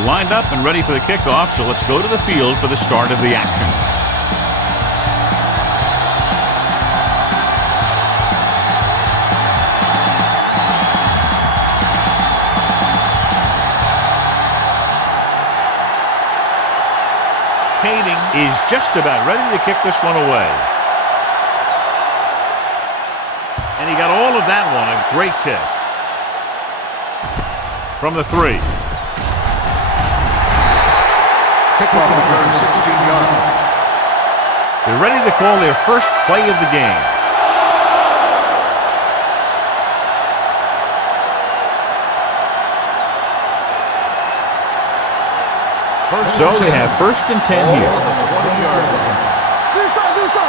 They're lined up and ready for the kickoff, so let's go to the field for the start of the action. Is just about ready to kick this one away. And he got all of that one. A great kick. From the 3. Kickoff return 16 yards. They're ready to call their first play of the game. So they have first and 10 here. On the 20-yard line. Do something. Let's go.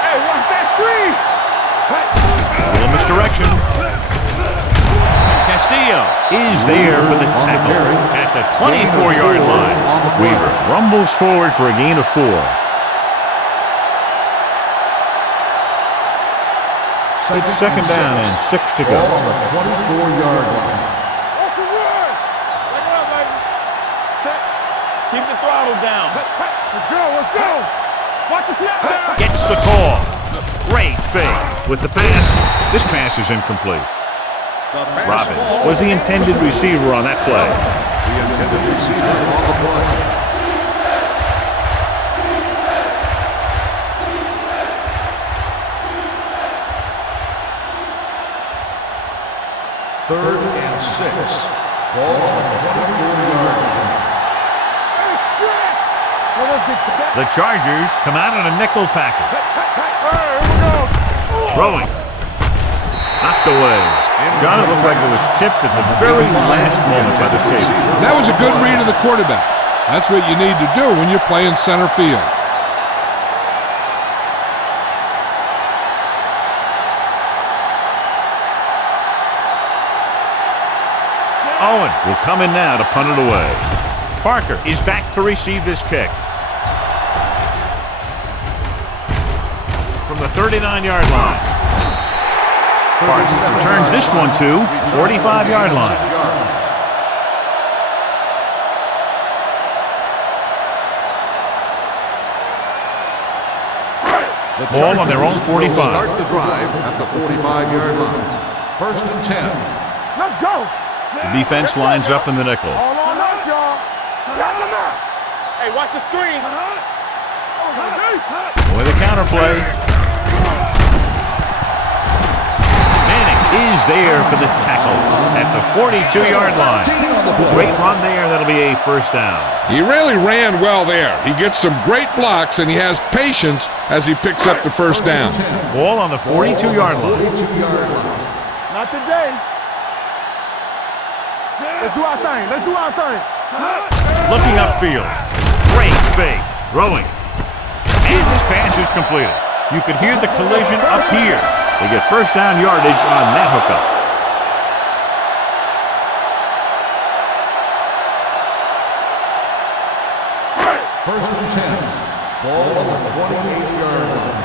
Hey, watch that screen. A little misdirection. Castillo is there for the tackle at the 24-yard line. Weaver rumbles forward for a gain of 4. It's second down and 6 to go. On the 24-yard line. Off the run. Wake up, baby. Set. Keep the throttle down. Let's go. Watch the snap down. Gets the call. Great fake with the pass. This pass is incomplete. Robbins was the intended receiver on that play. The intended receiver on the play. Third and 6. Ball on the 24-yard line. The Chargers come out in a nickel package. Throwing. Knocked away. John, it looked like it was tipped at the very last moment by the safety. That was a good read of the quarterback. That's what you need to do when you're playing center field. Owen will come in now to punt it away. Parker is back to receive this kick. From the 39-yard line. Parker returns this one to 45-yard line. Ball on their own 45. Start the drive at the 45-yard line. First and 10. Let's go. The defense lines up in the nickel. All on us, y'all. Hey, watch the screen. With a counterplay. Manning is there for the tackle at the 42-yard line. Great run there. That'll be a first down. He really ran well there. He gets some great blocks, and he has patience as he picks up the first down. Ball on the 42-yard line. Not today. Let's do our thing. Looking upfield. Great fake. Throwing. And this pass is completed. You could hear the collision up here. They get first down yardage on that hookup. First and 10. Ball on the 28-yard line.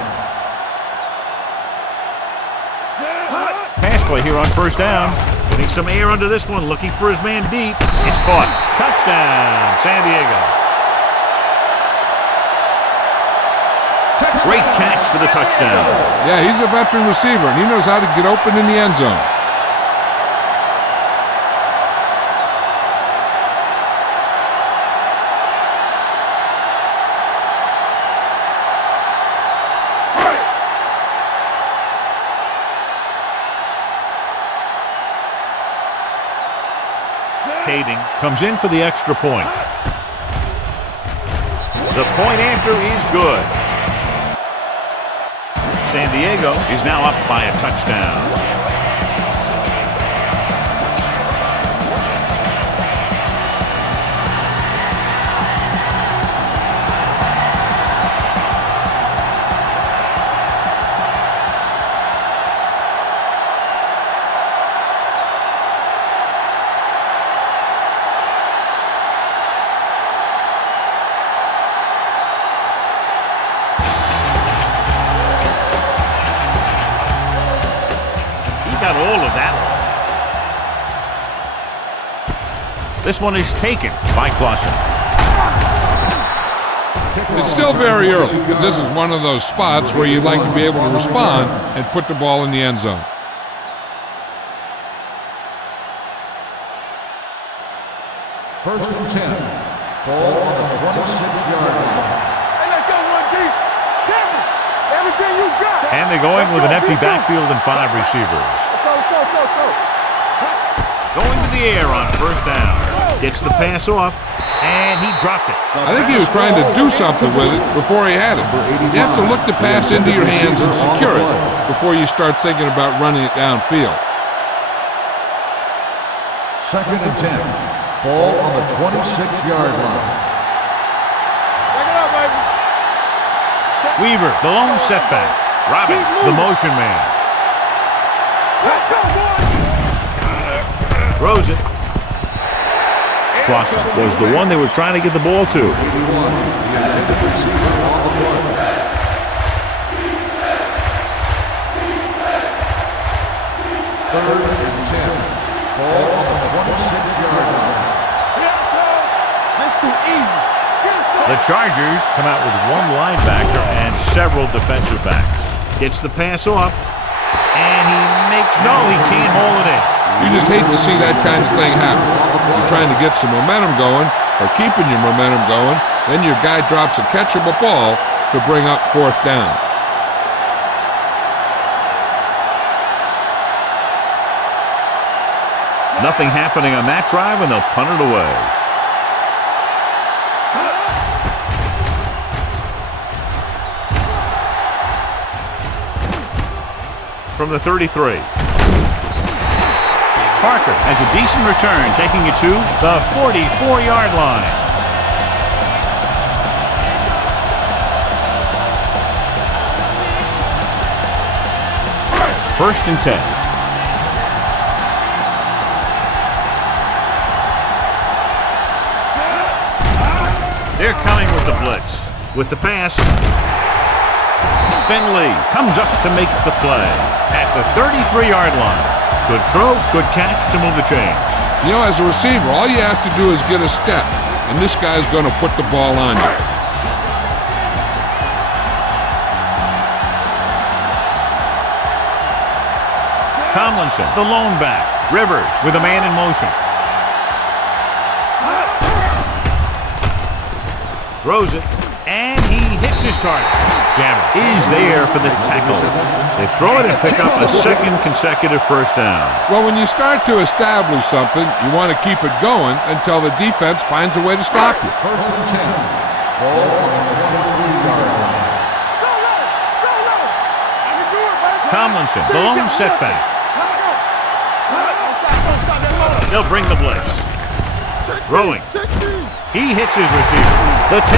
Pass play here on first down. Getting some air under this one. Looking for his man deep. It's caught. Touchdown, San Diego. Great catch for the touchdown. Yeah, he's a veteran receiver, and he knows how to get open in the end zone. Kading comes in for the extra point. The point after is good. San Diego is now up by a touchdown. Got all of that. This one is taken by Clausen. It's still very early, but this is one of those spots where you'd like to be able to respond and put the ball in the end zone. First and 10. Ball on the 26-yard line. Hey, let's go, one deep. Kevin, everything you got. And they're going with an empty backfield and 5 receivers. Let's go. Going to the air on first down. Gets the pass off, and he dropped it. I think he was trying to do something with it before he had it. You have to look the pass into your hands and secure it before you start thinking about running it downfield. Second and 10. Ball on the 26-yard line. Back it up, baby. Weaver, the lone setback. Robin, the motion man. Let's go, boys. Throws it. Clausen was the one they were trying to get the ball to. 81. The intended receiver on the play. Third and 10. Ball on the 26-yard line. That's too easy. The Chargers come out with 1 linebacker and several defensive backs. Gets the pass off, and he can't hold it in. You just hate to see that kind of thing happen. You're trying to get some momentum going, or keeping your momentum going, then your guy drops a catchable ball to bring up fourth down. Nothing happening on that drive, and they'll punt it away. From the 33. Parker has a decent return, taking it to the 44-yard line. First and 10. They're coming with the blitz. With the pass, Finley comes up to make the play at the 33-yard line. Good throw, good catch to move the chains. You know, as a receiver, all you have to do is get a step, and this guy's going to put the ball on you. Tomlinson, the lone back. Rivers with a man in motion. Throws it, and he hits his target. Jammer is there for the tackle. They throw it and pick up a second consecutive first down. Well, when you start to establish something, you want to keep it going until the defense finds a way to stop you. First and 10. Ball on the 23-yard line. Tomlinson, the lone setback. They'll bring the blitz. Throwing. He hits his receiver. The 10.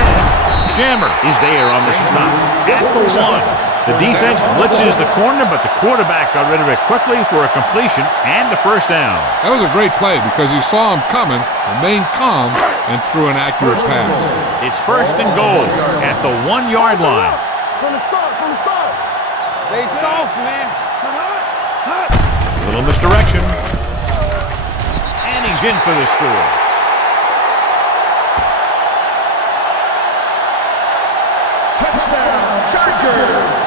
Jammer is there on the stop. At the 1. The defense blitzes the corner, but the quarterback got rid of it quickly for a completion and a first down. That was a great play because he saw him coming, remained calm, and threw an accurate pass. It's first and goal at the 1-yard line. From the start. They soft, man. Little misdirection. And he's in for the score. Touchdown, Chargers!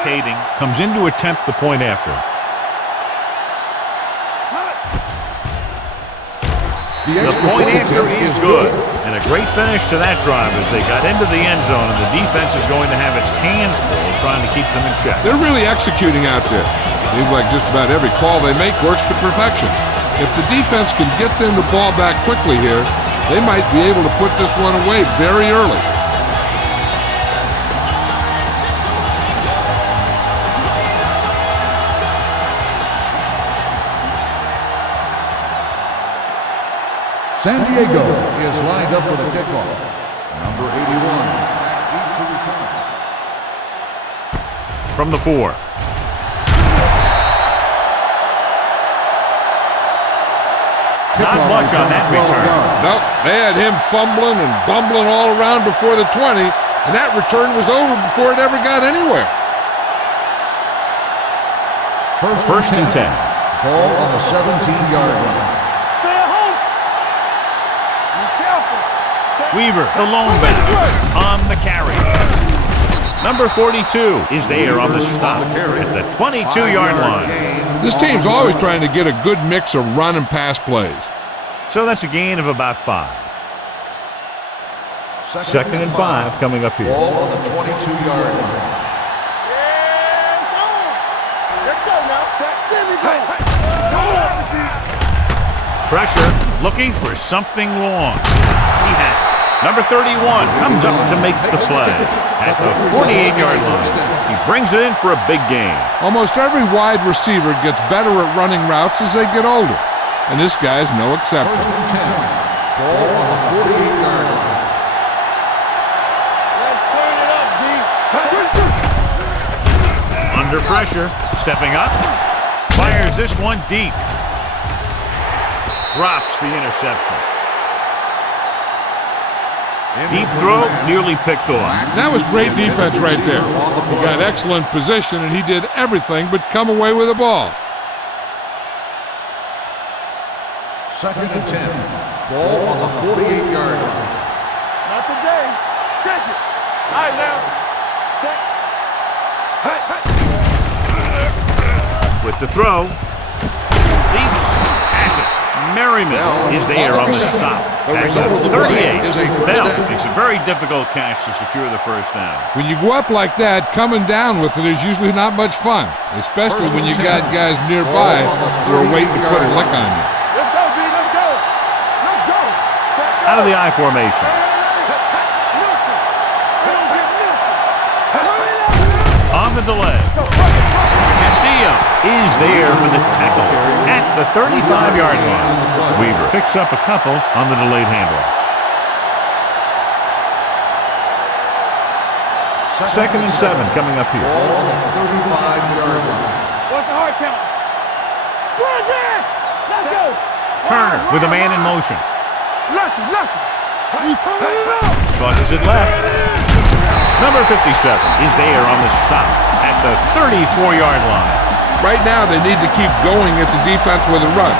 Kading comes in to attempt the point after. The point after is good, and a great finish to that drive as they got into the end zone, and the defense is going to have its hands full trying to keep them in check. They're really executing out there. Seems like just about every call they make works to perfection. If the defense can get them the ball back quickly here, they might be able to put this one away very early. San Diego is lined up for the kickoff. Number 81, back to return. From the 4. Not much on that return. Nope, they had him fumbling and bumbling all around before the 20, and that return was over before it ever got anywhere. First and 10. Ball on the 17-yard line. Stay at home. Be careful. Weaver, the lone back, on the carry. Number 42 is there on the stop at the 22-yard line. This team's always trying to get a good mix of run and pass plays. So that's a gain of about 5. Second and 5 coming up here. Ball on the 22-yard line. Yeah, it's on. Let's go now. There we go. Pressure, looking for something long. He has it. Number 31 comes up to make the play at the 48-yard line. He brings it in for a big gain. Almost every wide receiver gets better at running routes as they get older, and this guy's no exception. First and 10. Ball on the 48-yard line. Let's turn it up, D. Under pressure, stepping up, fires this one deep. Drops the interception. Deep throw, nearly picked off. That was great defense right there. He got excellent position, and he did everything but come away with the ball. Second and 10. Ball on the 48-yard line. Not today. Check it. All right, now. Set. With the throw, leaps, has it. Merriman is there on the stop at the 38. Bell makes a very difficult catch to secure the first down. When you go up like that, coming down with it is usually not much fun, especially when you got guys nearby who are waiting to put a lick on you. Let's go, D. Let's go. Let's go. Out of the I formation. On the delay. Castillo is there for the tackle at the 35-yard line. Weaver picks up a couple on the delayed handoff. Second and 7 coming up here. Ball on the 35-yard line. What's the hard count? Run there. Let's go. Turner with a man in motion. Lucky. You turn it up. Tosses it left. Number 57 is there on the stop at the 34-yard line. Right now, they need to keep going at the defense with a run.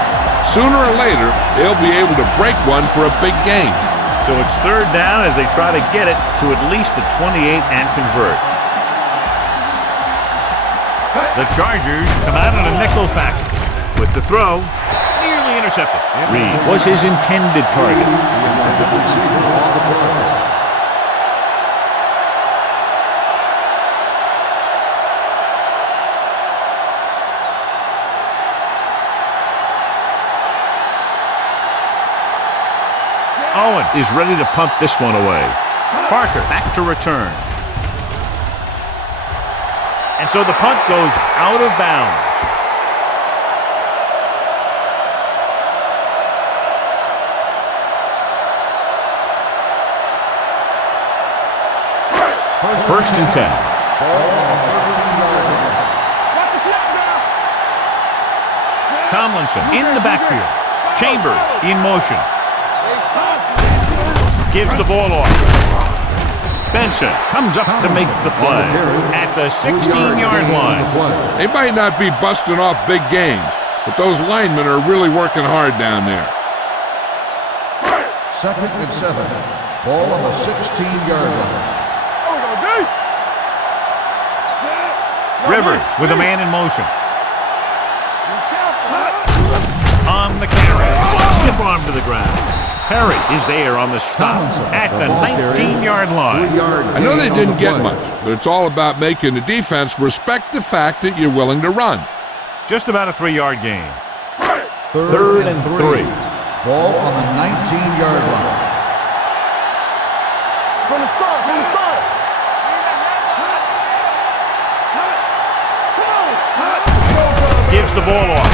Sooner or later, they'll be able to break one for a big gain. So it's third down as they try to get it to at least the 28 and convert. The Chargers come out on a nickel package with the throw, nearly intercepted. Reed was his intended target. Owen is ready to punt this one away. Parker back to return. And so the punt goes out of bounds. First and 10. Tomlinson in the backfield. Chambers in motion. Gives the ball off. Benson comes up to make the play at the 16-yard line. They might not be busting off big games, but those linemen are really working hard down there. Second and 7. Ball on the 16-yard line. Rivers with a man in motion. On the carry. Stiff arm to the ground. Perry is there on the stop at the 19-yard line. I know they didn't get much, but it's all about making the defense respect the fact that you're willing to run. Just about a 3-yard gain. Third and 3. Ball on the 19-yard line. From the start. Gives the ball off.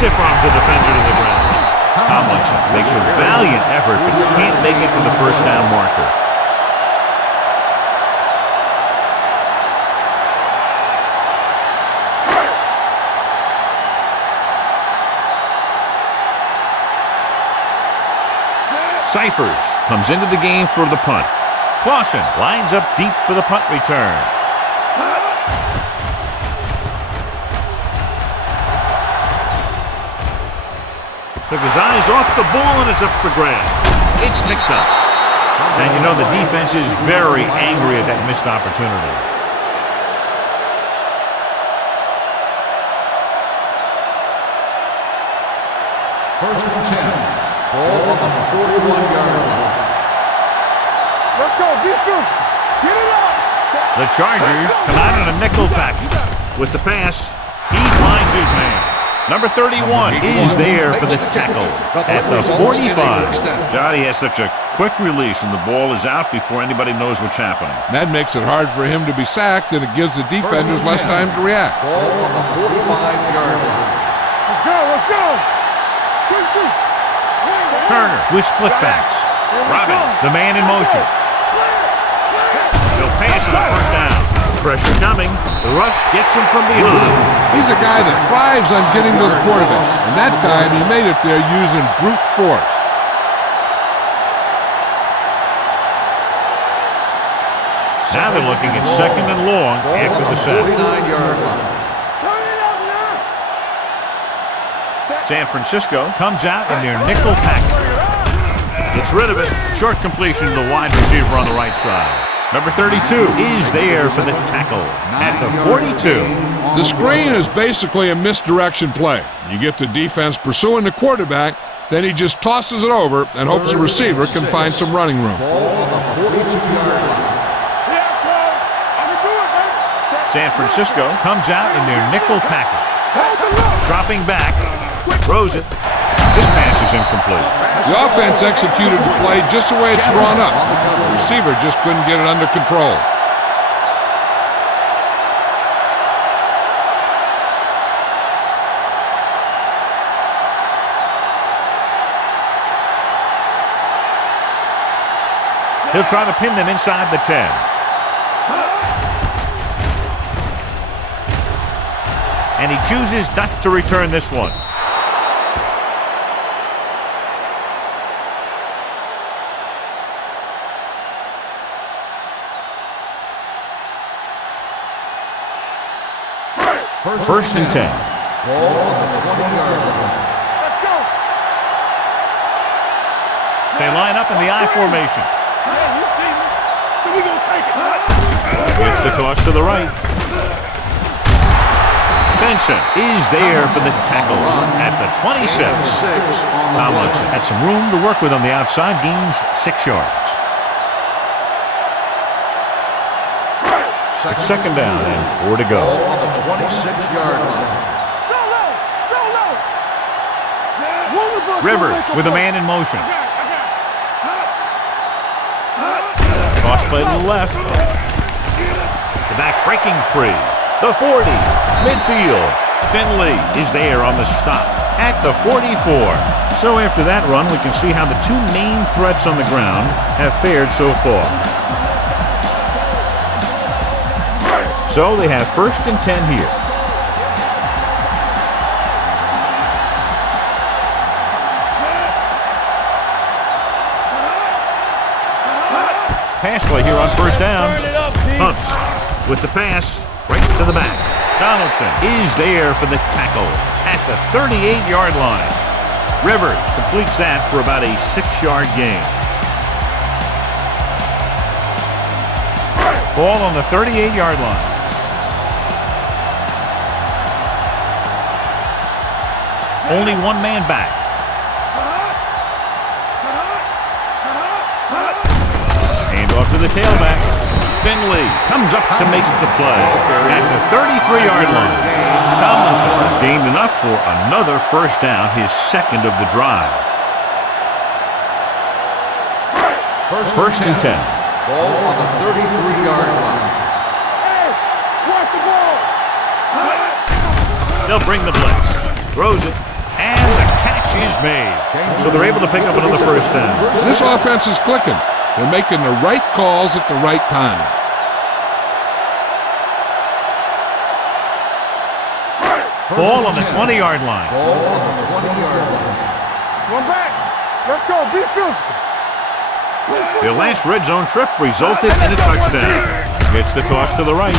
Stiff arms the defender to the ground. Tomlinson makes a valiant effort but can't make it to the first down marker. Cyphers comes into the game for the punt. Clausen lines up deep for the punt return. Took his eyes off the ball and it's up for grabs. It's picked up. And you know the defense is very angry at that missed opportunity. First and 10. Ball on the 41-yard line. Let's go, defense. Get it up. The Chargers come out in a nickel package. With the pass, he finds his man. Number 31 is there for the tackle at the 45. Johnny has such a quick release and the ball is out before anybody knows what's happening. That makes it hard for him to be sacked, and it gives the defenders less time to react. Ball on the 45-yard line. Let's go, let's go. Good shoot. Turner with split backs. Robbins, the man in motion. He'll pass on the first down. Pressure coming. The rush gets him from behind. He's a guy that thrives on getting to the quarterback, and that time he made it there using brute force. Now they're looking at second and long after the sack. 49-yard line. San Francisco comes out in their nickel package. Gets rid of it. Short completion to the wide receiver on the right side. Number 32 is there for the tackle at the 42. The screen is basically a misdirection play. You get the defense pursuing the quarterback, then he just tosses it over and hopes the receiver can find some running room. Ball on the 42-yard line. San Francisco comes out in their nickel package. Dropping back. Throws it. This pass is incomplete. The offense executed the play just the way it's drawn up. The receiver just couldn't get it under control. He'll try to pin them inside the 10. And he chooses not to return this one. First and 10. Ball on the 20-yard line. Let's go. They line up in the I formation. Yeah, you see me. So we gonna take it. Gets the toss to the right. Benson is there for the tackle at the 26. Tomlinson had some room to work with on the outside, gains 6 yards. Second down and 4 to go. Ball on the 26-yard line. Rivers with a man in motion. Toss play to the left. The back breaking free. The 40. Midfield. Finley is there on the stop at the 44. So after that run, we can see how the two main threats on the ground have fared so far. So they have first and 10 here. Pass play here on first down. Humps with the pass right to the back. Donaldson is there for the tackle at the 38-yard line. Rivers completes that for about a 6-yard gain. Ball on the 38-yard line. Only one man back. Hand off to the tailback. Finley comes up to make the play at the 33-yard line. Tomlinson has gained enough for another first down, his second of the drive. First and 10. Ball on the 33-yard line. Hey, watch the ball. They'll bring the blitz. Throws it. And the catch is made. So they're able to pick up another first down. This offense is clicking. They're making the right calls at the right time. Ball on the 20-yard line. Ball on the 20-yard line. One back. Let's go. Be physical. Their last red zone trip resulted in a touchdown. Gets the toss to the right.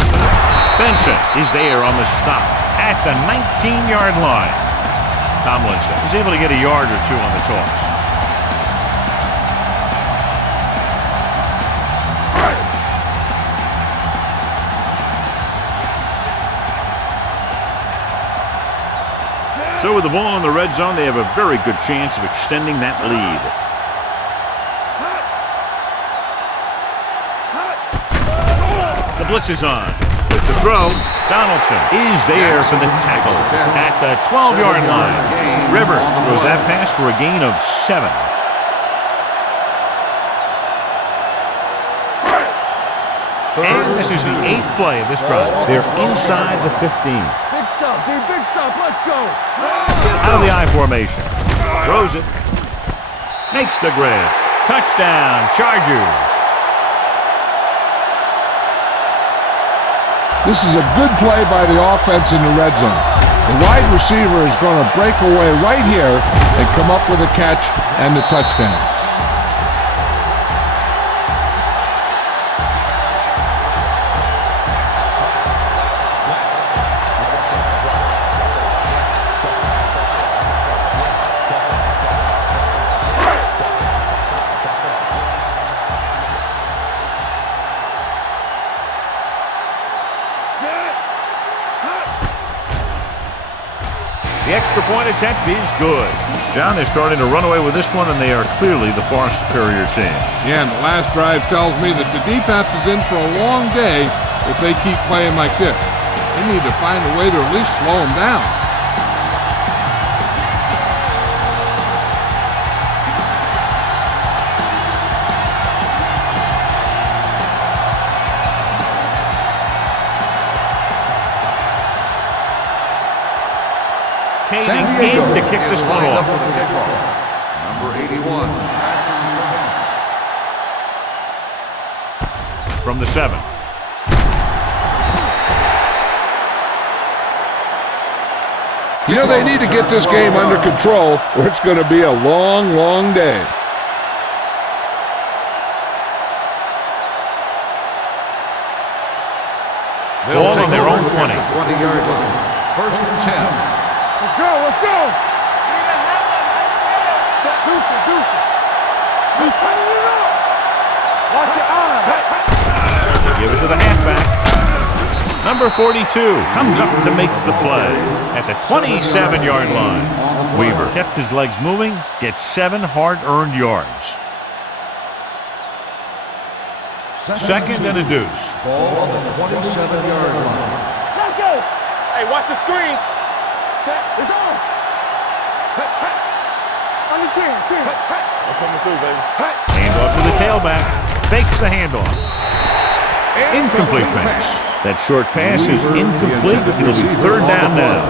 Benson is there on the stop at the 19-yard line. Tomlinson is able to get a yard or two on the toss. So with the ball in the red zone, they have a very good chance of extending that lead. The blitz is on. With the throw, Donaldson is there for the tackle at the 12-yard line. Rivers throws that pass for a gain of 7. And this is the 8th play of this drive. They're inside the 15. Big stop, dude. Big stop. Let's go. Out of the I formation. Throws it. Makes the grab. Touchdown, Chargers. This is a good play by the offense in the red zone. The wide receiver is going to break away right here and come up with a catch and the touchdown. The extra point attempt is good. John, they're starting to run away with this one, and they are clearly the far superior team. Yeah, and the last drive tells me that the defense is in for a long day if they keep playing like this. They need to find a way to at least slow them down. Caving in to kick this one off. Number 81. From the 7. You know, they need to get this game under control or it's going to be a long, long day. Ball on their own 20. 20-yard line. First and 10. Let's go. Let's go. Deuce it. You turning it up. Watch your eyes. They give it to the halfback. Number 42 comes up to make the play at the 27-yard line. Weaver kept his legs moving, gets 7 hard-earned yards. Second and a deuce. Ball on the 27-yard line. Let's go. Hey, watch the screen. It's on. On the 10. I'm coming through, baby. Handoff to the tailback. Fakes the handoff. Incomplete pass. That short pass is incomplete. It'll be third down now.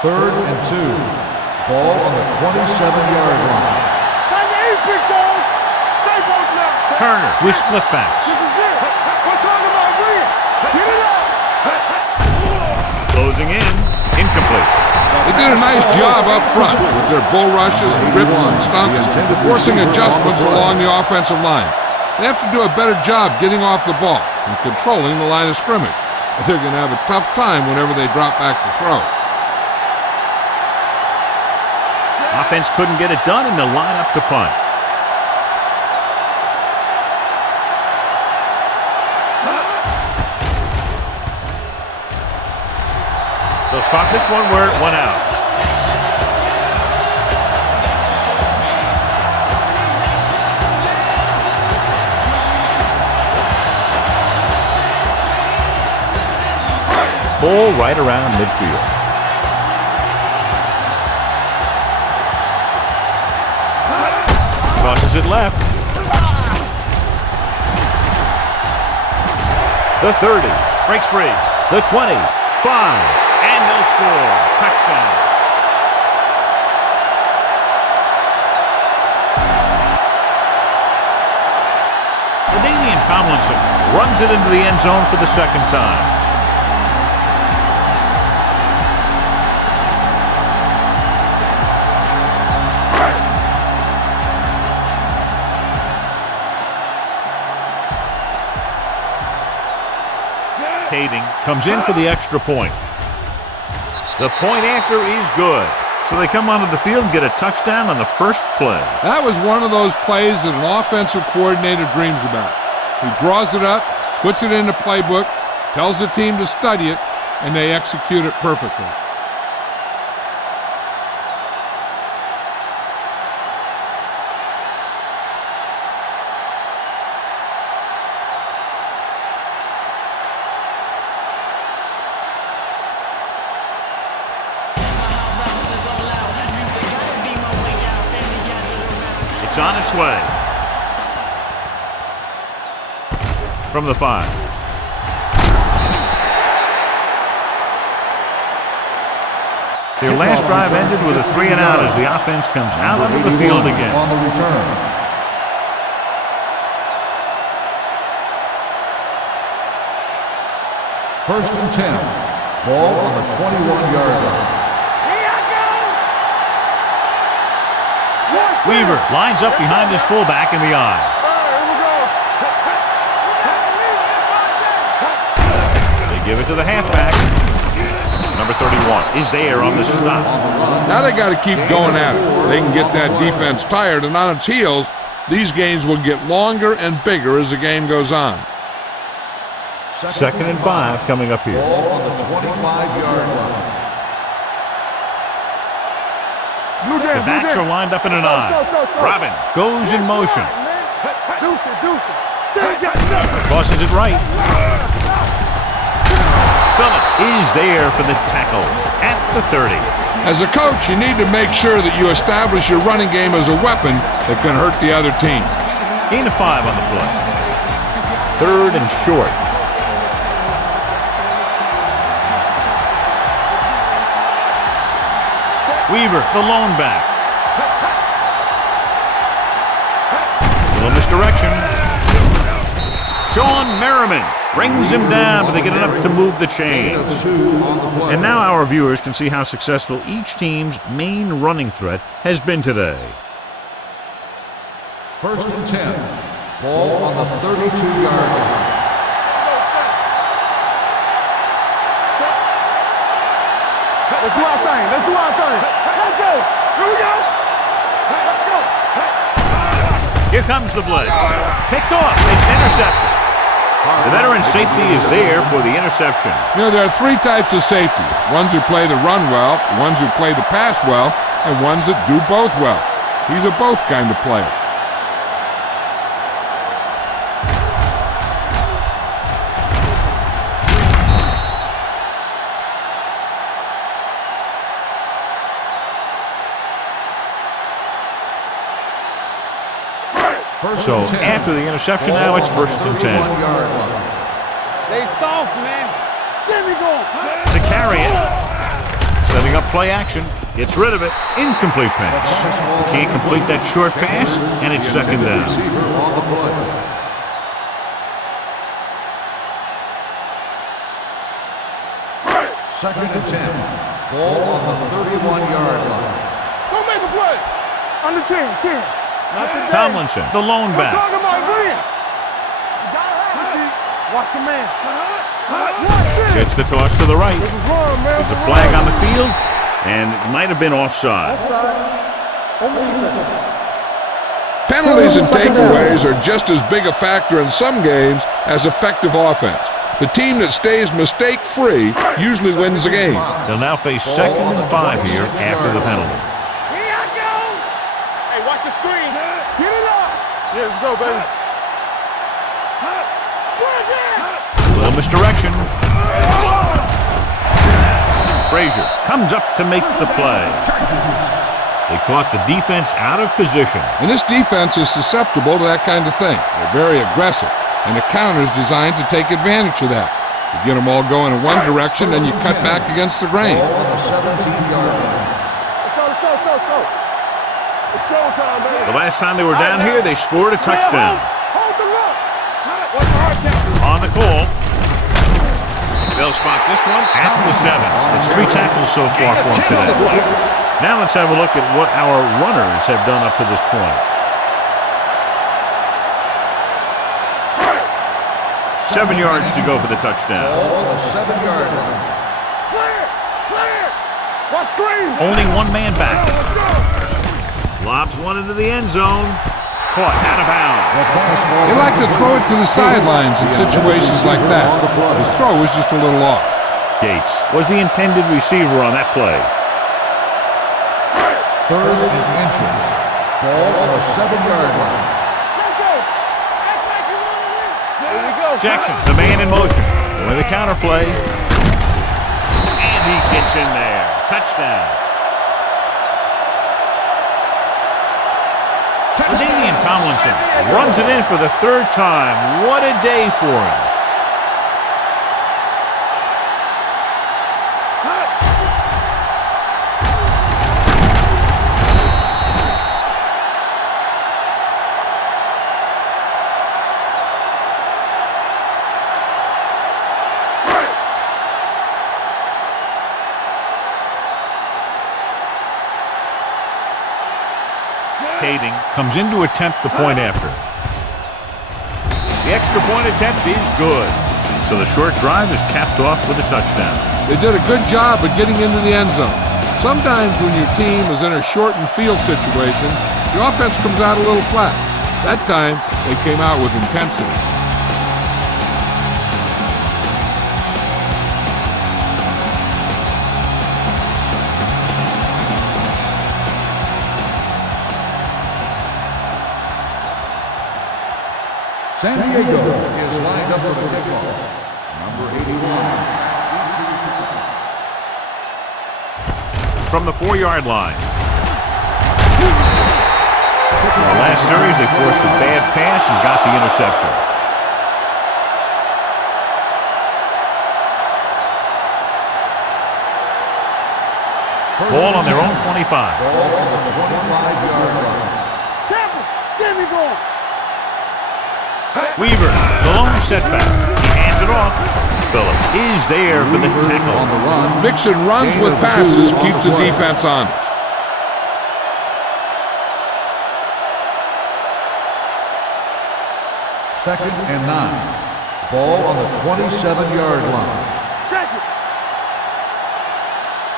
Third and 2. Ball on the 27-yard line. Time to eat, big dogs. Stay both now. Turner with split backs. This is it. We're talking about bring it. Get it up. Closing in. Incomplete. They did a nice job up front with their bull rushes, rips, and stunts, forcing adjustments along the offensive line. They have to do a better job getting off the ball and controlling the line of scrimmage. They're going to have a tough time whenever they drop back to throw. Offense couldn't get it done, and they'll line up to punt. They'll spot this one where it went out. Ball right around midfield. Tosses it left. The 30 breaks free. The 20 5, and they'll score. Touchdown. LaDainian Tomlinson runs it into the end zone for the second time. Kading comes in for the extra point. The point after is good. So they come onto the field and get a touchdown on the first play. That was one of those plays that an offensive coordinator dreams about. He draws it up, puts it in the playbook, tells the team to study it, and they execute it perfectly. It's on its way. From the 5. Their last drive ended with a 3-and-out as the offense comes out onto the field again. On the return. First and 10. Ball on the 21-yard line. Weaver lines up behind his fullback in the eye. They give it to the halfback. Number 31 is there on the stop. Now they got to keep going at it. They can get that defense tired, and on its heels, these games will get longer and bigger as the game goes on. Second and 5 coming up here. Ball on the 25-yard line. The backs are lined up in an eye. Robbins goes in motion. Crosses it right. Phillips is there for the tackle at the 30. As a coach, you need to make sure that you establish your running game as a weapon that can hurt the other team. Gain of 5 on the play. Third and short. Weaver, the lone back. Little misdirection. Sean Merriman brings him down, but they get enough to move the chains. And now our viewers can see how successful each team's main running threat has been today. First and 10. Ball on the 32-yard line. Let's do our thing. Let's do our thing. Let's go. Here we go. Let's go. Here comes the blitz. Picked off. It's intercepted. The veteran safety is there for the interception. You know, there are 3 types of safety. Ones who play the run well, ones who play the pass well, and ones that do both well. He's a both kind of player. So after the interception now, it's first and 10. They soft, man. There we go. To carry it. Setting up play action. Gets rid of it. Incomplete pass. Can't complete that short pass, and it's second down. Second and 10. Ball on the 31-yard line. Go make a play. Under 10. Tomlinson, the lone back. Talking about green. Watch your man. Gets the toss to the right. There's a flag on the field, and it might have been offside. Penalties and takeaways are just as big a factor in some games as effective offense. The team that stays mistake-free usually wins the game. They'll now face second and 5 here after the penalty. Here I go. Hey, watch the screen. Get it up. Yeah, let's go, baby. A little misdirection. Frazier comes up to make the play. They caught the defense out of position. And this defense is susceptible to that kind of thing. They're very aggressive, and the counter is designed to take advantage of that. You get them all going in one direction, then you cut back against the grain. Ball on the 17-yard line. Let's go. It's showtime, baby. The last time they were down here, they scored a touchdown. Hold the rook. What's the hard count? On the call. They'll spot this one at the 7. It's 3 tackles so far for him today. Now let's have a look at what our runners have done up to this point. 7 yards to go for the touchdown. Ball on the 7-yard line. Clear. Watch screen. Only one man back. Let's go. Lobs one into the end zone. Caught out of bounds. They like to throw it to the sidelines in situations like that. His throw was just a little off. Gates was the intended receiver on that play. 3rd and inches. Ball on the 7-yard line. Let's go. Act like you want to win. Here we go. Jackson, the man in motion. With a counterplay. And he gets in there. Touchdown. Damian Tomlinson runs it in for the 3rd time. What a day for him. Kading comes in to attempt the point after. The extra point attempt is good. So the short drive is capped off with a touchdown. They did a good job of getting into the end zone. Sometimes when your team is in a shortened field situation, the offense comes out a little flat. That time, they came out with intensity. San Diego is lined up for the kickoff. Number 81. From the 4-yard line. In the last series, they forced a bad pass and got the interception. Ball on their own 25. Ball on the 25-yard line. Tampa, get me going. Weaver, the lone setback. He hands it off. Phillips is there for the tackle. On the run. Mixing runs with passes keeps the defense honest. Second and 9. Ball on the 27-yard line. Check it.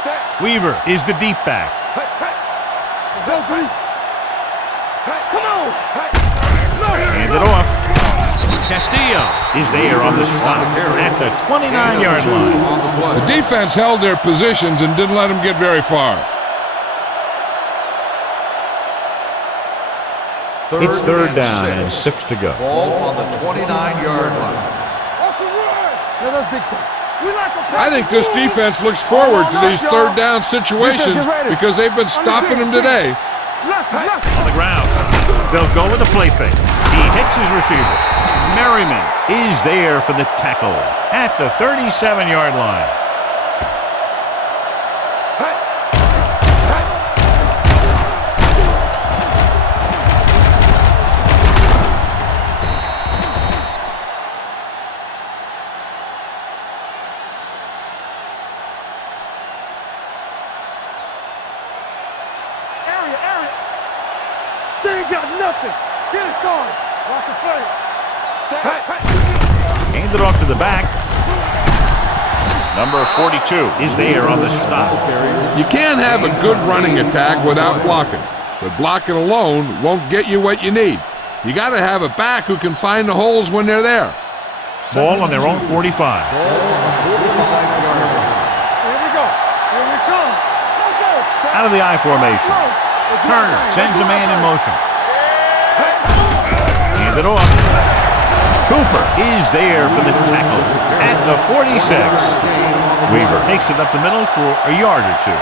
Set. Weaver is the deep back. Go, B. Come on. Hand it off. Castillo is there on the stop at the 29-yard line. The defense held their positions and didn't let them get very far. It's 3rd down and 6 to go. Ball on the 29-yard line. Let us dictate. We like to I think this defense looks forward to these 3rd down situations because they've been stopping them today. On the ground. They'll go with a play fake. He hits his receiver. Merriman is there for the tackle at the 37-yard line. Area. They ain't got nothing. Get it started. Watch the play. Hand it off to the back. Number 42 is there on the stop. You can't have a good running attack without blocking, but blocking alone won't get you what you need. You got to have a back who can find the holes when they're there. Ball on their own 45. Ball on the 45-yard line. Here we go. Here we come. Let's go. Out of the I formation. Turner sends a man in motion. Hand it off. Cooper is there for the tackle at the 46. Weaver takes it up the middle for a yard or two.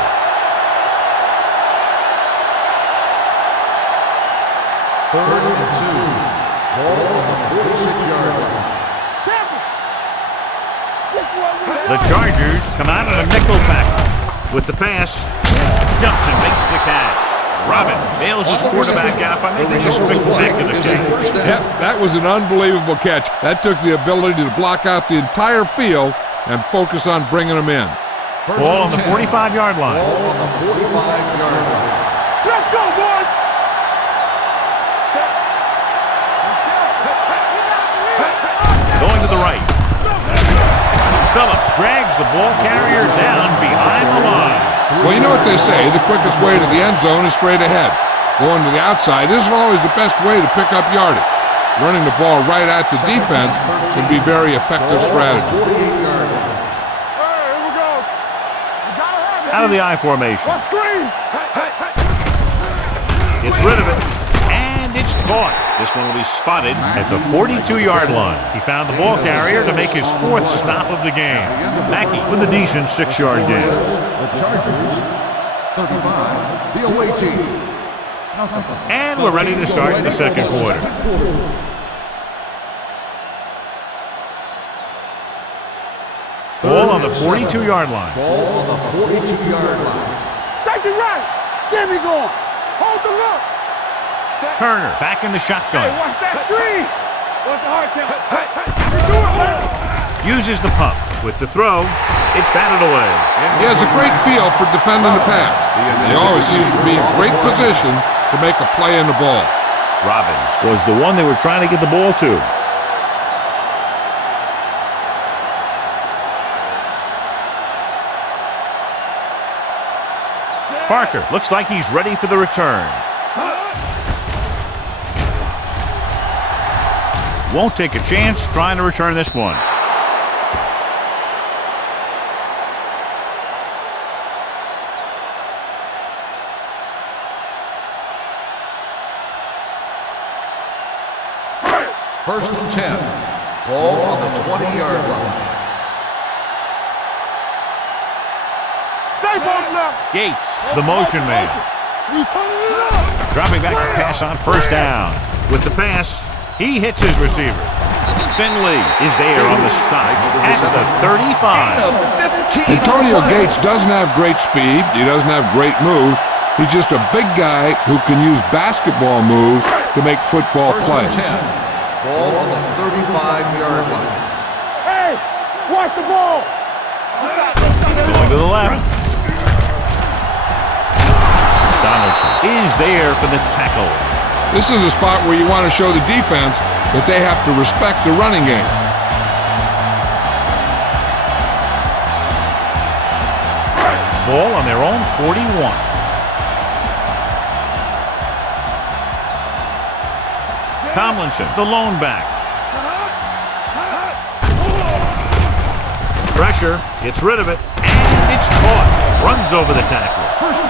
Third and 2. Ball on the 46-yard line. Tampa. Get The Chargers come out in a nickel package. With the pass, jumps and makes the catch. Robin bails his quarterback out by making a spectacular catch. Yep, that was an unbelievable catch. That took the ability to block out the entire field and focus on bringing them in. Ball on the 45-yard line. Ball on the 45-yard line. Let's go, boys! Going to the right. Phillips drags the ball carrier down behind the line. Well, you know what they say, the quickest way to the end zone is straight ahead. Going to the outside isn't always the best way to pick up yardage. Running the ball right at the defense can be very effective strategy. Out of the I formation. Let's screen! Gets rid of it, and it's caught. This one will be spotted at the 42-yard line. He found the ball carrier to make his fourth stop of the game. Mackey with a decent 6-yard gain. The Chargers, 35, the away team. And we're ready to start the second quarter. Ball on the 42-yard line. Ball on the 42-yard line. Safety right! Get me going! Hold the look! Turner back in the shotgun. Hey, watch that screen! Watch the hard count. You do it, man! Uses the pump. With the throw, it's batted away. He has a great feel for defending the pass. He always seems to be in great position to make a play in the ball. Robbins was the one they were trying to get the ball to. Parker looks like he's ready for the return. Won't take a chance trying to return this one. First and 10. Ball on the 20-yard line. Gates, the motion man. You turning it up! Dropping back to pass on first down. With the pass, he hits his receiver. Finley is there on the stop at the 35. Antonio Gates doesn't have great speed. He doesn't have great moves. He's just a big guy who can use basketball moves to make football plays. First and 10. Ball on the 35-yard line. Hey! Watch the ball! Going to the left. Donaldson is there for the tackle. This is a spot where you want to show the defense that they have to respect the running game. Ball on their own 41. Tomlinson, the lone back. Pressure, gets rid of it, and it's caught. Runs over the tackle.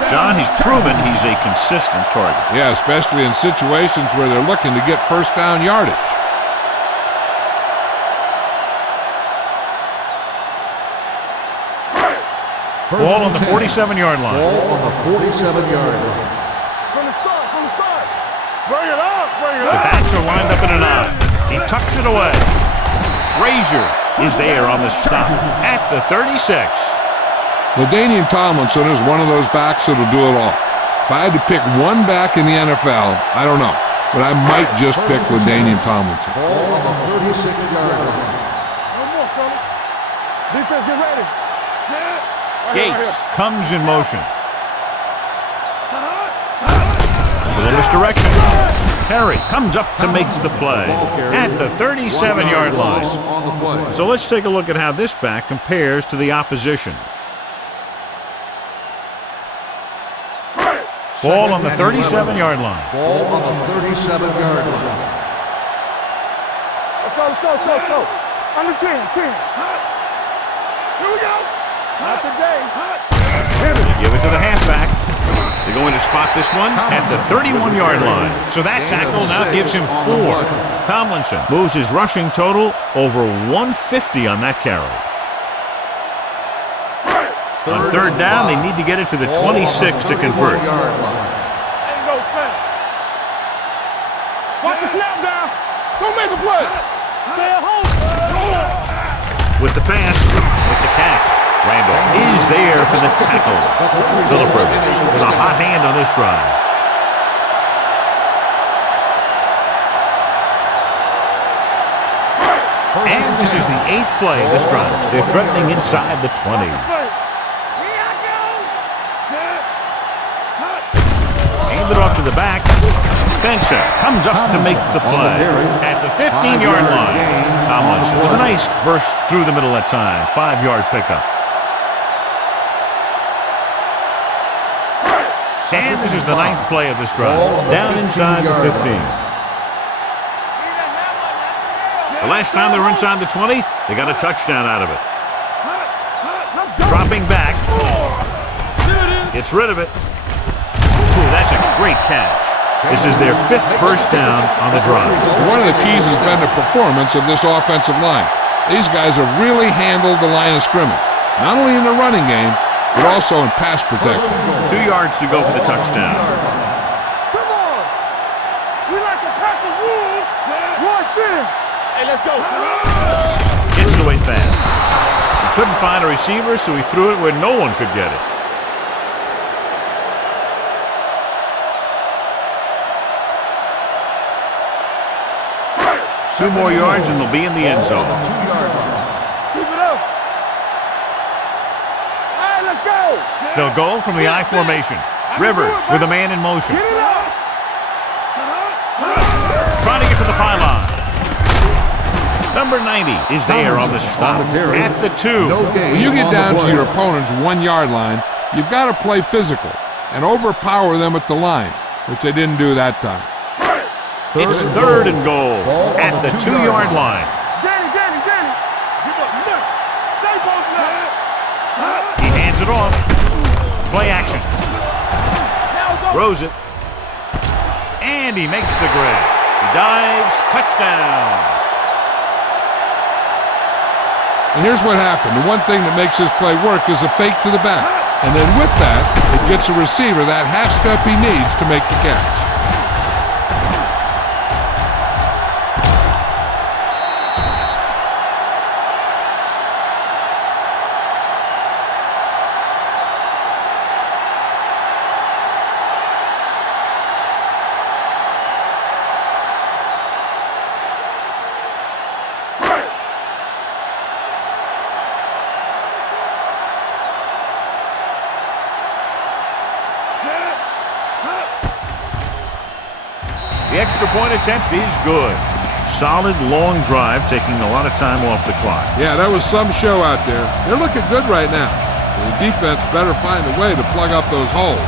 John, he's proven he's a consistent target. Yeah, especially in situations where they're looking to get first down yardage. Ball on the 47-yard line. Ball on the 47-yard line. From the start! Bring it up! The backs are lined up in an I. He tucks it away. Frazier is there on the stop at the 36. LaDainian Tomlinson is one of those backs that'll do it all. If I had to pick one back in the NFL, I don't know, but I might just pick LaDainian Tomlinson. Ball on the 36-yard line. No more, fellas. Defense, get ready. Gates comes in motion. A little misdirection. Terry comes up to make the play at the 37-yard line. On the play. So let's take a look at how this back compares to the opposition. Ball on the 37-yard line. Ball on the 37-yard line. Let's go. Under 10. Here we go. Not today. Give it to the halfback. They're going to spot this one at the 31-yard line. So that tackle now gives him 4. Tomlinson moves his rushing total over 150 on that carry. On third down, they need to get it to the 26 to convert. There you go, man. Watch the snap down. Don't make a play. Stay at home. with the pass, with the catch. Randall is there for the tackle. Phillip Rivers with a hot hand on this drive. And this is the 8th play of this drive. They're threatening inside the 20. Hand it off to the back. Benson comes up to make the play at the 15-yard line. Tomlinson with a nice burst through the middle that time. 5-yard pickup. And this is the 9th play of this drive. Down inside the 15. The last time they were inside the 20, they got a touchdown out of it. Dropping back. Gets rid of it. Ooh, that's a great catch. This is their 5th first down on the drive. One of the keys has been the performance of this offensive line. These guys have really handled the line of scrimmage, not only in the running game, but also in pass protection. 2 yards to go for the touchdown. Come on! We like to pack the wolves. Rush in. Hey, let's go. Gets away fast. He couldn't find a receiver, so he threw it where no one could get it. Two more yards and they'll be in the end zone. Keep it up. All right, let's go. They'll go from the I formation. Rivers with a man in motion. Get it up. Trying to get to the pylon. Number 90 is there on the stop at the 2. When you get down to your opponent's 1-yard line, you've got to play physical and overpower them at the line, which they didn't do that time. It's 3rd and goal at the 2-yard line. Danny. Give up nothing. Stay both left. He hands it off. Play action. Throws it. And he makes the grab. He dives. Touchdown. And here's what happened. The one thing that makes this play work is a fake to the back. And then with that, it gets a receiver that half step he needs to make the catch. The extra point attempt is good. Solid, long drive, taking a lot of time off the clock. Yeah, that was some show out there. They're looking good right now. The defense better find a way to plug up those holes.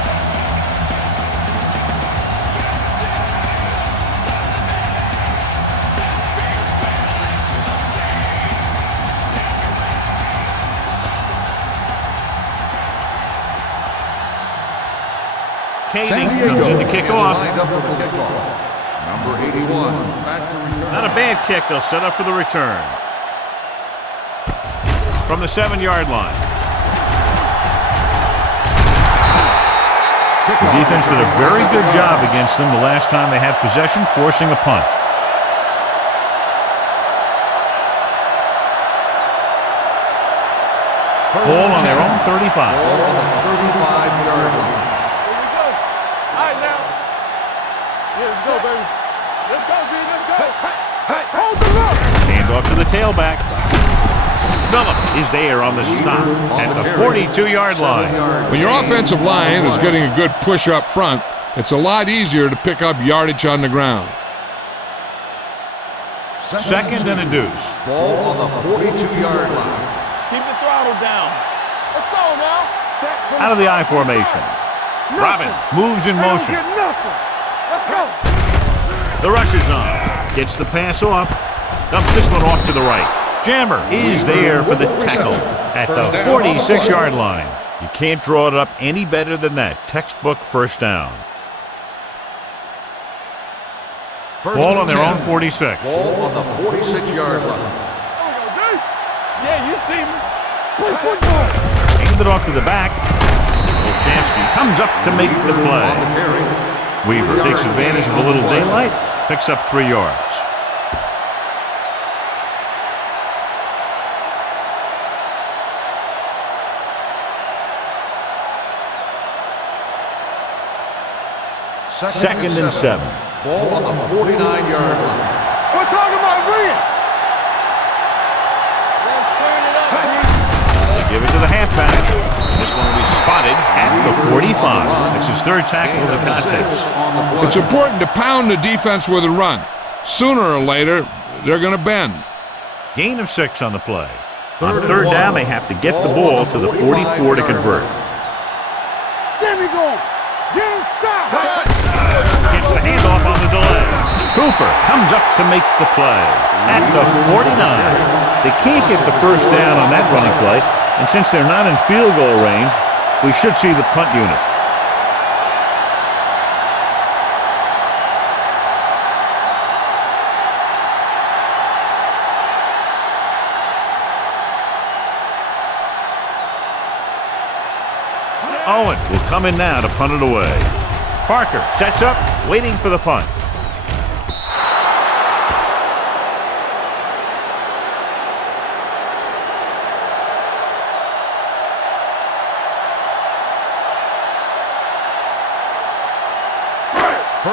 Kading comes in to kick off. Number 81, back to return. Not a bad kick. They'll set up for the return. From the 7-yard line. The defense did a very good job against them the last time they had possession, forcing a punt. Ball on their own 35. Ball on the 35-yard line. Let's go, baby. Let's go, B. Let's go. Hey, hold the look. Hand off to the tailback. Phillip is there on the stop at the 42-yard line. When your offensive line is getting a good push up front, it's a lot easier to pick up yardage on the ground. Second and a deuce. Ball on the 42-yard line. Keep the throttle down. Let's go now. Out of the I formation. Robbins moves in motion. Get nothing. Let's go. The rush is on. Gets the pass off. Dumps this one off to the right. Jammer is there for the tackle at the 46-yard line. You can't draw it up any better than that. Textbook first down. Ball on their own 46. Ball on the 46-yard line. Yeah, you see me. Play football. Hand it off to the back. Olshansky comes up to make the play. Weaver takes advantage of a little daylight, picks up 3 yards. Second and 7. Ball on the 49-yard line. We're talking about Green. Let's turn it up, They give it to the halfback. This one will be spotted at the 45. It's his third tackle of the contest. It's important to pound the defense with a run. Sooner or later, they're going to bend. Gain of 6 on the play. On third down, they have to get the ball to the 44 to convert. There we go. Get him stop. Gets the handoff on the delay. Cooper comes up to make the play at the 49. They can't get the first down on that running play, and since they're not in field goal range, we should see the punt unit. Owen will come in now to punt it away. Parker sets up, waiting for the punt.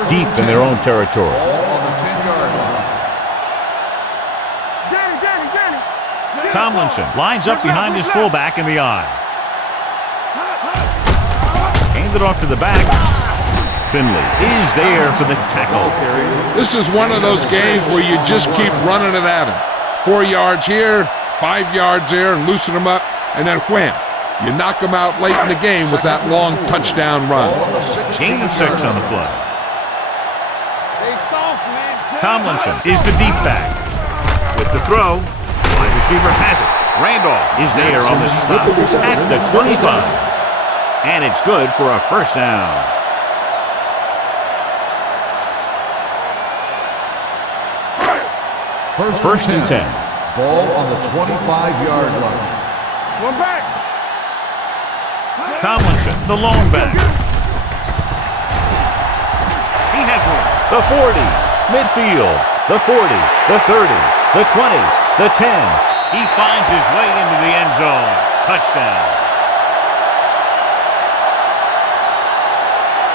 Deep in their own territory. Ball on the 10-yard line. Tomlinson lines up behind his fullback in the eye. Handed off to the back. Finley is there for the tackle. This is one of those games where you just keep running it at him. 4 yards here, 5 yards there, and loosen them up, and then wham. You knock them out late in the game with that long touchdown run. Gain of 6 on the play. They soft, man. Tomlinson is the deep back. With the throw, wide receiver has it. Randolph is there on the stop at the 25. And it's good for a first down. First and 10. Ball on the 25-yard line. One back. Tomlinson, the long back. He has room. The 40, midfield, the 40, the 30, the 20, the 10. He finds his way into the end zone. Touchdown.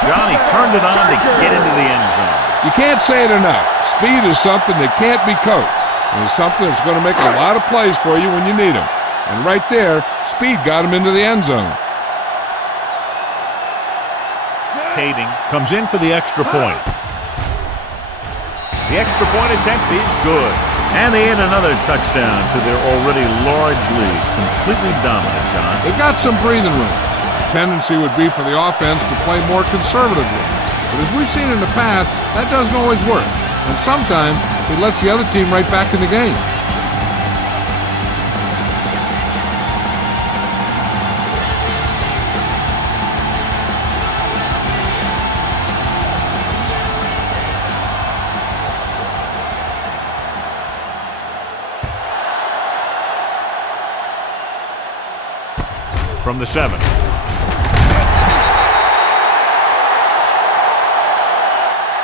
Johnny turned it on to get into the end zone. You can't say it enough. Speed is something that can't be coached. And it's something that's going to make a lot of plays for you when you need them. And right there, speed got him into the end zone. Kading comes in for the extra point. The extra point attempt is good. And they add another touchdown to their already large lead. Completely dominant, John. They got some breathing room. The tendency would be for the offense to play more conservatively. But as we've seen in the past, that doesn't always work. And sometimes it lets the other team right back in the game. From the 7.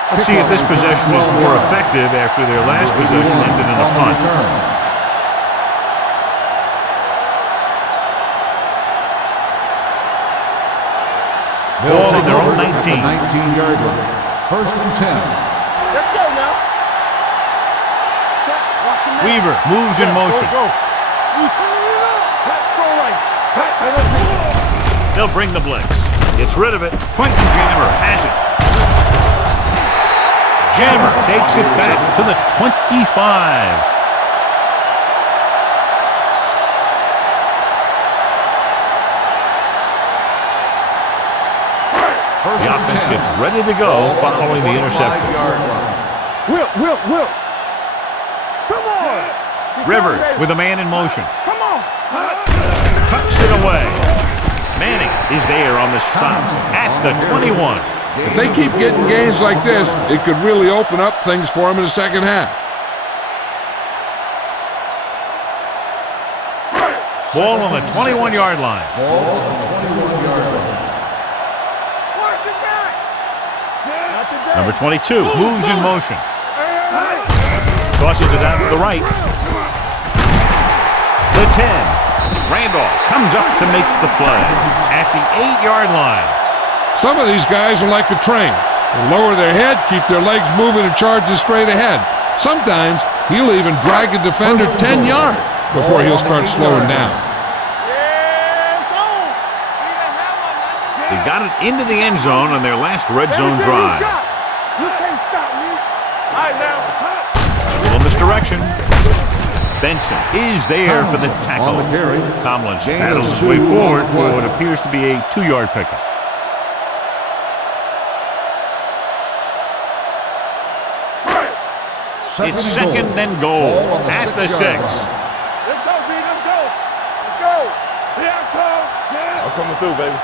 Let's see if this possession is more effective after their last possession ended in a punt. Ball in their own 19. 19-yard line. First and 10. Let's go now. Set. Watch him now. Weaver moves in motion. Go. You turn it up. Throw right. They'll bring the blitz. Gets rid of it. Quentin Jammer has it. Jammer takes it back to the 25. The offense gets ready to go following the interception. Will. Come on. Rivers with a man in motion. Come on. Tucks it away. Manning is there on the stop at the 21. If they keep getting games like this, it could really open up things for them in the second half. Ball on the 21-yard line. Ball on the 21-yard line. Number 22 moves in motion. Tosses it out to the right. The 10. Randolph comes up to make the play at the 8-yard line. Some of these guys are like a train. They lower their head, keep their legs moving, and charges straight ahead. Sometimes he'll even drag a defender 10 yards before he'll start slowing down. They got it into the end zone on their last red zone drive. You can't stop me. All right, now. A little misdirection. Benson is there for the tackle. On the carry. Tomlins paddles his way forward for what appears to be a 2-yard pickup. It's second and goal at the 6. Let's go, B. Let's go. Let's go. Here I come. I'm coming through, baby.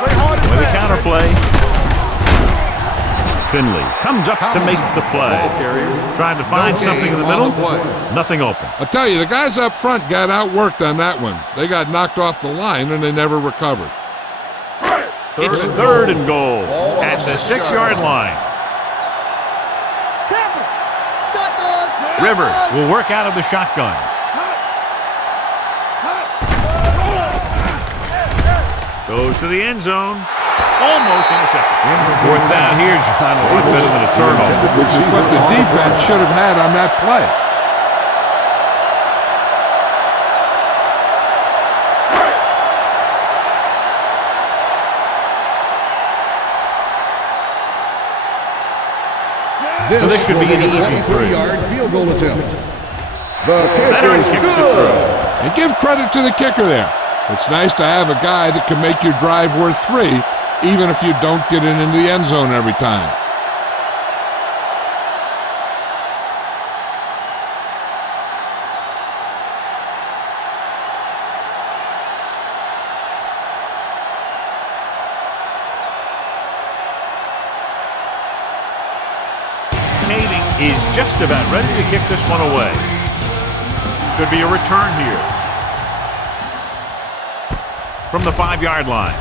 Play hard and With a fast. counterplay. Finley comes up to make the play. Trying to find something in the middle. Nothing open. I tell you, the guys up front got outworked on that one. They got knocked off the line and they never recovered. It's third and goal at the 6-yard line. Rivers will work out of the shotgun. Goes to the end zone. Almost intercepted. Fourth down here, John, a lot better than a turnover. Which is what the defense should have had on that play. So this should be an easy 3-yard field goal attempt. Veteran kicks it through. And give credit to the kicker there. It's nice to have a guy that can make your drive worth 3, even if you don't get it into the end zone every time. Is just about ready to kick this one away. Should be a return here. From the 5-yard line.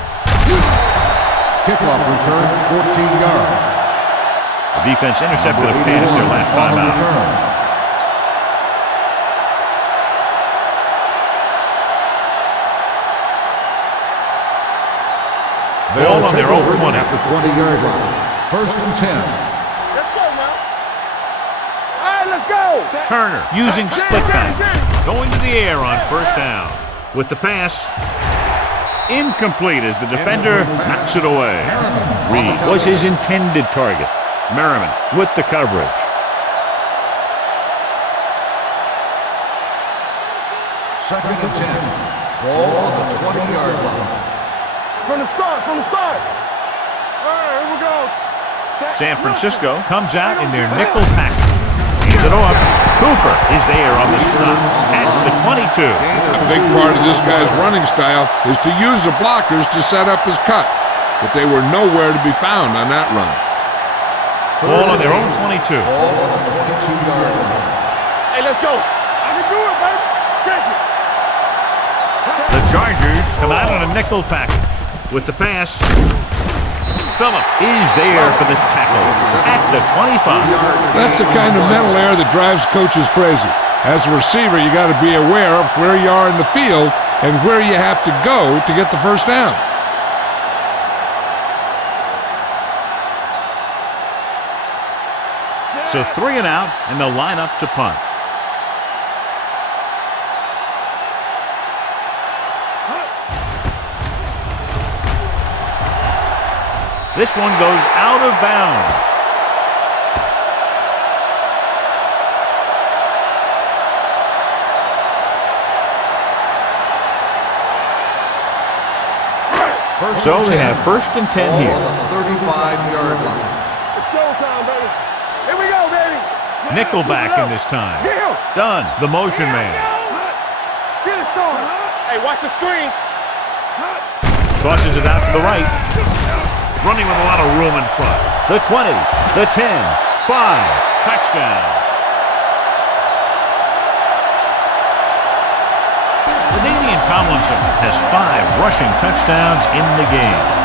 Kickoff return, 14 yards. The defense intercepted a pass their last time out. Ball on their own 20. At the 20-yard line. First and 10. Turner using split pass. Going to the air on first down. With the pass, incomplete as the defender knocks it away. Reed was his intended target. Merriman with the coverage. Second and 10. Ball on the 20-yard line. From the start. All right, here we go. San Francisco comes out in their nickel package. Hands it off. Cooper is there on the stop at the 22. A big part of this guy's running style is to use the blockers to set up his cut, but they were nowhere to be found on that run. Ball on their own 22. Ball on the 22-yard line. Hey, let's go. I can do it, baby. Check it. The Chargers come out in a nickel package. With the pass, Phillips is there for the tackle at the 25. That's the kind of mental error that drives coaches crazy. As a receiver, you got to be aware of where you are in the field and where you have to go to get the first down. So 3 and out, and they'll line up to punt. This one goes out of bounds. So they have first and 10 here. On the 35-yard line. It's showtime, baby. Here we go, baby. Nickelback in this time. Done. The motion man. Get it started. Hey, watch the screen. Tosses it out to the right. Running with a lot of room in front. The 20, the 10, 5. Touchdown. LaDainian Tomlinson has 5 rushing touchdowns in the game.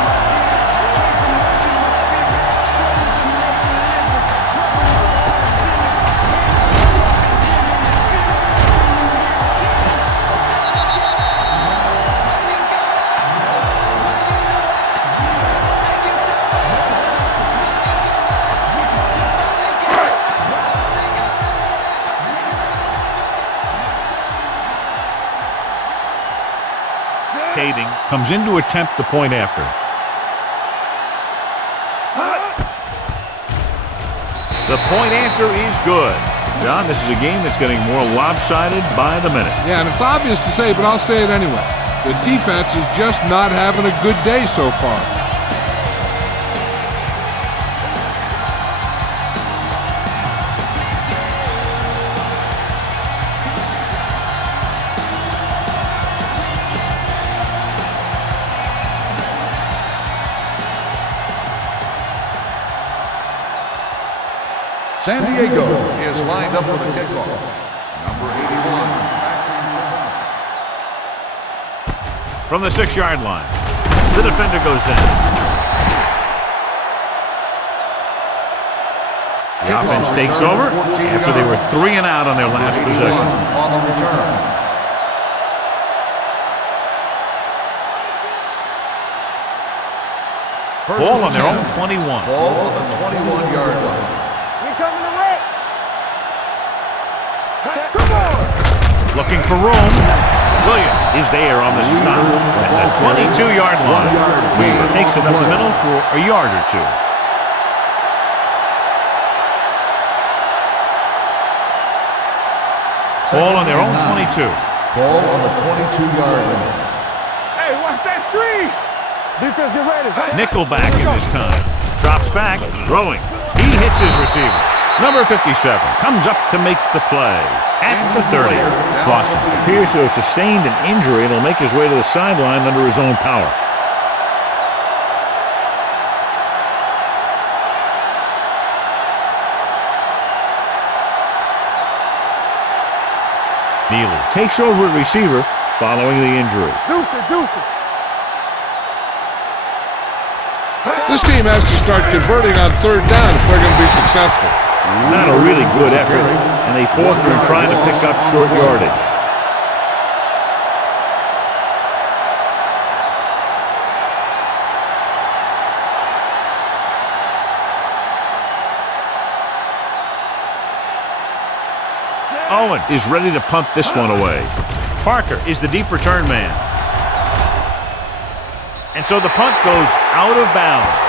Rotating, comes in to attempt the point after. The point after is good. John, this is a game that's getting more lopsided by the minute. Yeah, and it's obvious to say, but I'll say it anyway. The defense is just not having a good day so far. San Diego is lined up for the kickoff. Number 81. From the 6-yard line, the defender goes down. The offense takes over after they were 3 and out on their last possession. On the return. Ball on their own 21. Ball on the 21-yard line. Coming away. Come on. Looking for room. Williams is there on the stop at the 22-yard line. Weaver takes it up the middle for a yard or two. Ball on their own 22. Ball on the 22-yard line. Hey, watch that screen. Defense, get ready. Nickelback in this time. Drops back, throwing. He hits his receiver. Number 57 comes up to make the play at the 30. Clausen appears to have sustained an injury and will make his way to the sideline under his own power. Neely takes over at receiver following the injury. Deuce it. This team has to start converting on 3rd down if they're going to be successful. Not a really good effort, and they falter in trying to pick up short yardage. Owen is ready to punt this one away. Parker is the deep return man. And so the punt goes out of bounds.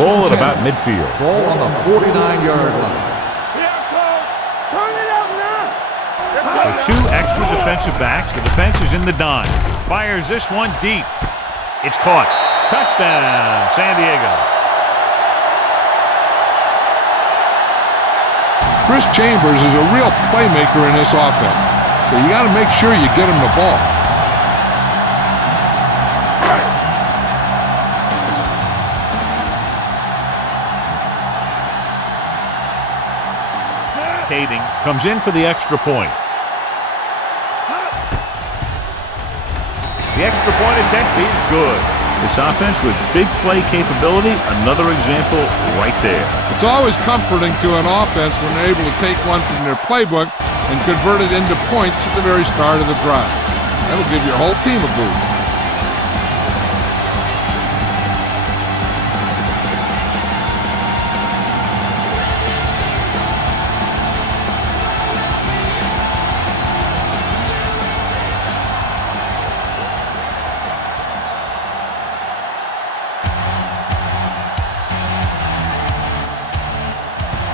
Ball at about midfield. Ball on the 49-yard line. Turn it up now. With 2 extra defensive backs, the defense is in the dime. Fires this one deep. It's caught. Touchdown, San Diego. Chris Chambers is a real playmaker in this offense, so you got to make sure you get him the ball. Kading comes in for the extra point. The extra point attempt is good. This offense with big play capability, another example right there. It's always comforting to an offense when they're able to take one from their playbook and convert it into points at the very start of the drive. That'll give your whole team a boost.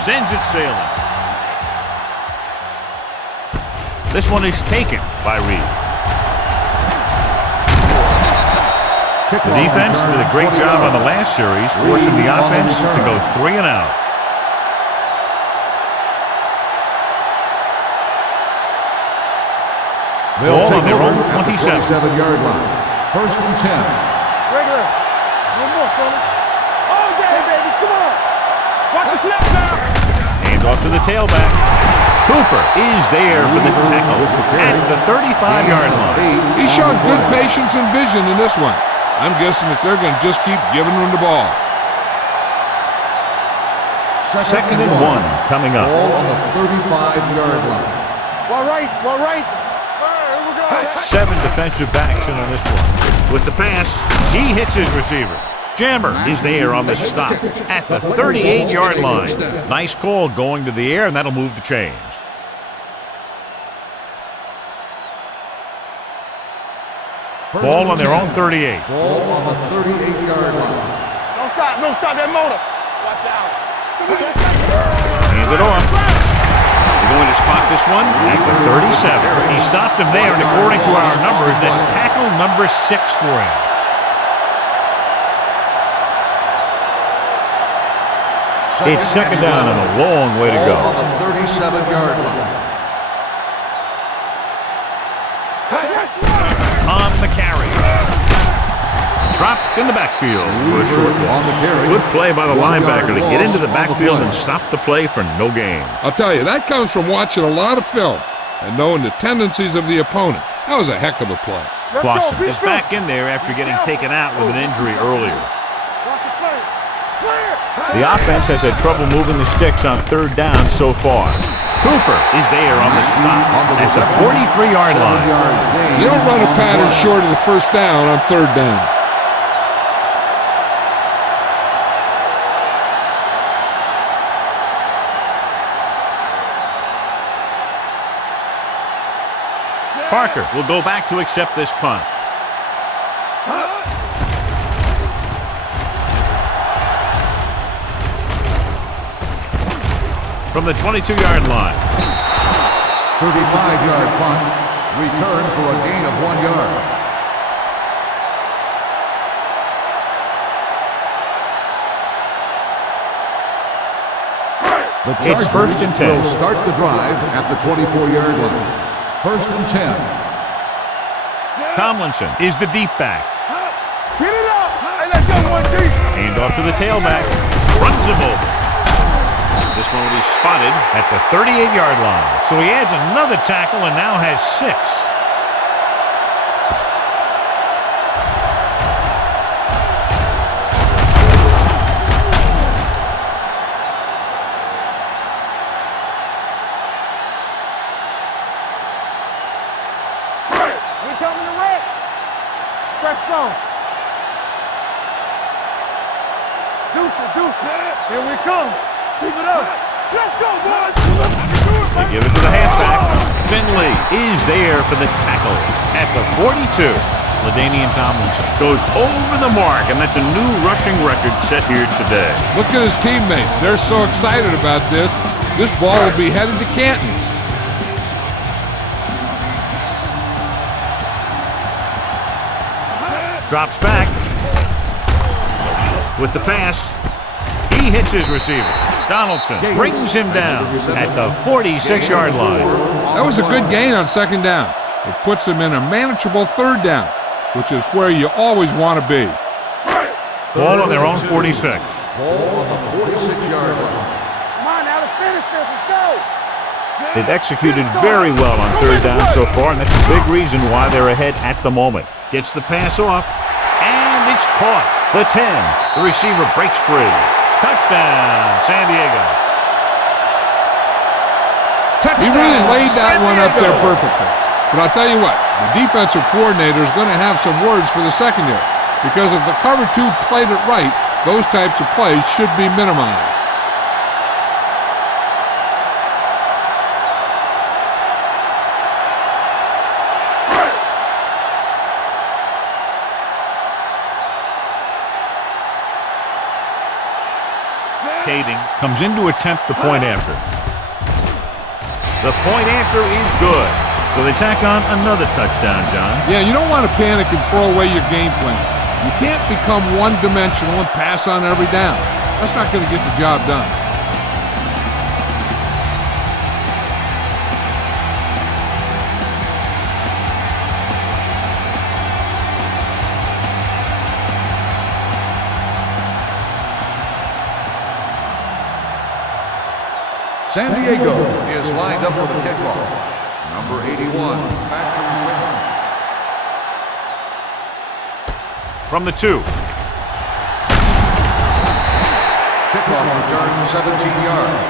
Sends it sailing. This one is taken by Reed. The defense did a great job on the last series, forcing the offense to go 3 and out. Ball on their own 27-yard line. 1st and 10. Regular. No more, fella. All day, baby. Come on. Watch the snap now. Hand off to the tailback. Cooper is there for the tackle at the 35-yard line. He showed good patience and vision in this one. I'm guessing that they're going to just keep giving him the ball. 2nd and 1 coming up. Ball on the 35-yard line. Well, right. All right, here we go. 7 defensive backs in on this one. With the pass, he hits his receiver. Jammer is there on the stop at the 38-yard line. Nice call going to the air, and that'll move the chains. Ball on their own 38. Ball on the 38-yard line. Don't stop that motor. Watch out. Hand it off. They're going to spot this one at the 37. He stopped him there, and according to our numbers, that's tackle number 6 for him. It's second down and a long way to go. On the 37-yard line. On the carry. Dropped in the backfield for a short loss. Good play by the linebacker to get into the backfield and stop the play for no gain. I'll tell you, that comes from watching a lot of film and knowing the tendencies of the opponent. That was a heck of a play. Clausen is back in there after getting taken out with an injury earlier. The offense has had trouble moving the sticks on third down so far. Cooper is there on the stop at the 43-yard line. You don't run a pattern short of the first down on third down. Parker will go back to accept this punt. From the 22-yard line. 35-yard punt. Return for a gain of 1 yard. It's first and 10. Will start the drive at the 24-yard line. First and 10. Tomlinson is the deep back. Get it up. Hey, let's go, 1 deep. Hand off to the tailback. Runs him over. This one will be spotted at the 38-yard line. So he adds another tackle and now has 6. We coming to wreck. Press on. Deuce it. Here we come. Keep it up. Let's go, boys. They give it to the halfback. Finley is there for the tackle at the 42. LaDainian Tomlinson goes over the mark, and that's a new rushing record set here today. Look at his teammates. They're so excited about this. This ball will be headed to Canton. Drops back with the pass. He hits his receiver. Donaldson brings him down at the 46-yard line. That was a good gain on second down. It puts him in a manageable third down, which is where you always want to be. Ball on their own 46. Ball on the 46-yard line. Come on, now let's finish this. Let's go. They've executed very well on third down so far, and that's a big reason why they're ahead at the moment. Gets the pass off, and it's caught. The 10. The receiver breaks free. Touchdown, San Diego. He really laid that one up there perfectly. But I'll tell you what, the defensive coordinator is going to have some words for the secondary, because if the cover 2 played it right, those types of plays should be minimized. Kading comes in to attempt the point after. The point after is good. So they tack on another touchdown, John. Yeah, you don't want to panic and throw away your game plan. You can't become one-dimensional and pass on every down. That's not going to get the job done. San Diego is lined up for the kickoff. Number 81, back to return. From the 2. Kickoff return, 17 yards.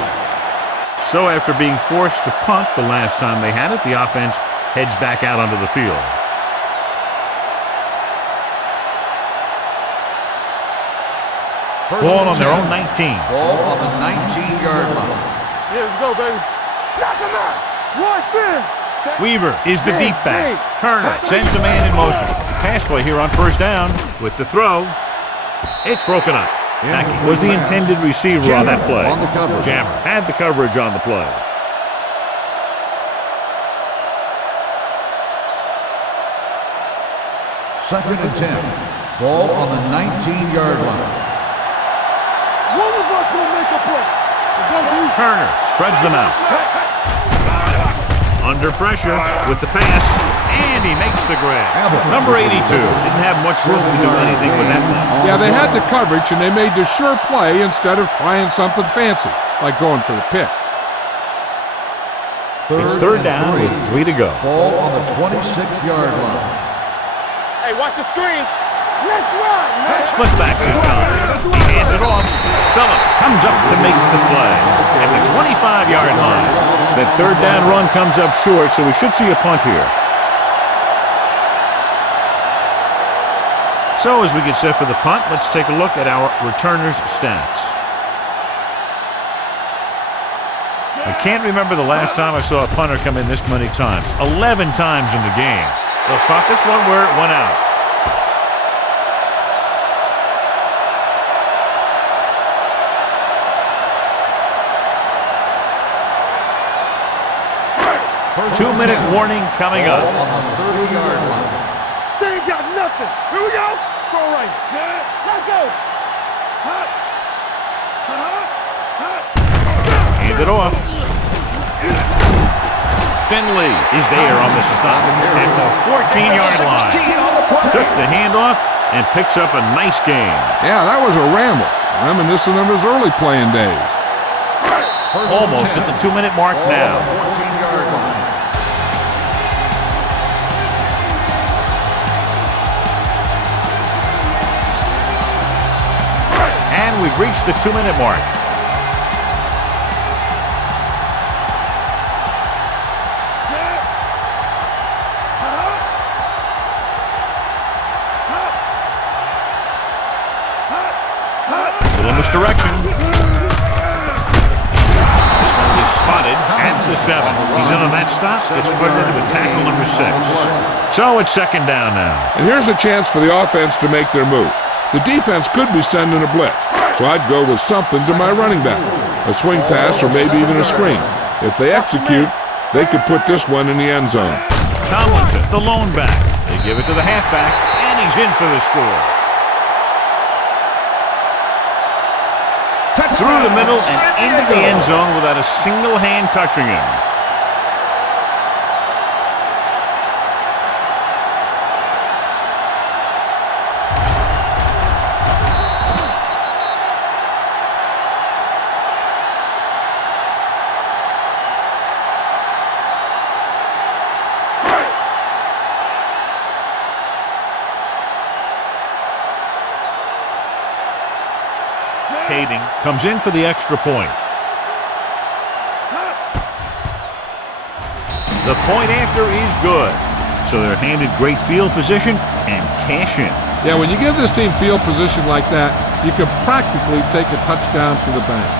So after being forced to punt the last time they had it, the offense heads back out onto the field. Ball on their own 19. Ball on the 19-yard line. Yeah, let's go, baby. Knock him out. Rush in. Weaver is the deep back. Turner sends a man in motion. Pass play here on first down with the throw. It's broken up. Mackey was the intended receiver on that play. On the coverage. Jammer had the coverage on the play. Second and 10. Ball on the 19-yard line. One of us will make a play. Turner spreads them out. Under pressure with the pass, and he makes the grab. Number 82 didn't have much room to do anything with that one. Yeah, they had the coverage, and they made the sure play instead of trying something fancy, like going for the pick. It's third down with 3 to go. Ball on the 26-yard line. Hey, watch the screen. Let's run, man. Split back this time. He hands it off. Phillips comes up to make the play at the 25-yard line. That third down run comes up short, so we should see a punt here. So as we get set for the punt, let's take a look at our returners' stats. I can't remember the last time I saw a punter come in this many times. 11 times in the game. They'll spot this one where it went out. Two-minute warning coming up. On the 30-yard line. They ain't got nothing. Here we go. Throw right. Let's go. Hand it off. Finley is there on the stop at the 14-yard line. Took the handoff and picks up a nice gain. Yeah, that was a ramble, reminiscent of his early playing days. Almost at the 2-minute mark now. 14-yard line. And we've reached the 2-minute mark. Little misdirection. This one is spotted at the 7. He's in on that stop. Gets credited with tackle number 6. So it's second down now. And here's a chance for the offense to make their move. The defense could be sending a blitz, so I'd go with something to my running back. A swing pass or maybe even a screen. If they execute, they could put this one in the end zone. Tomlinson, the lone back. They give it to the halfback, and he's in for the score. Through the middle and into the end zone without a single hand touching him. Comes in for the extra point. The point after is good. So they're handed great field position and cash in. Yeah, when you give this team field position like that, you can practically take a touchdown to the bank.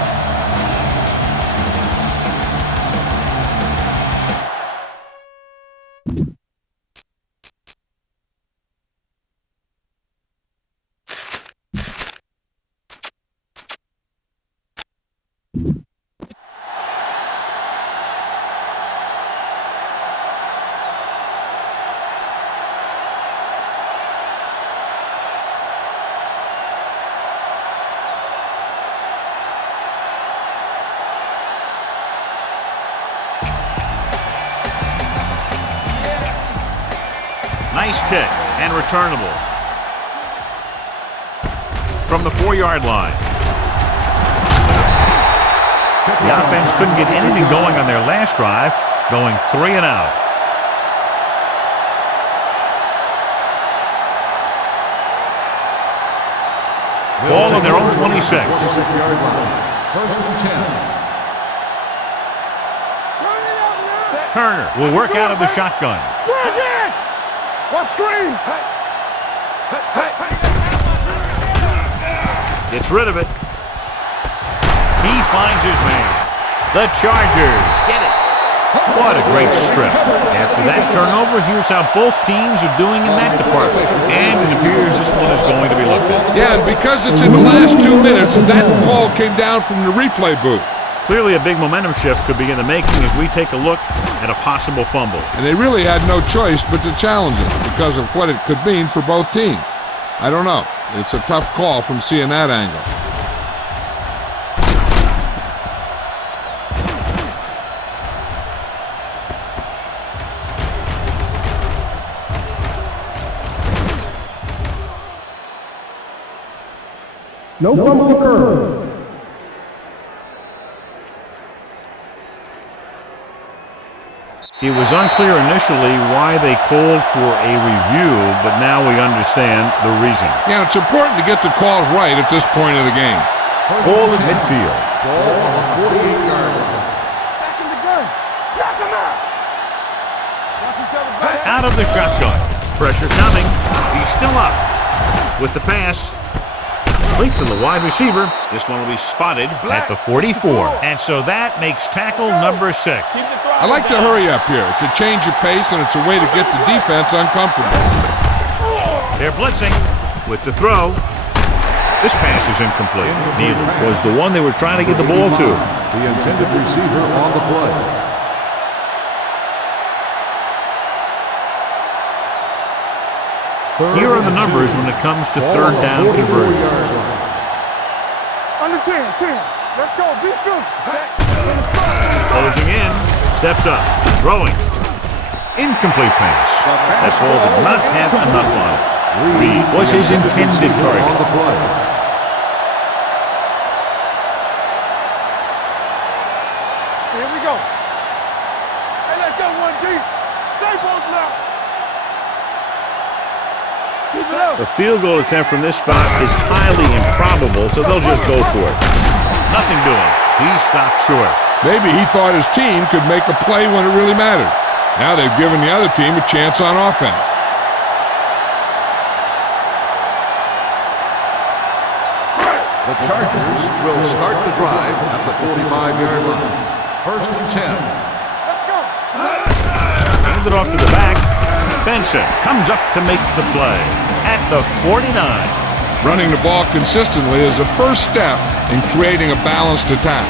Nice kick and returnable. From the 4-yard line. The offense couldn't get anything going on their last drive, going 3 and out. Ball on their own 26. 26-yard line. First and 10. Turner will work out of the shotgun. What screen? Gets rid of it. He finds his man. The Chargers get it. What a great strip. After that turnover, here's how both teams are doing in that department. And it appears this one is going to be looked at. Yeah, and because it's in the last 2 minutes, that call came down from the replay booth. Clearly a big momentum shift could be in the making as we take a look at a possible fumble. And they really had no choice but to challenge it because of what it could mean for both teams. I don't know. It's a tough call from seeing that angle. No fumble occurred. It was unclear initially why they called for a review, but now we understand the reason. Yeah, it's important to get the calls right at this point of the game. Ball at midfield. Ball on the 48-yard line. Back in the gun. Knock him out. Knock each other back. Out of the shotgun. Pressure coming. He's still up. With the pass. Complete to the wide receiver. This one will be spotted at the 44. And so that makes tackle number 6. I like to hurry up here. It's a change of pace, and it's a way to get the defense uncomfortable. They're blitzing with the throw. This pass is incomplete. Neither was the one they were trying to get the ball to. The intended receiver on the play. Here are the numbers when it comes to third down conversions. Under 10. Let's go. Be good. Closing in. Steps up. Throwing. Incomplete pass. That ball did not have enough on it. Reed was his intended target. On the play. Here we go. Hey, let's go 1 deep. Stay both now. Keep it up. The field goal attempt from this spot is highly improbable, so they'll just go for it. Nothing doing. He stopped short. Maybe he thought his team could make a play when it really mattered. Now they've given the other team a chance on offense. The Chargers will start the drive at the 45-yard line. 1st and 10. Let's go. Hand it off to the back. Benson comes up to make the play at the 49. Running the ball consistently is the first step in creating a balanced attack.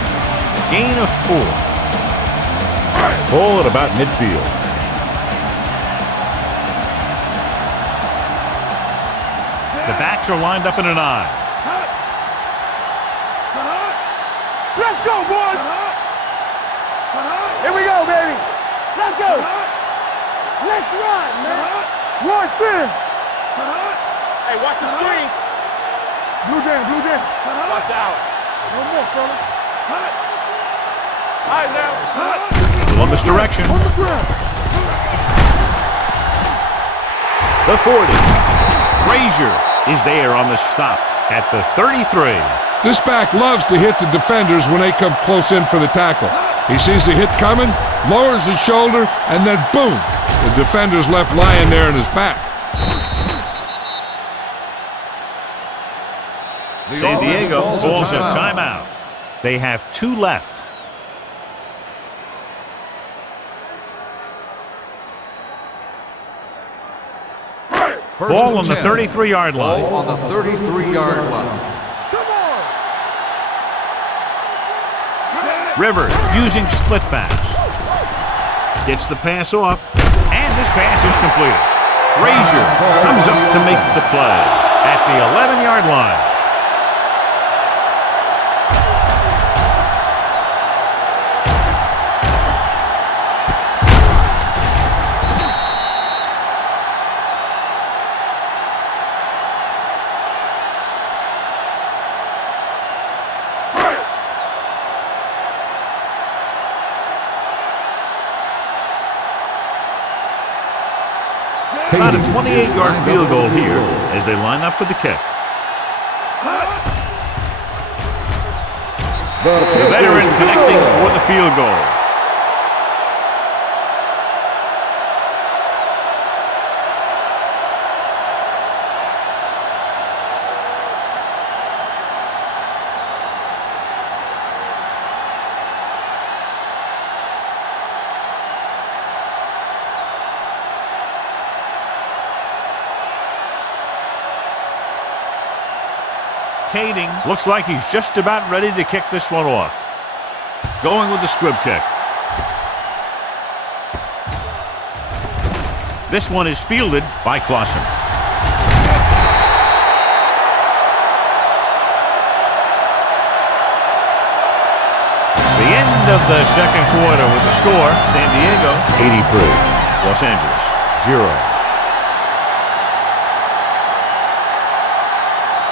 Gain of 4. Ball at about midfield. The backs are lined up in an I. Let's go, boys. Here we go, baby. Let's go. Let's run, man. Watch in. Hey, watch the screen. Blue down. Watch out. No more, fellas. All right, now. Columbus direction. On the ground. The 40. Frazier is there on the stop at the 33. This back loves to hit the defenders when they come close in for the tackle. He sees the hit coming, lowers his shoulder, and then boom, the defender's left lying there in his back. San Diego calls a timeout. They have 2 left. Ball on the 33-yard line. Ball on the 33-yard line. Rivers using split backs. Gets the pass off, and this pass is completed. Frazier comes up to make the play at the 11-yard line. About a 28-yard field goal here as they line up for the kick. The veteran connecting for the field goal. Kading looks like he's just about ready to kick this one off. Going with the squib kick. This one is fielded by Clausen. It's the end of the second quarter with the score, San Diego 83, Los Angeles 0.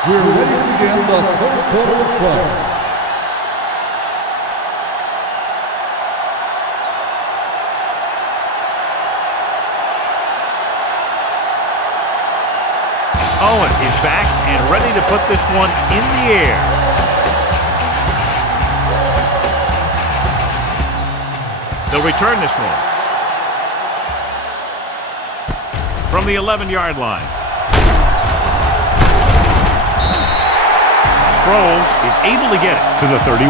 We're ready to begin the third quarter of play. Owen is back and ready to put this one in the air. They'll return this one. From the 11-yard line. Sproles is able to get it to the 31.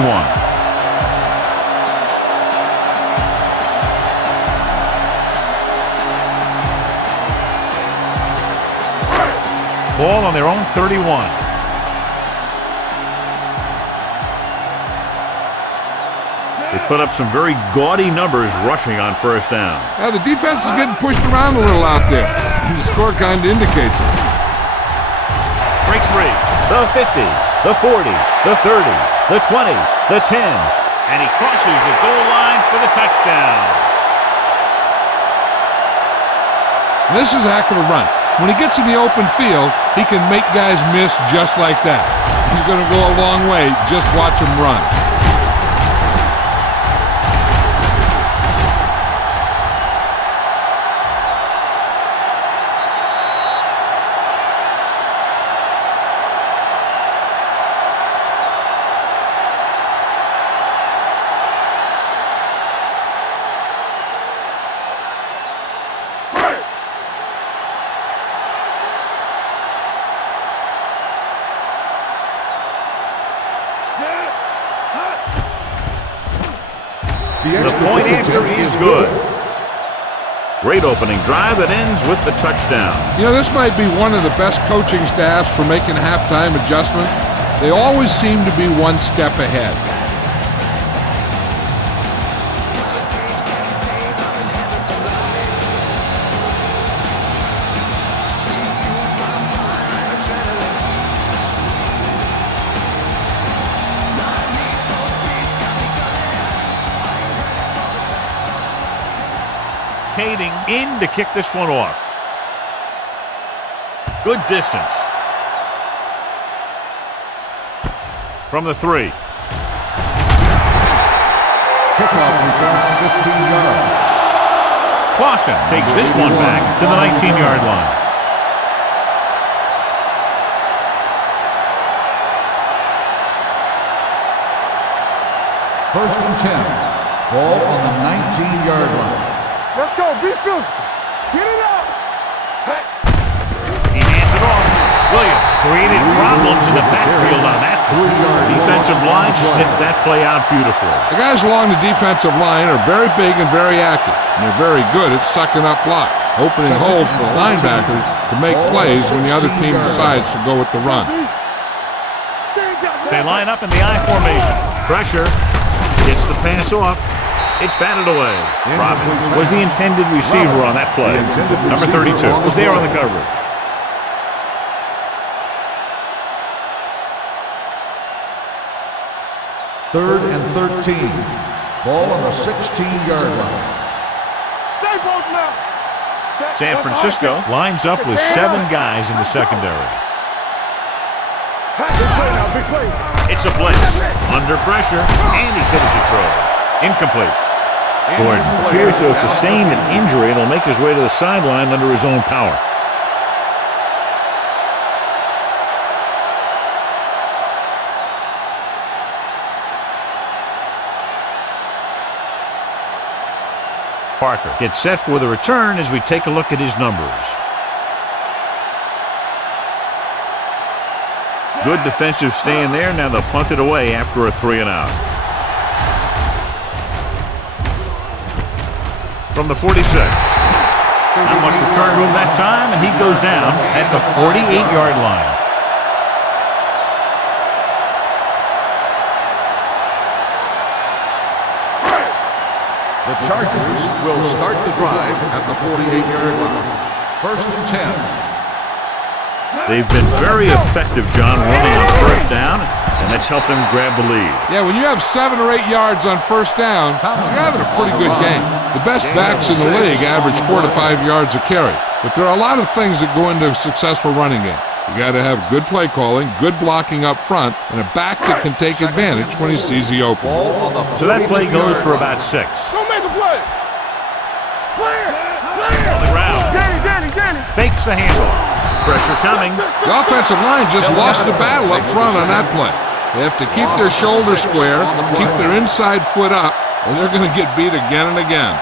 Ball on their own 31. They put up some very gaudy numbers rushing on first down. Now the defense is getting pushed around a little out there. And the score kind of indicates it. Breaks free. The 50, the 40, the 30, the 20, the 10. And he crosses the goal line for the touchdown. And this is a heck of a run. When he gets in the open field, he can make guys miss just like that. He's going to go a long way. Just watch him run. The point after is good. Great opening drive that ends with the touchdown. You know, this might be one of the best coaching staffs for making halftime adjustments. They always seem to be one step ahead. Kading in to kick this one off. Good distance. From the 3. Kickoff return 15 yards. Clausen takes this one back to the 19-yard line. First and 10. Ball on the 19-yard line. Let's go. Be physical. Get it out. He hands it off. Williams created problems in the backfield on that. Defensive line sniffed that play out beautifully. The guys along the defensive line are very big and very active, and they're very good at sucking up blocks, opening holes for linebackers to make plays when the other team decides to go with the run. They line up in the I formation. Pressure. Gets the pass off. It's batted away. Robbins was the intended receiver on that play. Number 32 was there on the coverage. Third and 13. Ball on the 16-yard line. San Francisco lines up with 7 guys in the secondary. It's a blitz. Under pressure, and he's hit as he throws. Incomplete. Gordon appears to have sustained an injury and will make his way to the sideline under his own power. Parker gets set for the return as we take a look at his numbers. Good defensive stand there. Now they'll punt it away after a 3-and-out. From the 46. Not much return room that time, and he goes down at the 48-yard line. The Chargers will start the drive at the 48-yard line. 1st and 10. They've been very effective, John, running on first down, and that's helped them grab the lead. Yeah, when you have 7 or 8 yards on first down, you're having a pretty good game. The best backs in the league average 4 to 5 yards a carry. But there are a lot of things that go into a successful running game. You got to have good play calling, good blocking up front, and a back that can take advantage when he sees the opening. So that play goes for about 6. Don't make a play. Clear. On the ground. Danny. Fakes the handoff. Pressure coming. The offensive line just lost the battle up front on that play. They have to keep their shoulders square, keep their inside foot up, or they're going to get beat again and again.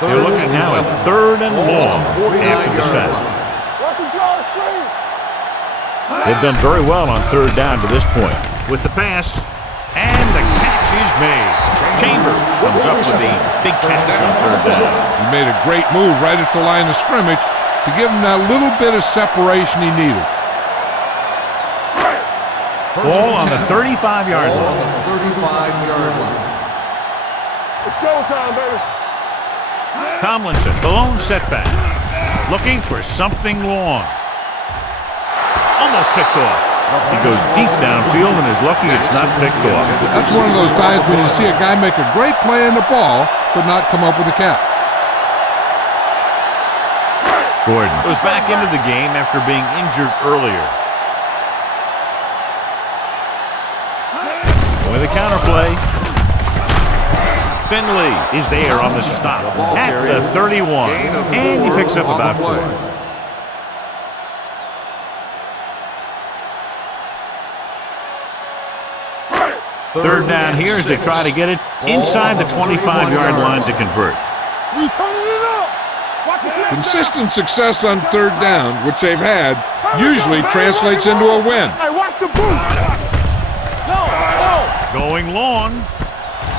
They're looking now at 3rd and long after the sack. They've done very well on 3rd down to this point. With the pass, and the catch is made. Chambers comes up with the big catch on 3rd down. He made a great move right at the line of scrimmage to give him that little bit of separation he needed. Ball on the 35-yard line. It's showtime, baby. Tomlinson, the lone setback. Looking for something long. Almost picked off. He goes deep downfield and is lucky it's not picked off. That's one of those times when you see a guy make a great play in the ball, but not come up with a catch. Gordon goes back into the game after being injured earlier. With a counterplay. Finley is there on the stop at the 31, and he picks up about 4. Third down here as they try to get it inside the 25-yard line to convert. We turning it up. Watch the snap. Consistent success on 3rd down, which they've had, usually translates into a win. Hey, watch the boot. No. Going long.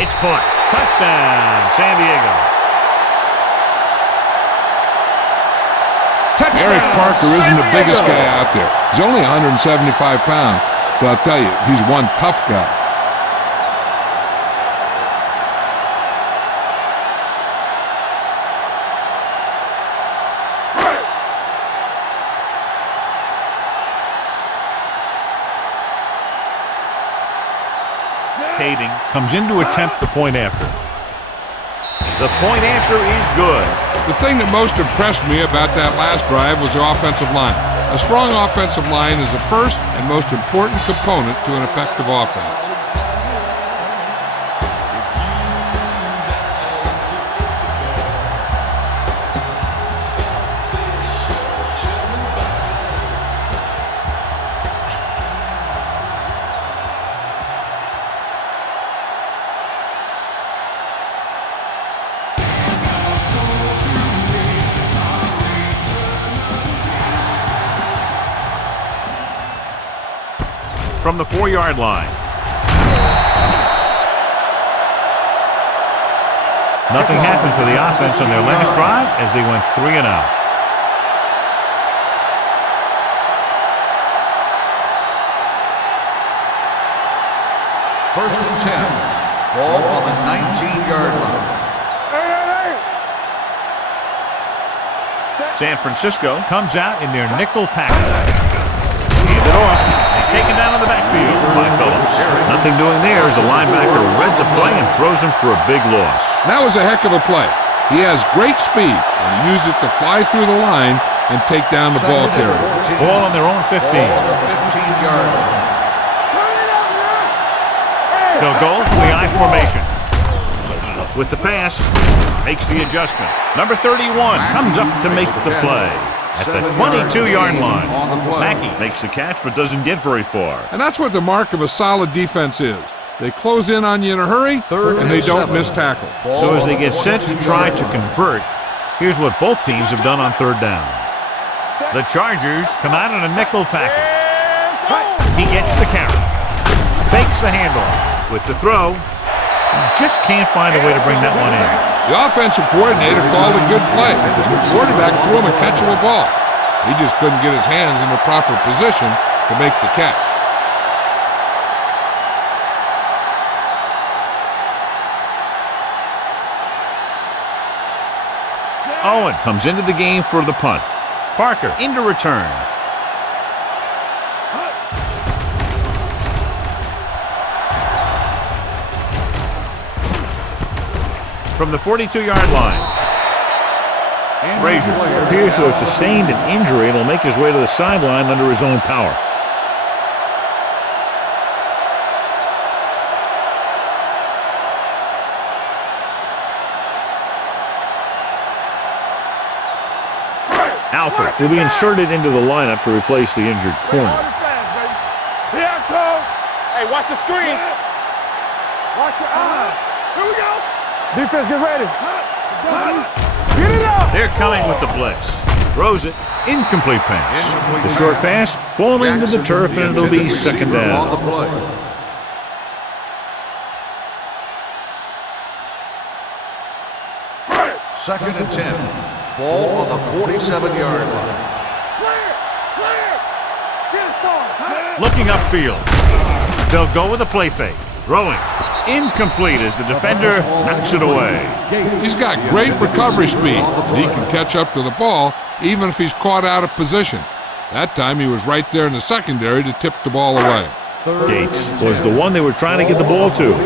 It's caught. Touchdown, San Diego. Touchdown, Eric Parker isn't the biggest guy out there. He's only 175 pounds, but I'll tell you, he's one tough guy. Kading comes in to attempt the point after. The point after is good. The thing that most impressed me about that last drive was the offensive line. A strong offensive line is the first and most important component to an effective offense. From the 4-yard line. Nothing happened for the offense on their last drive as they went 3 and out. First and 10. Ball on the 19-yard line. San Francisco comes out in their nickel package. Hand it off. He's taken down in the backfield by Phillips. Nothing doing there as the linebacker read the play and throws him for a big loss. That was a heck of a play. He has great speed, and he used it to fly through the line and take down the ball carrier. Ball on their own 15. Ball on the 15-yard line. They'll go from the I formation. With the pass, makes the adjustment. Number 31 comes up to make the play. At the 22-yard line, Mackey makes the catch but doesn't get very far. And that's what the mark of a solid defense is. They close in on you in a hurry, and they don't miss tackle. So as they get set to try to convert, here's what both teams have done on 3rd down. The Chargers come out in a nickel package. He gets the carry, fakes the handoff. With the throw, he just can't find a way to bring that one in. The offensive coordinator called a good play, and the quarterback threw him a catchable ball. He just couldn't get his hands in the proper position to make the catch. Owen comes into the game for the punt. Parker into return. From the 42-yard line. Frazier appears to have sustained an injury and will make his way to the sideline under his own power. Alford will be inserted into the lineup to replace the injured corner. Here I come. Hey, watch the screen. Watch your eyes. Here we go. Defense, get ready. Get it up. They're coming with the blitz. Throws it. Incomplete pass. The short pass falling to the turf, and it'll be second down. Second and 10. Ball on the 47-yard line. Looking upfield. They'll go with a play fake. Throwing. Incomplete as the defender knocks it away. He's got great recovery speed, and he can catch up to the ball even if he's caught out of position. That time he was right there in the secondary to tip the ball away. Gates was the one they were trying to get the ball to. Make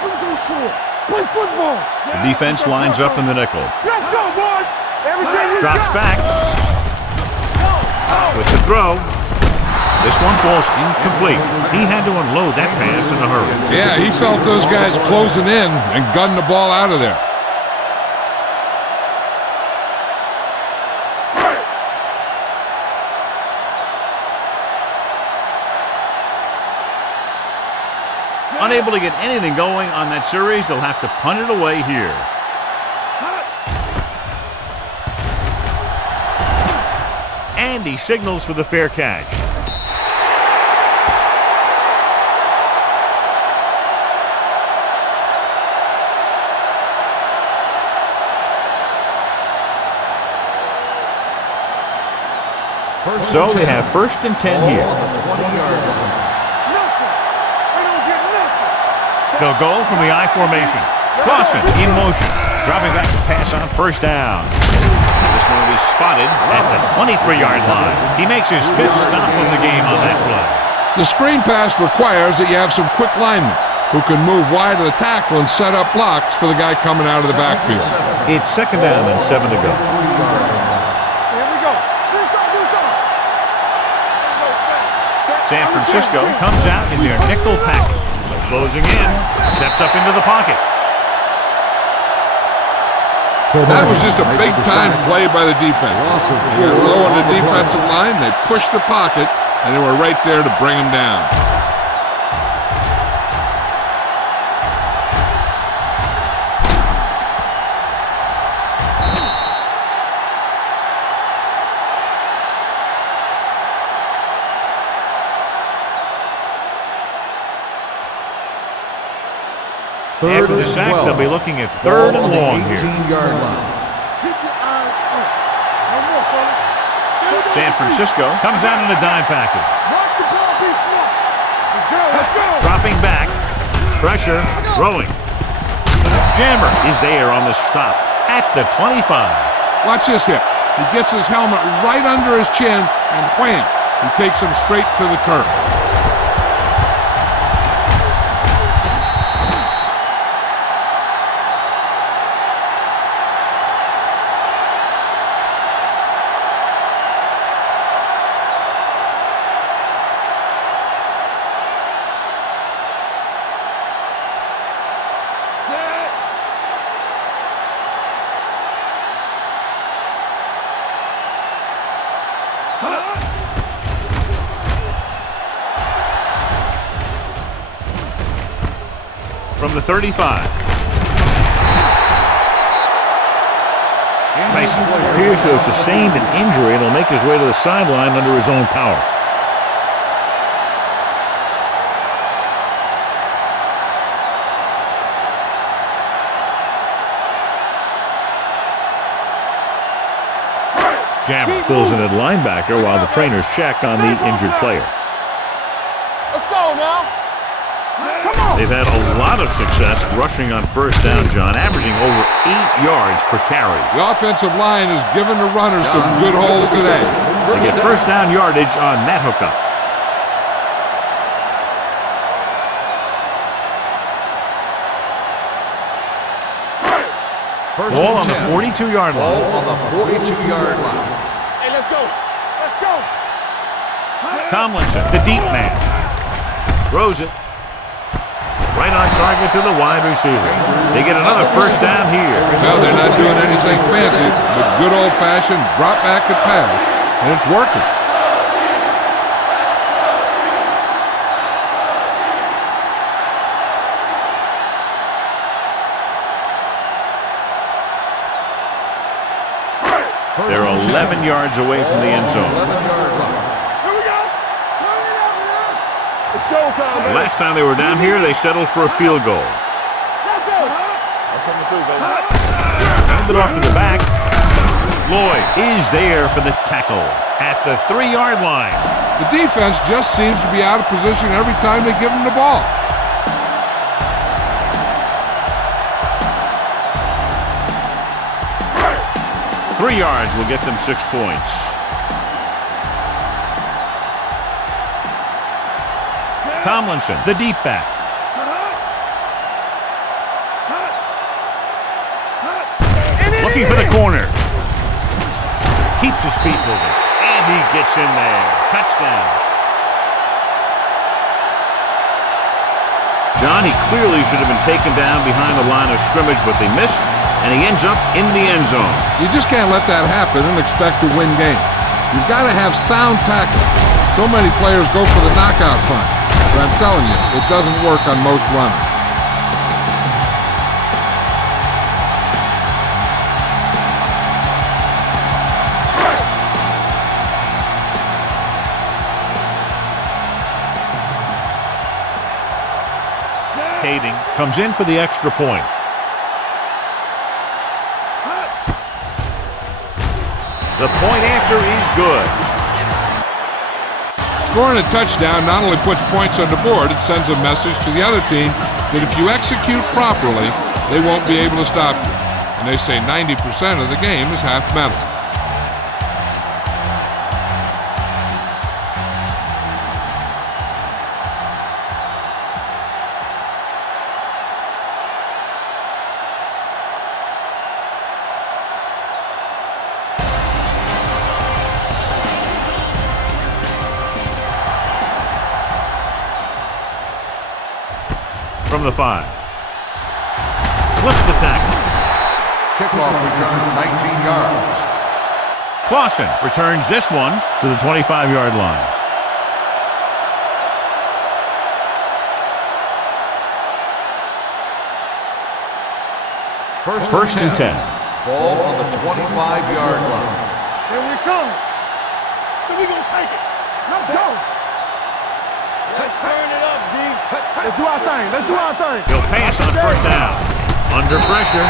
him go short. Play football. The defense lines up in the nickel. Let's go, boys. Everything you Drops got. back. With the throw. This one falls incomplete. He had to unload that pass in a hurry. Yeah, he felt those guys closing in and gunned the ball out of there. Unable to get anything going on that series, they'll have to punt it away here. And he signals for the fair catch. So they have first and 10 here. They'll go from the I formation. Clausen in motion. Dropping back to pass on first down. This one will be spotted at the 23-yard line. He makes his fifth stop of the game on that play. The screen pass requires that you have some quick linemen who can move wide of the tackle and set up blocks for the guy coming out of the backfield. It's second down and 7 to go. San Francisco comes out in their nickel package. Closing in, steps up into the pocket. That was just a big-time play by the defense. They were low on the defensive line, they pushed the pocket, and they were right there to bring him down. After the sack, they'll be looking at third and long here. 18-yard line. Keep your eyes up. No more, fella. San Francisco comes out in a dime package. Watch the ball be smart. Let's go, let's go. Dropping back. Pressure. Throwing. Jammer is there on the stop at the 25. Watch this hit. He gets his helmet right under his chin, and wham, he takes him straight to the turf. From the 35. Tyson appears to have sustained an injury and will make his way to the sideline under his own power. Jammer fills in at linebacker while the trainers check on the injured player. Let's go now. Come on. They've had a lot of success rushing on first down, John, averaging over 8 yards per carry. The offensive line has given the runners some good holes today. They get first down yardage on that hookup. Ball on the 42-yard line. Ball on the 42-yard line. Hey, let's go. Let's go. Tomlinson, the deep man. Throws it. Right on target to the wide receiver. They get another first down here. Well, they're not doing anything fancy, but good old-fashioned drop back and pass, and it's working. They're 11 yards away from the end zone. 11-yard line. Here we go. It's showtime, man. Last time they were down here, they settled for a field goal. Let's go. I'm coming through, baby. Handed off to the back. Lloyd is there for the tackle at the 3-yard line. The defense just seems to be out of position every time they give them the ball. Three yards will get them 6 points. Tomlinson, the deep back. Looking for the corner. Keeps his feet moving. And he gets in there. Touchdown. John, he clearly should have been taken down behind the line of scrimmage, but they missed, and he ends up in the end zone. You just can't let that happen and expect to win games. You've got to have sound tackling. So many players go for the knockout punt, but I'm telling you, it doesn't work on most runners. Kading comes in for the extra point. The point after is good. Scoring a touchdown not only puts points on the board, it sends a message to the other team that if you execute properly, they won't be able to stop you. And they say 90% of the game is half mental. From the 5. Slips the tackle. Kickoff return 19 yards. Clausen returns this one to the 25-yard line. First and 10. Ball on the 25-yard line. Here we come. So we gonna take it. Let's go. Let's turn it up, D. Let's do our thing. Let's do our thing. He'll pass on first down. Under pressure,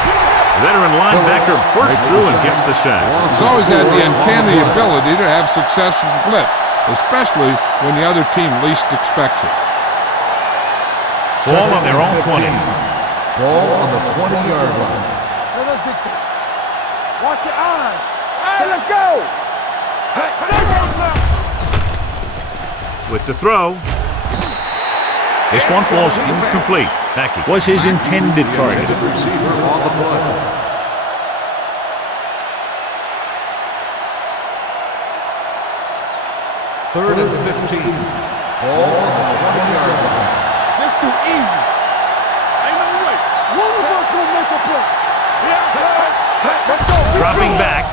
veteran linebacker bursts through and gets the sack. He's always had the uncanny ability to have success in the blitz, especially when the other team least expects it. Ball on their own 20. Ball on the 20-yard line. Let us dictate. Watch your eyes. Hey, let's go. Hey, With the throw. This one falls incomplete. Mackey was his intended target. Receiver on the play. Third and 15. Ball on the 20-yard line. This too easy. Ain't no way. One of us gonna make a play. Yeah. Let's go. Dropping back.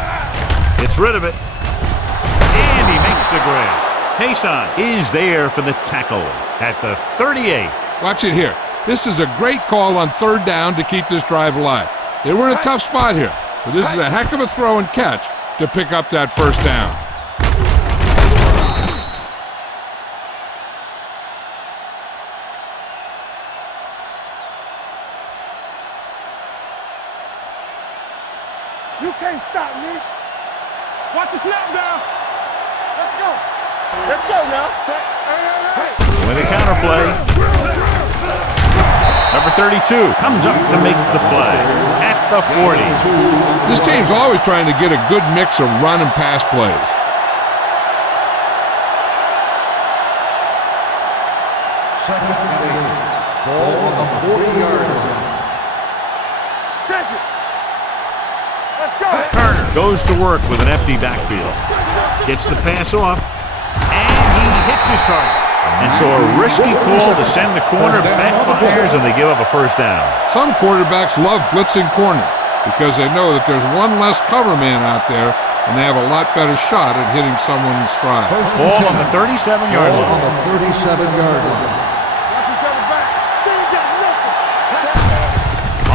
Gets rid of it. And he makes the grab. Kason is there for the tackle at the 38. Watch it here. This is a great call on third down to keep this drive alive. They were in a tough spot here, but this is a heck of a throw and catch to pick up that first down. You can't stop me. Watch the snap down. Let's go. Let's go now. With a counterplay. Number 32 comes up to make the play at the 40. This team's always trying to get a good mix of run and pass plays. Second and 8. Ball on the 40-yard line. Check it. Let's go. Turner goes to work with an empty backfield. Gets the pass off, and he hits his target. And so a risky call to send the corner backfires, and they give up a first down. Some quarterbacks love blitzing corner because they know that there's one less cover man out there, and they have a lot better shot at hitting someone in stride. Ball on the 37-yard Ball on line. the 37-yard line. Watch each other back. They ain't got nothing.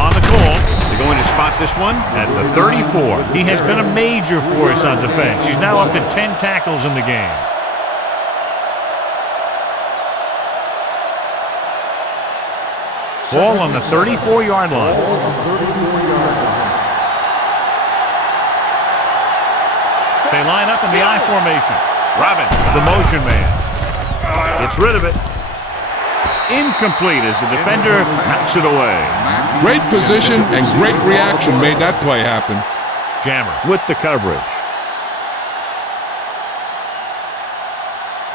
On the call, they're going to spot this one at the 34. He has been a major force on defense. He's now up to 10 tackles in the game. Ball on the 34-yard line. Ball on the 34-yard line. They line up in the I formation. Robbins, the motion man, gets rid of it. Incomplete as the defender knocks it away. Great position and great reaction made that play happen. Jammer with the coverage.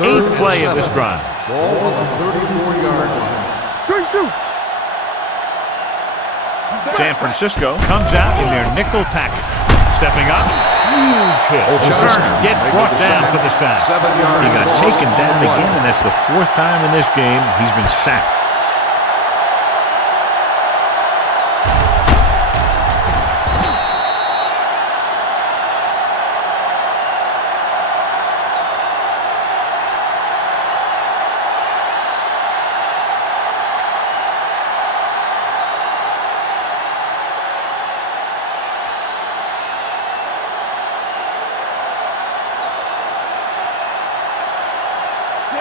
Third Eighth and play of 7. this drive. Ball on the 34-yard line. Good shoot. San Francisco comes out in their nickel package. Stepping up, huge hit. Turner gets brought down for the sack. 7-yard He got loss taken on down the play. again, and that's the fourth time in this game he's been sacked.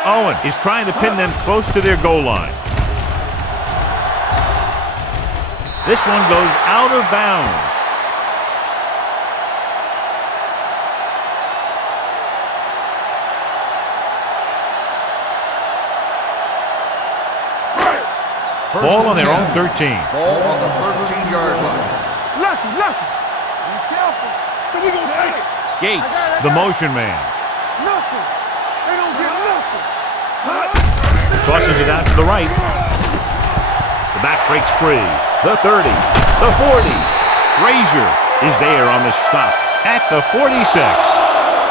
Owen is trying to pin them close to their goal line. This one goes out of bounds. Ball on their own 13. Ball on the 13-yard line. Lucky. Be careful. So we gonna take it. Gates, the motion man, Nothing. They don't get nothing. tosses it out to the right. The back breaks free. The 30, the 40. Frazier is there on the stop at the 46.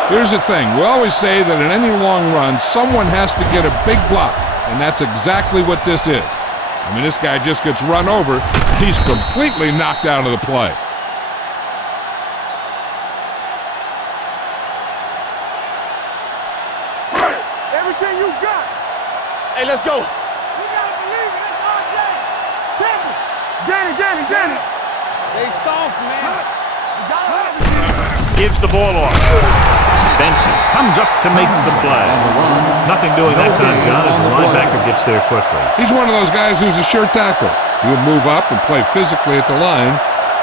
Here's the thing. We always say that in any long run, someone has to get a big block, and that's exactly what this is. I mean, this guy just gets run over, and he's completely knocked out of the play. Everything you got. Hey, let's go. You gotta believe it. It's our game. Temple. Danny. They soft, man. You gotta have it. Gives the ball off. Benson comes up to make the play. Nothing doing that time, John, as the linebacker gets there quickly. He's one of those guys who's a sure tackler. He'll move up and play physically at the line,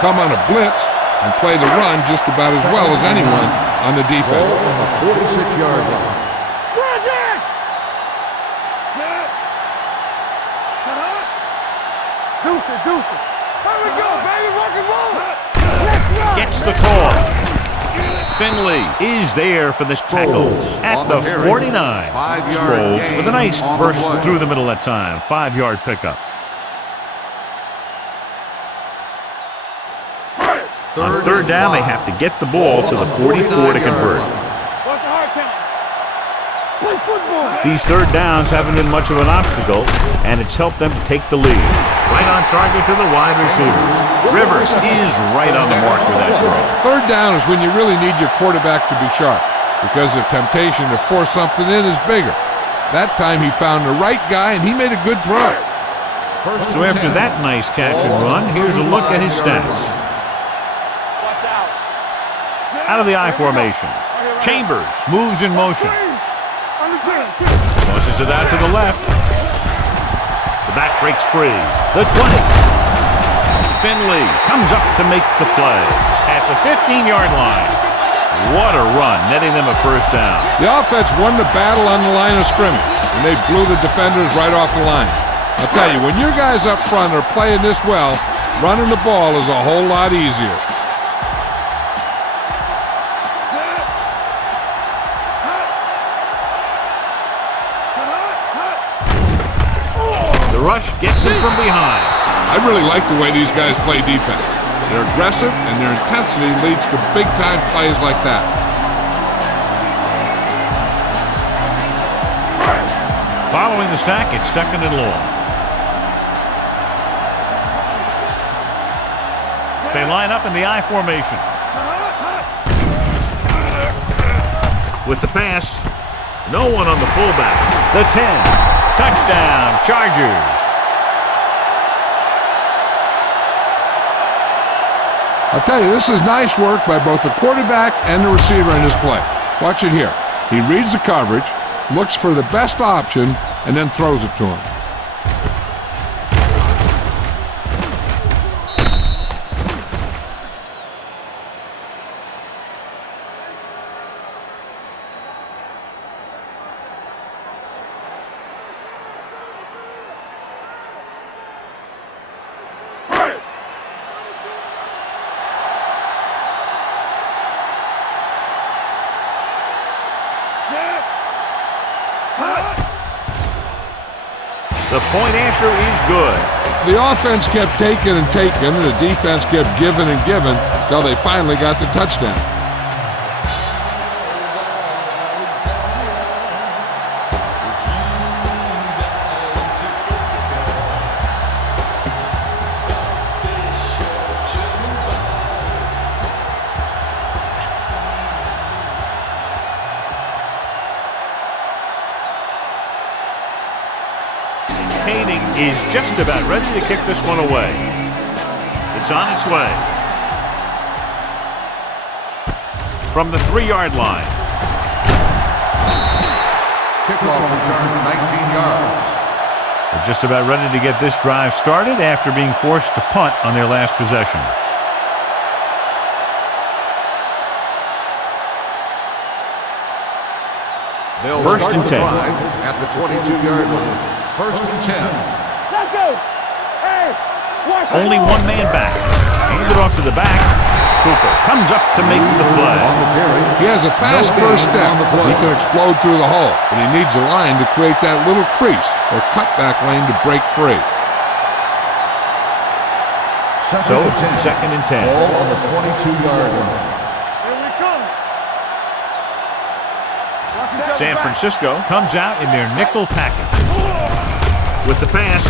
come on a blitz, and play the run just about as well as anyone on the Ball defense. on the 46-yard line. Project. Deuce it. Here we go, baby. Rock and roll. Let's run. Gets the call. Finley is there for the tackle at the 49. 5-yard Sproles gain with a nice on the burst play. through the middle that time. 5-yard pickup. On third down, they have to get the ball to the 44 to convert. Watch the hard count. Play football. These third downs haven't been much of an obstacle, and it's helped them to take the lead. Right on target to the wide receiver. Rivers is right on the mark with that throw. Third down is when you really need your quarterback to be sharp because the temptation to force something in is bigger. That time he found the right guy, and he made a good throw. So after that nice catch and run, here's a look at his stats. Watch out. Out of the I formation. Chambers moves in motion. Tosses it out to the left. The back breaks free. The 20. Finley comes up to make the play at the 15-yard line. What a run, netting them a first down. The offense won the battle on the line of scrimmage, and they blew the defenders right off the line. I'll tell you, when your guys up front are playing this well, running the ball is a whole lot easier. The rush gets him from behind. I really like the way these guys play defense. They're aggressive, and their intensity leads to big-time plays like that. Following the sack, it's 2nd and long. They line up in the I formation. With the pass, no one on the fullback. The 10. Touchdown, Chargers. I'll tell you, this is nice work by both the quarterback and the receiver in this play. Watch it here. He reads the coverage, looks for the best option, and then throws it to him. The point after is good. The offense kept taking and taking, and the defense kept giving and giving until they finally got the touchdown. Is just about ready to kick this one away. It's on its way. From the 3-yard line. Kickoff return, 19 yards. They're just about ready to get this drive started after being forced to punt on their last possession. They'll First start and the 10. drive at the 22-yard line. First and 10. Let's go. Hey, watch it. Only one man back. Handed off to the back. Cooper comes up to make the play. He has a fast first step. He can explode through the hole, but he needs a line to create that little crease or cutback lane to break free. So it's 2nd and 10. Ball on the 22-yard line. Here we come. San Francisco comes out in their nickel package. With the pass,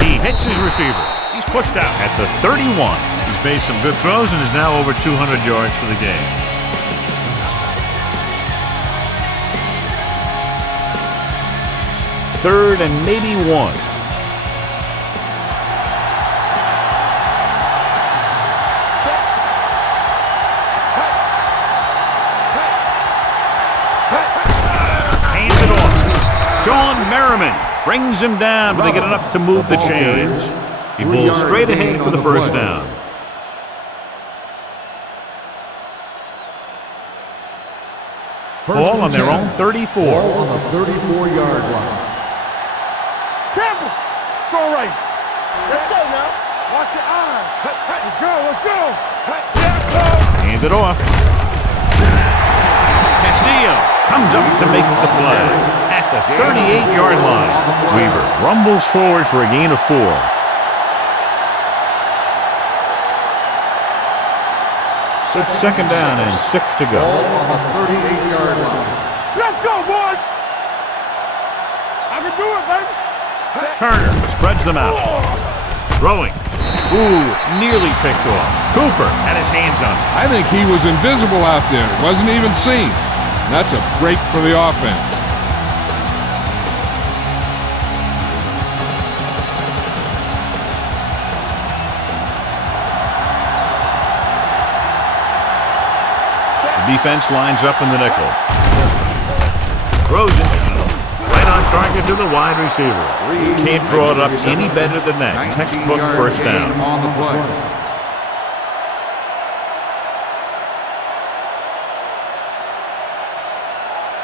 he hits his receiver. He's pushed out at the 31. He's made some good throws and is now over 200 yards for the game. Third and maybe 1. Hands it off. Sean Merriman brings him down, but they get enough to move the chains. He pulls straight ahead for the first down. Ball on their own 34. Ball on the 34-yard line. Temple. Strong right. Let's go now. Watch your eyes. Let's go. Let's go. Hand it off. Castillo comes up to make the play at the 38-yard line. Weaver rumbles forward for a gain of 4. It's 2nd down and 6 to go. Ball on the 38-yard line. Let's go, boys. I can do it, baby. Turner spreads them out. Throwing. Ooh, nearly picked off. Cooper had his hands on it. I think he was invisible out there. Wasn't even seen. That's a break for the offense. The defense lines up in the nickel. Throws it. Right on target to the wide receiver. Can't draw it up any better than that. Textbook first down. On the play.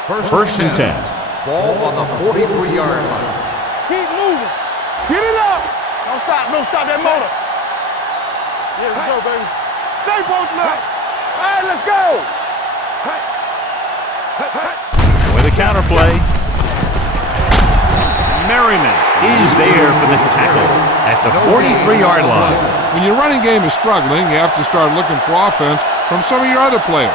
First and 10. Ball on the 43-yard line. Keep moving. Get it up. Don't stop. Don't stop that motor. Yeah, let's go, baby. Stay both left. All right, let's go. With a counterplay. Merriman is there for the tackle at the 43-yard line. When your running game is struggling, you have to start looking for offense from some of your other players.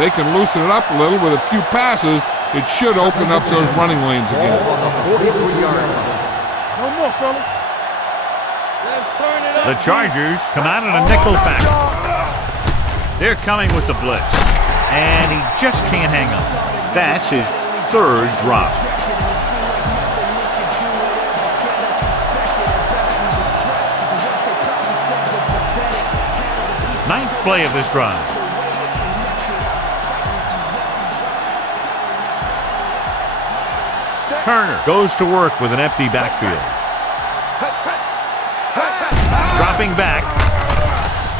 They can loosen it up a little with a few passes. It should open up those running lanes again. Ball on the 43-yard line. No more, fellas. Let's turn it up. The Chargers come out in a nickel package. They're coming with the blitz, and he just can't hang on. That's his third drop. Ninth play of this drive. Turner goes to work with an empty backfield. Dropping back.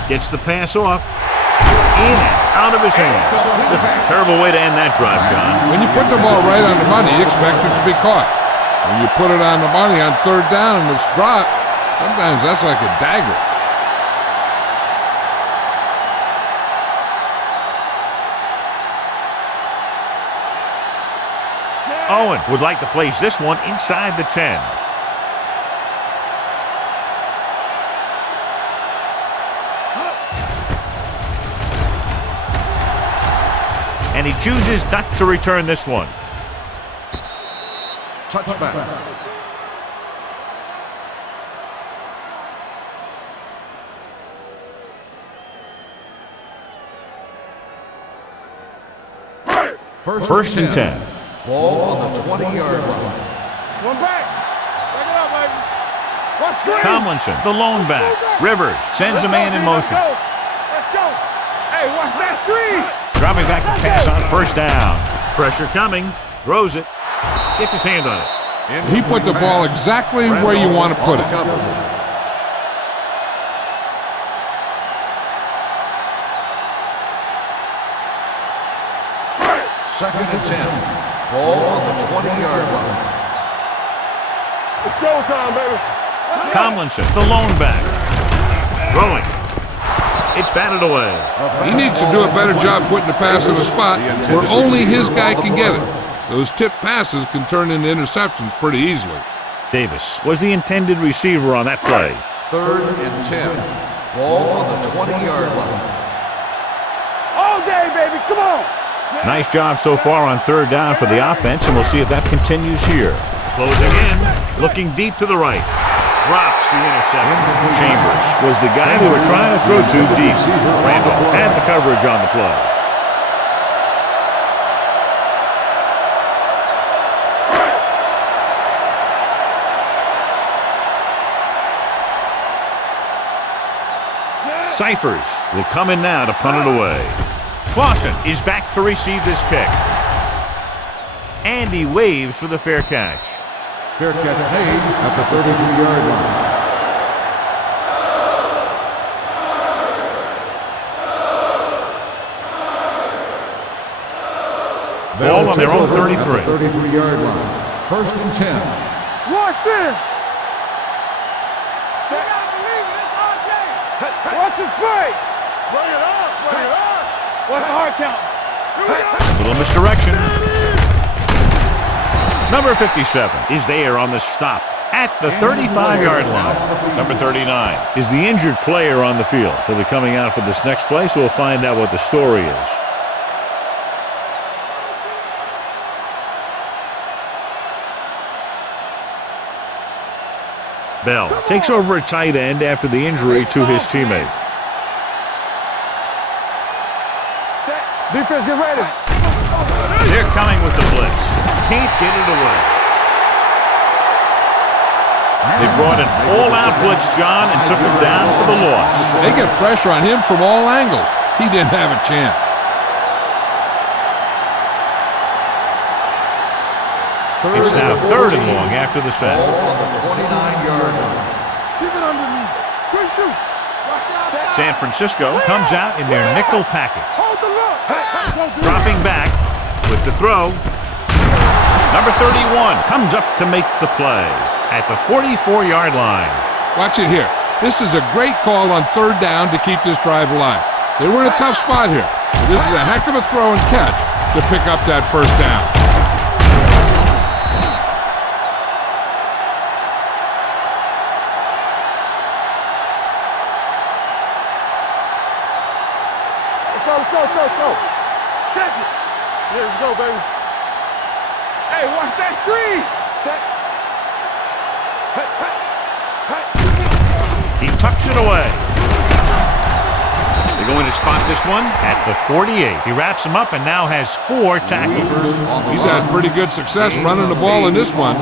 Gets the pass off. In and out of his hands. Terrible way to end that drive, John. When you put the ball right on the money, you expect it to be caught. When you put it on the money on third down and it's dropped, sometimes that's like a dagger. Owen would like to place this one inside the 10. And he chooses not to return this one. Touchback. First and 10. Ball on the 20-yard line. One back. Back it up, baby. One screen. Tomlinson, the lone back. Rivers sends a man in motion. Let's go. Hey, watch that screen. Dropping back to pass on first down. Pressure coming. Throws it. Gets his hand on it. He put the ball exactly where you want to put it. Second and 10. Ball on the 20-yard line. It's showtime, baby. Tomlinson, the lone back. Throwing. It's batted away. He needs to do a better job putting the pass in a spot where only his guy can get it. Those tip passes can turn into interceptions pretty easily. Davis was the intended receiver on that play. Third and 10. Ball on the 20-yard line. All day, baby. Come on. Nice job so far on third down for the offense, and we'll see if that continues here. Closing in, looking deep to the right. Drops the interception. Chambers was the guy they were trying to throw to deep. Randall had the coverage on the play. Cyphers will come in now to punt it away. Clausen is back to receive this kick. And he waves for the fair catch. Fair catch made at the 33-yard line. Ball on their own 33. 33-yard line. First and 10. Watch it. Watch his play. Bring it on. Bring it on. What's the hard count? Little misdirection. Number 57 is there on the stop at the 35-yard line. Number 39 is the injured player on the field. He'll be coming out for this next play, so we'll find out what the story is. Bell takes over at tight end after the injury to his teammate. Defense, get ready. They're coming with the blitz. Can't get it away. They brought an all-out blitz, John, and took him down for the loss. They get pressure on him from all angles. He didn't have a chance. It's now third and long after the sack. Ball on the 29-yard line. Keep it under me. Good shoot. San Francisco comes out in their nickel package. Hold the look. Dropping back with the throw. Number 31 comes up to make the play at the 44-yard line. Watch it here. This is a great call on third down to keep this drive alive. They were in a tough spot here, but this is a heck of a throw and catch to pick up that first down. Let's go. Check it. Yeah, let's go, baby. Hey, watch that screen. Set. He tucks it away. They're going to spot this one at the 48. He wraps him up and now has 4 tackles. He's had pretty good success running the ball in this one.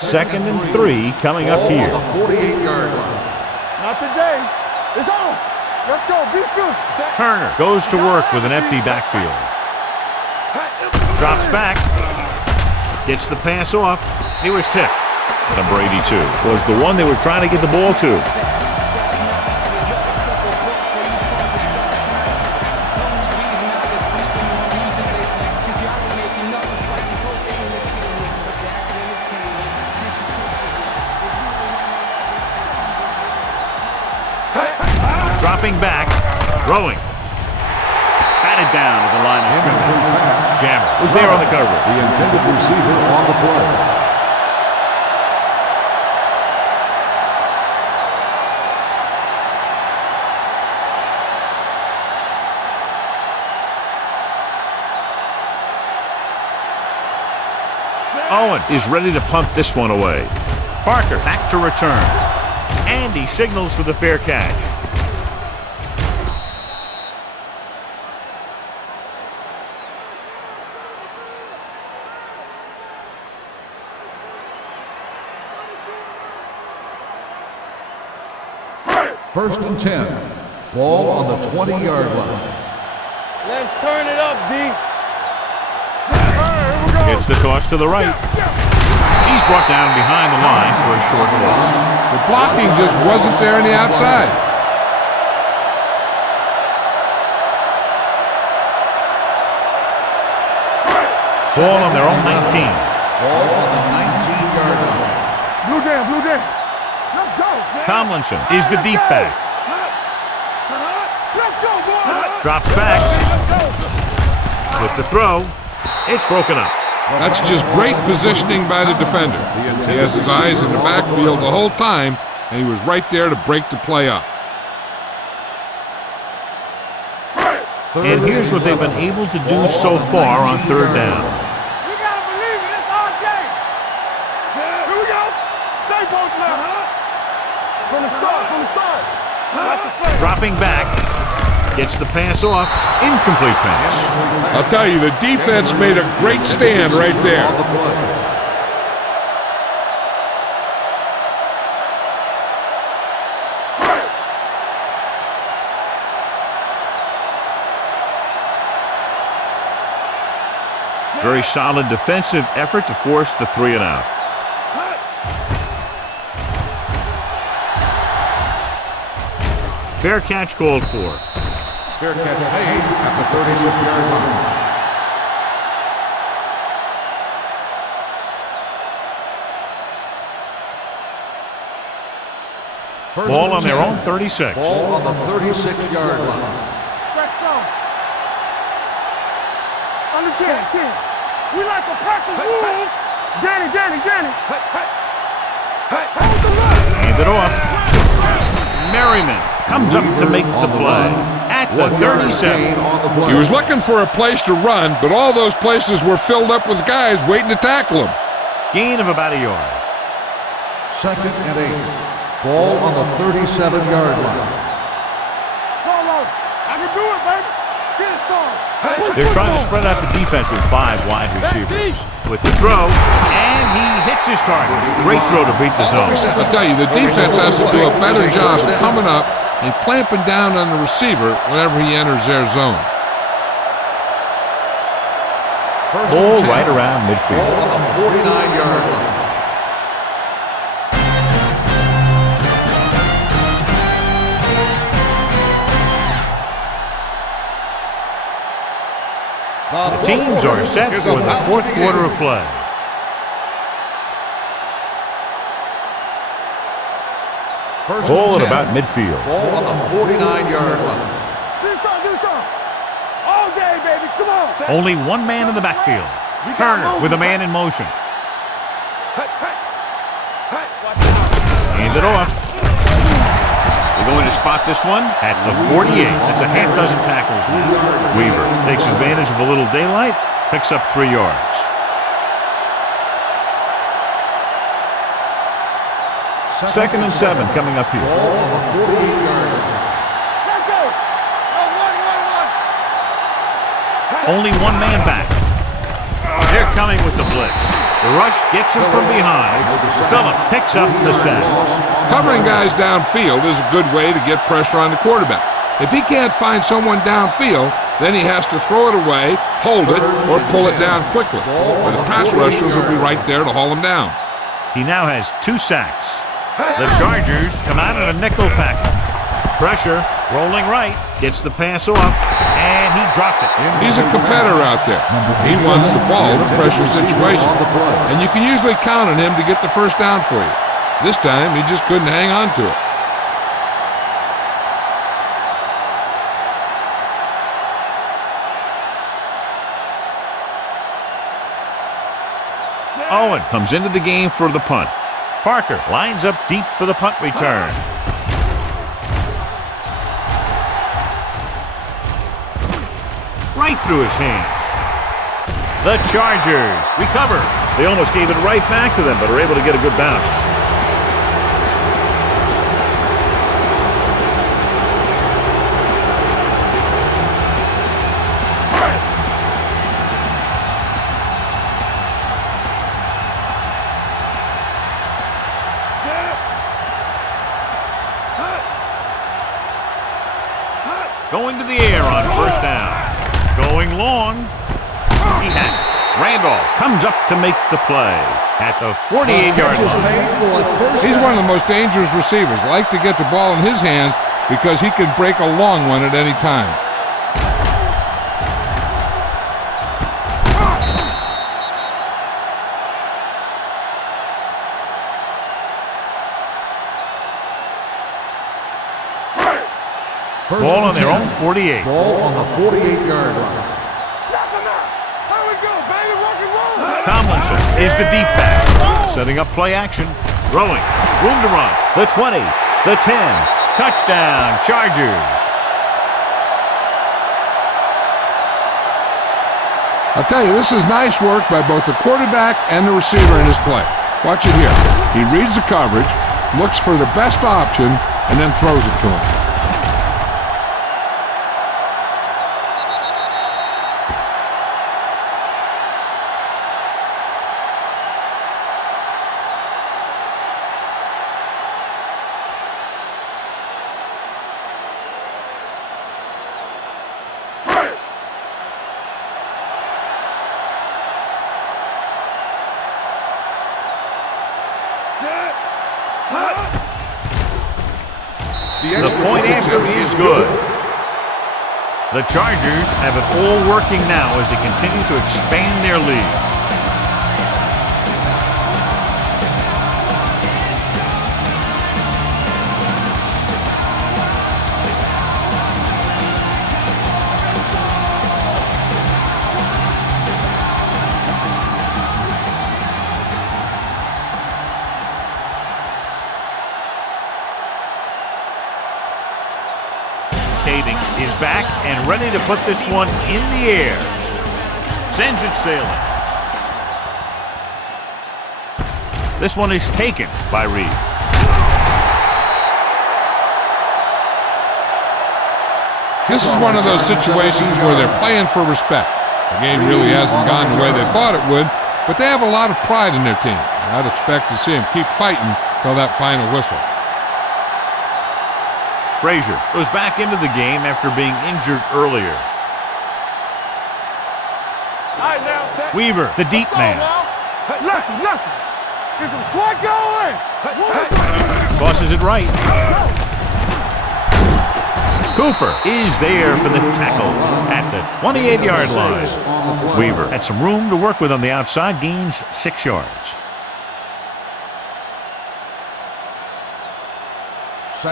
Second and 3 coming up here. 48-yard line. Not today. It's on. Let's go. Be good. Turner goes to work with an empty backfield. Drops back. Gets the pass off. He was tipped. Number 82 was the one they were trying to get the ball to. Dropping back, throwing. Batted down at the line of scrimmage. Jammer was there on the coverage. The intended receiver on the play. Owen is ready to punt this one away. Parker back to return. And he signals for the fair catch. First and 10. Ball on the 20-yard line. Let's turn it up, D. Gets the toss to the right. He's brought down behind the line for a short loss. The blocking just wasn't there on the outside. Ball on their own 19. Ball on the 19-yard line. Blue jam. Let's go. Tomlinson is the deep back. Let's go, boy. Drops back. With the throw, it's broken up. That's just great positioning by the defender. He has his eyes in the backfield the whole time, and he was right there to break the play up. And here's what they've been able to do so far on third down. You gotta believe it. It's our game. Here we go. Stay both left. From the start. Dropping back. Gets the pass off. Incomplete pass. I'll tell you, the defense made a great stand right there. Very solid defensive effort to force the 3 and out. Fair catch called for. Fair catch made at the 36-yard line. Ball on their own 36. Ball on the 36-yard line. Let's go. On the 10. We like to practice rules. Danny. Hold the line. Hand it off. Merriman comes up to make the play at the 37. He was looking for a place to run, but all those places were filled up with guys waiting to tackle him. Gain of about a yard. Second and 8. Ball on the 37-yard line. Solo. I can do it, baby. Get it, Solo. They're trying to spread out the defense with 5 wide receivers. With the throw, and he hits his target. Great throw to beat the zone. I'll tell you, the defense has to do a better job coming up and clamping down on the receiver whenever he enters their zone. Ball right around midfield. Ball on the 49-yard line. The Teams are set for the fourth quarter of play. First Ball and at 10. about midfield. Ball on the 49-yard line. Do something. All day, baby. Come on. Only one man in the backfield. Turner with a man in motion. Hand it off. They're going to spot this one at the 48. That's a half dozen tackles now. Weaver takes advantage of a little daylight, picks up 3 yards. Second and 7 coming up here. Ball on the 48-yard line. Let's go. Only one man back. They're coming with the blitz. The rush gets him from behind. Phillip picks up the sack. Covering guys downfield is a good way to get pressure on the quarterback. If he can't find someone downfield, then he has to throw it away, hold it, or pull it down quickly. But the pass rushers will be right there to haul him down. He now has 2 sacks. The Chargers come out in a nickel package. Pressure, rolling right, gets the pass off, and he dropped it. He's a competitor out there. He wants the ball in a pressure situation. And you can usually count on him to get the first down for you. This time, he just couldn't hang on to it. Owen comes into the game for the punt. Parker lines up deep for the punt return. Right through his hands. The Chargers recover. They almost gave it right back to them, but are able to get a good bounce. Going to the air on first down. Going long. He has it. Randolph comes up to make the play at the 48-yard line. He's one of the most dangerous receivers. Like to get the ball in his hands because he can break a long one at any time. Ball on their own 48. Ball on the 48-yard line. How we go, baby? Rock and roll. Tomlinson is the deep back. Setting up play action. Throwing. Room to run. The 20. The 10. Touchdown, Chargers. I'll tell you, this is nice work by both the quarterback and the receiver in his play. Watch it here. He reads the coverage, looks for the best option, and then throws it to him. The point after is good. The Chargers have it all working now as they continue to expand their lead. Is back and ready to put this one in the air. Sends it sailing. This one is taken by Reed. This is one of those situations where they're playing for respect. The game really hasn't gone the way they thought it would, but they have a lot of pride in their team. I'd expect to see them keep fighting till that final whistle. Frazier goes back into the game after being injured earlier. All right, now. Weaver, the deep man. Lucky. Get some swat going. Tosses it right. Cooper is there for the tackle at the 28-yard line. Weaver had some room to work with on the outside, gains 6 yards.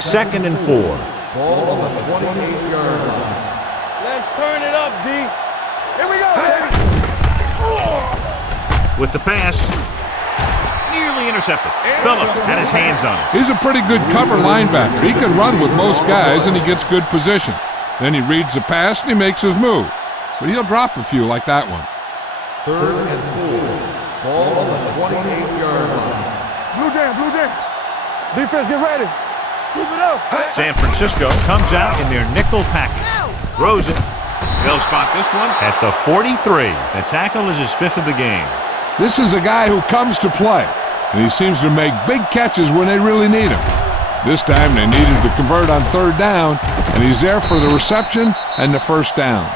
Second and 4. Ball on the 28-yard line. Let's turn it up, D. Here we go. With the pass, nearly intercepted. Phillips had his hands on it. He's a pretty good cover linebacker. He can run with most guys, and he gets good position. Then he reads the pass, and he makes his move. But he'll drop a few like that one. Third and 4. Ball on the 28-yard line. Blue jam. Defense, get ready. Keep it up. San Francisco comes out in their nickel package. Throws it. They'll spot this one at the 43. The tackle is his 5th of the game. This is a guy who comes to play, and he seems to make big catches when they really need him. This time they needed to convert on 3rd down, and he's there for the reception and the 1st down.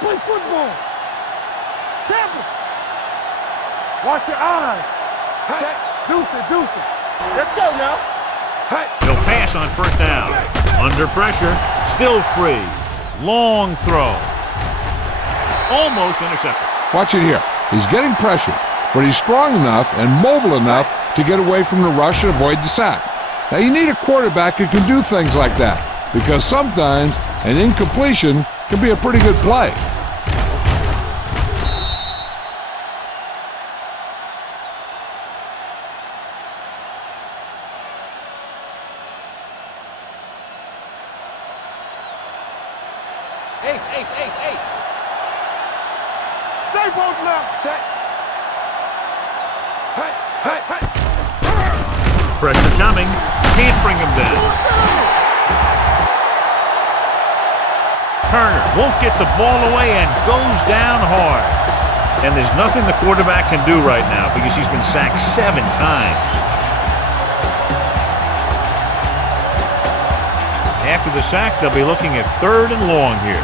Play football. Tampa. Watch your eyes. Deuce it. Let's go now. He'll pass on 1st down. Under pressure, still free. Long throw. Almost intercepted. Watch it here. He's getting pressure, but he's strong enough and mobile enough to get away from the rush and avoid the sack. Now, you need a quarterback who can do things like that, because sometimes an incompletion can be a pretty good play. Ace. Stay both left. Set. Pressure coming. Can't bring him down. Turner won't get the ball away and goes down hard. And there's nothing the quarterback can do right now because he's been sacked 7 times. After the sack, they'll be looking at 3rd and long here.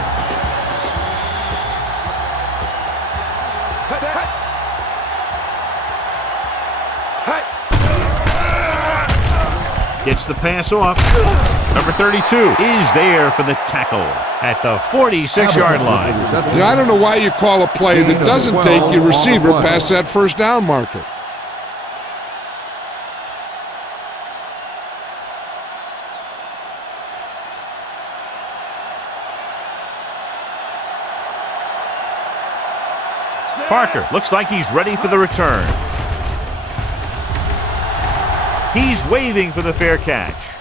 Gets the pass off. Number 32 is there for the tackle at the 46-yard line. I don't know why you call a play that doesn't take your receiver past that 1st down marker. Parker looks like he's ready for the return. He's waving for the fair catch.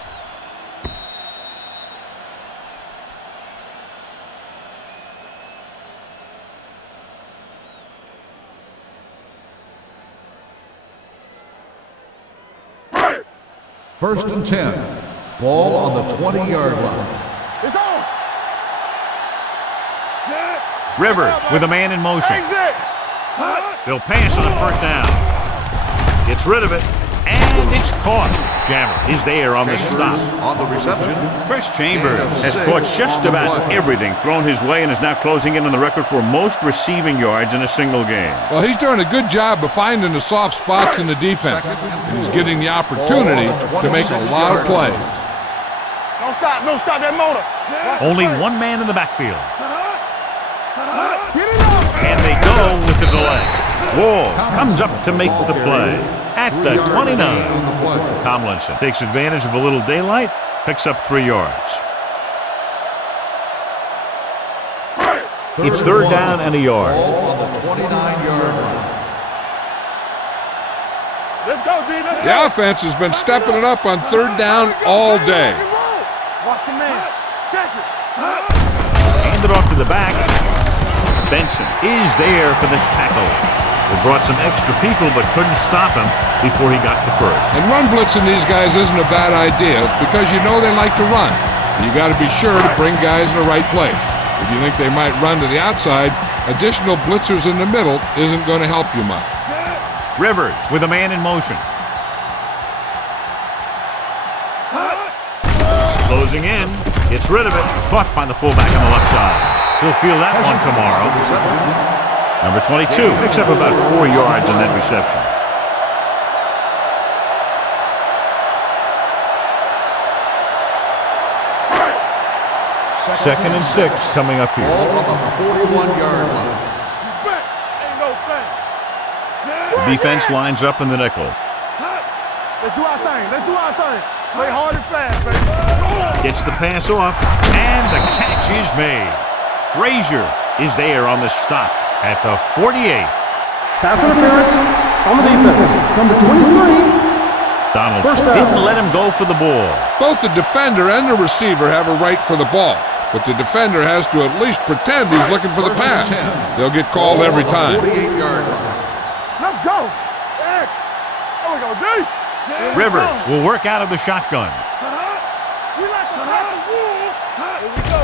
First and 10. Ball on the 20-yard line. It's on. Rivers with a man in motion. Exit. They'll pass on 1st down. Gets rid of it, and it's caught. Jammer is there on the stop. On the reception. Chris Chambers has caught just about everything thrown his way and is now closing in on the record for most receiving yards in a single game. Well, he's doing a good job of finding the soft spots in the defense. And he's getting the opportunity to make a lot of plays. Don't stop that motor. Only one man in the backfield. Get it up. And they go with the delay. Wall comes up to make the play at the 29. Tomlinson takes advantage of a little daylight, picks up 3 yards. It's 3rd down and a yard. Ball on the 29-yard line. Let's go, D. Let's The offense has been stepping it up on 3rd down all day. Watch your man. Check it. Hand it off to the back. Benson is there for the tackle. They brought some extra people but couldn't stop him before he got to first. And run blitzing these guys isn't a bad idea because you know they like to run. You got to be sure to bring guys in the right place. If you think they might run to the outside, additional blitzers in the middle isn't going to help you much. Rivers with a man in motion. Closing in, gets rid of it, caught by the fullback on the left side. He'll feel that one tomorrow. Number 22 picks up about 4 yards on that reception. 2nd and 6 coming up here. Ball on the 41-yard line. Ain't no thing. The defense lines up in the nickel. Let's do our thing. Let's do our thing. Play hard and fast, baby. Gets the pass off, and the catch is made. Frazier is there on the stop at the 48. Pass interference on the defense. Number 23. Donaldson didn't let him go for the ball. Both the defender and the receiver have a right for the ball, but the defender has to at least pretend he's looking for the pass. They'll get called every time. 48-yard line. Let's go. X. There we go, D. Rivers will work out of the shotgun. We like to pass the rules. Here we go.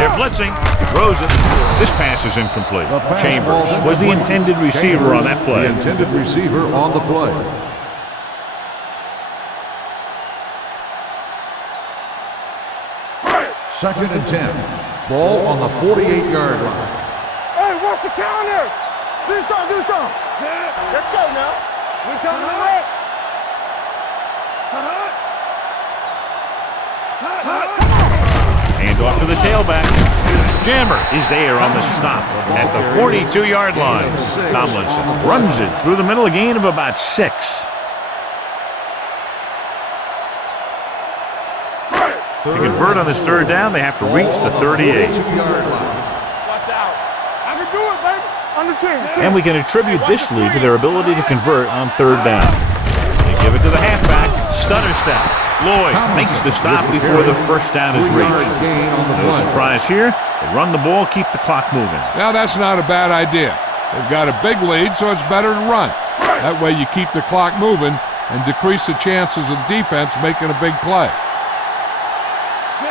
They're blitzing. Throws it. This pass is incomplete. Chambers was the intended receiver on that play. The intended receiver on the play. Second and 10. Ball on the 48-yard line. Hey, what's the counter? Do something, do something. Let's go now. We coming to work. Hand off to the tailback. Jammer is there on the stop at the 42-yard line. Tomlinson runs it through the middle, a gain of about 6. To convert on this third down, they have to reach the 38. Watch out. I can do it, baby. On the 10. And we can attribute this lead to their ability to convert on third down. They give it to the halfback. Stutter step. Lloyd makes the stop before the first down is reached. No surprise here. They run the ball, keep the clock moving. Now that's not a bad idea. They've got a big lead, so it's better to run. That way you keep the clock moving and decrease the chances of the defense making a big play.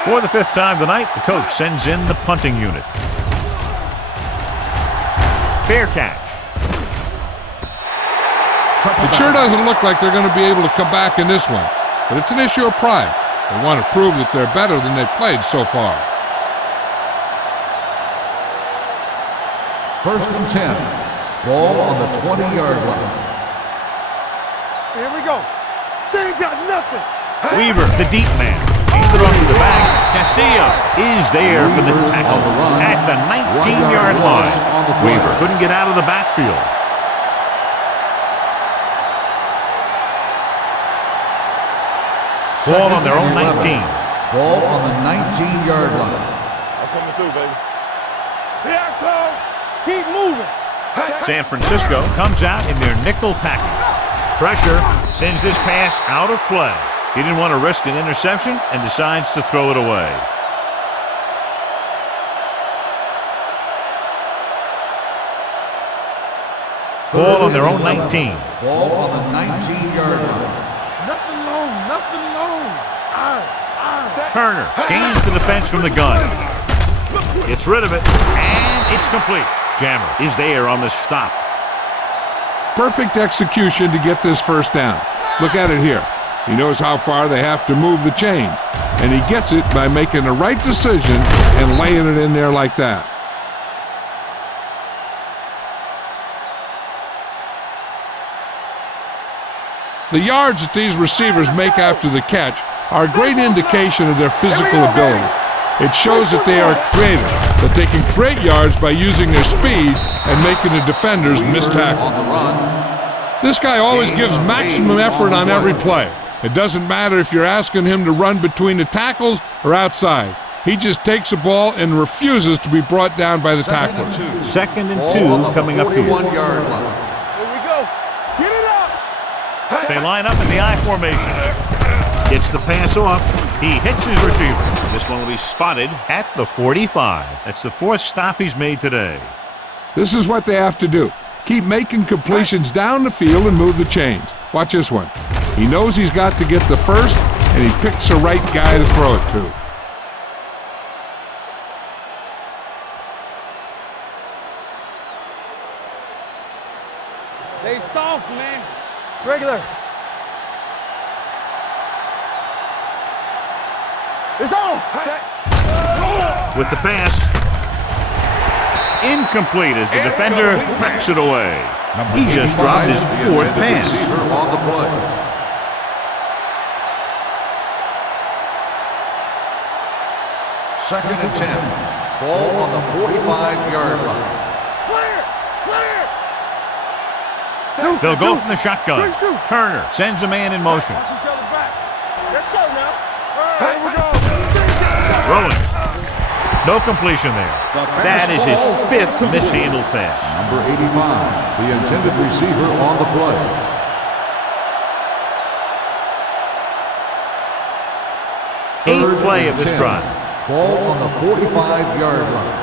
For the 5th time tonight, the coach sends in the punting unit. Fair catch. It sure doesn't look like they're going to be able to come back in this one, but it's an issue of pride. They want to prove that they're better than they've played so far. First and 10. Ball on the 20-yard line. Here we go. They ain't got nothing. Weaver, the deep man. Handed off to the back. Castillo is there for the tackle at the 19-yard line. Weaver couldn't get out of the backfield. Ball on their own 19. Ball on the 19-yard line. I'm coming through, baby. Here I come. Keep moving. San Francisco comes out in their nickel package. Pressure sends this pass out of play. He didn't want to risk an interception and decides to throw it away. Ball on their own 19. Ball on the 19-yard line. Nothing long, nothing long. Eyes. Turner scans the defense from the gun. Gets rid of it, and it's complete. Jammer is there on the stop. Perfect execution to get this first down. Look at it here. He knows how far they have to move the chains, and he gets it by making the right decision and laying it in there like that. The yards that these receivers make after the catch are a great indication of their physical ability. It shows that they are creative, that they can create yards by using their speed and making the defenders miss tackle. This guy always gives maximum effort on every play. It doesn't matter if you're asking him to run between the tackles or outside. He just takes the ball and refuses to be brought down by the tacklers. 2nd and 2 coming up here. 41-yard line. Here we go. Get it up. They line up in the I formation. Gets the pass off. He hits his receiver. This one will be spotted at the 45. That's the 4th stop he's made today. This is what they have to do. Keep making completions down the field and move the chains. Watch this one. He knows he's got to get the first, and he picks the right guy to throw it to. They soft, man. Regular. It's on. With the pass. Incomplete as the defender cracks it away. He just dropped his 4th pass. Receiver on the play. Second and 10. Ball on the 45-yard line. They'll go from the shotgun. Turner sends a man in motion. Let's go now. Here we go. Throwing. No completion there. That is his 5th mishandled pass. Number 85, the intended receiver on the play. Eighth play of this drive. Ball on the 45-yard line.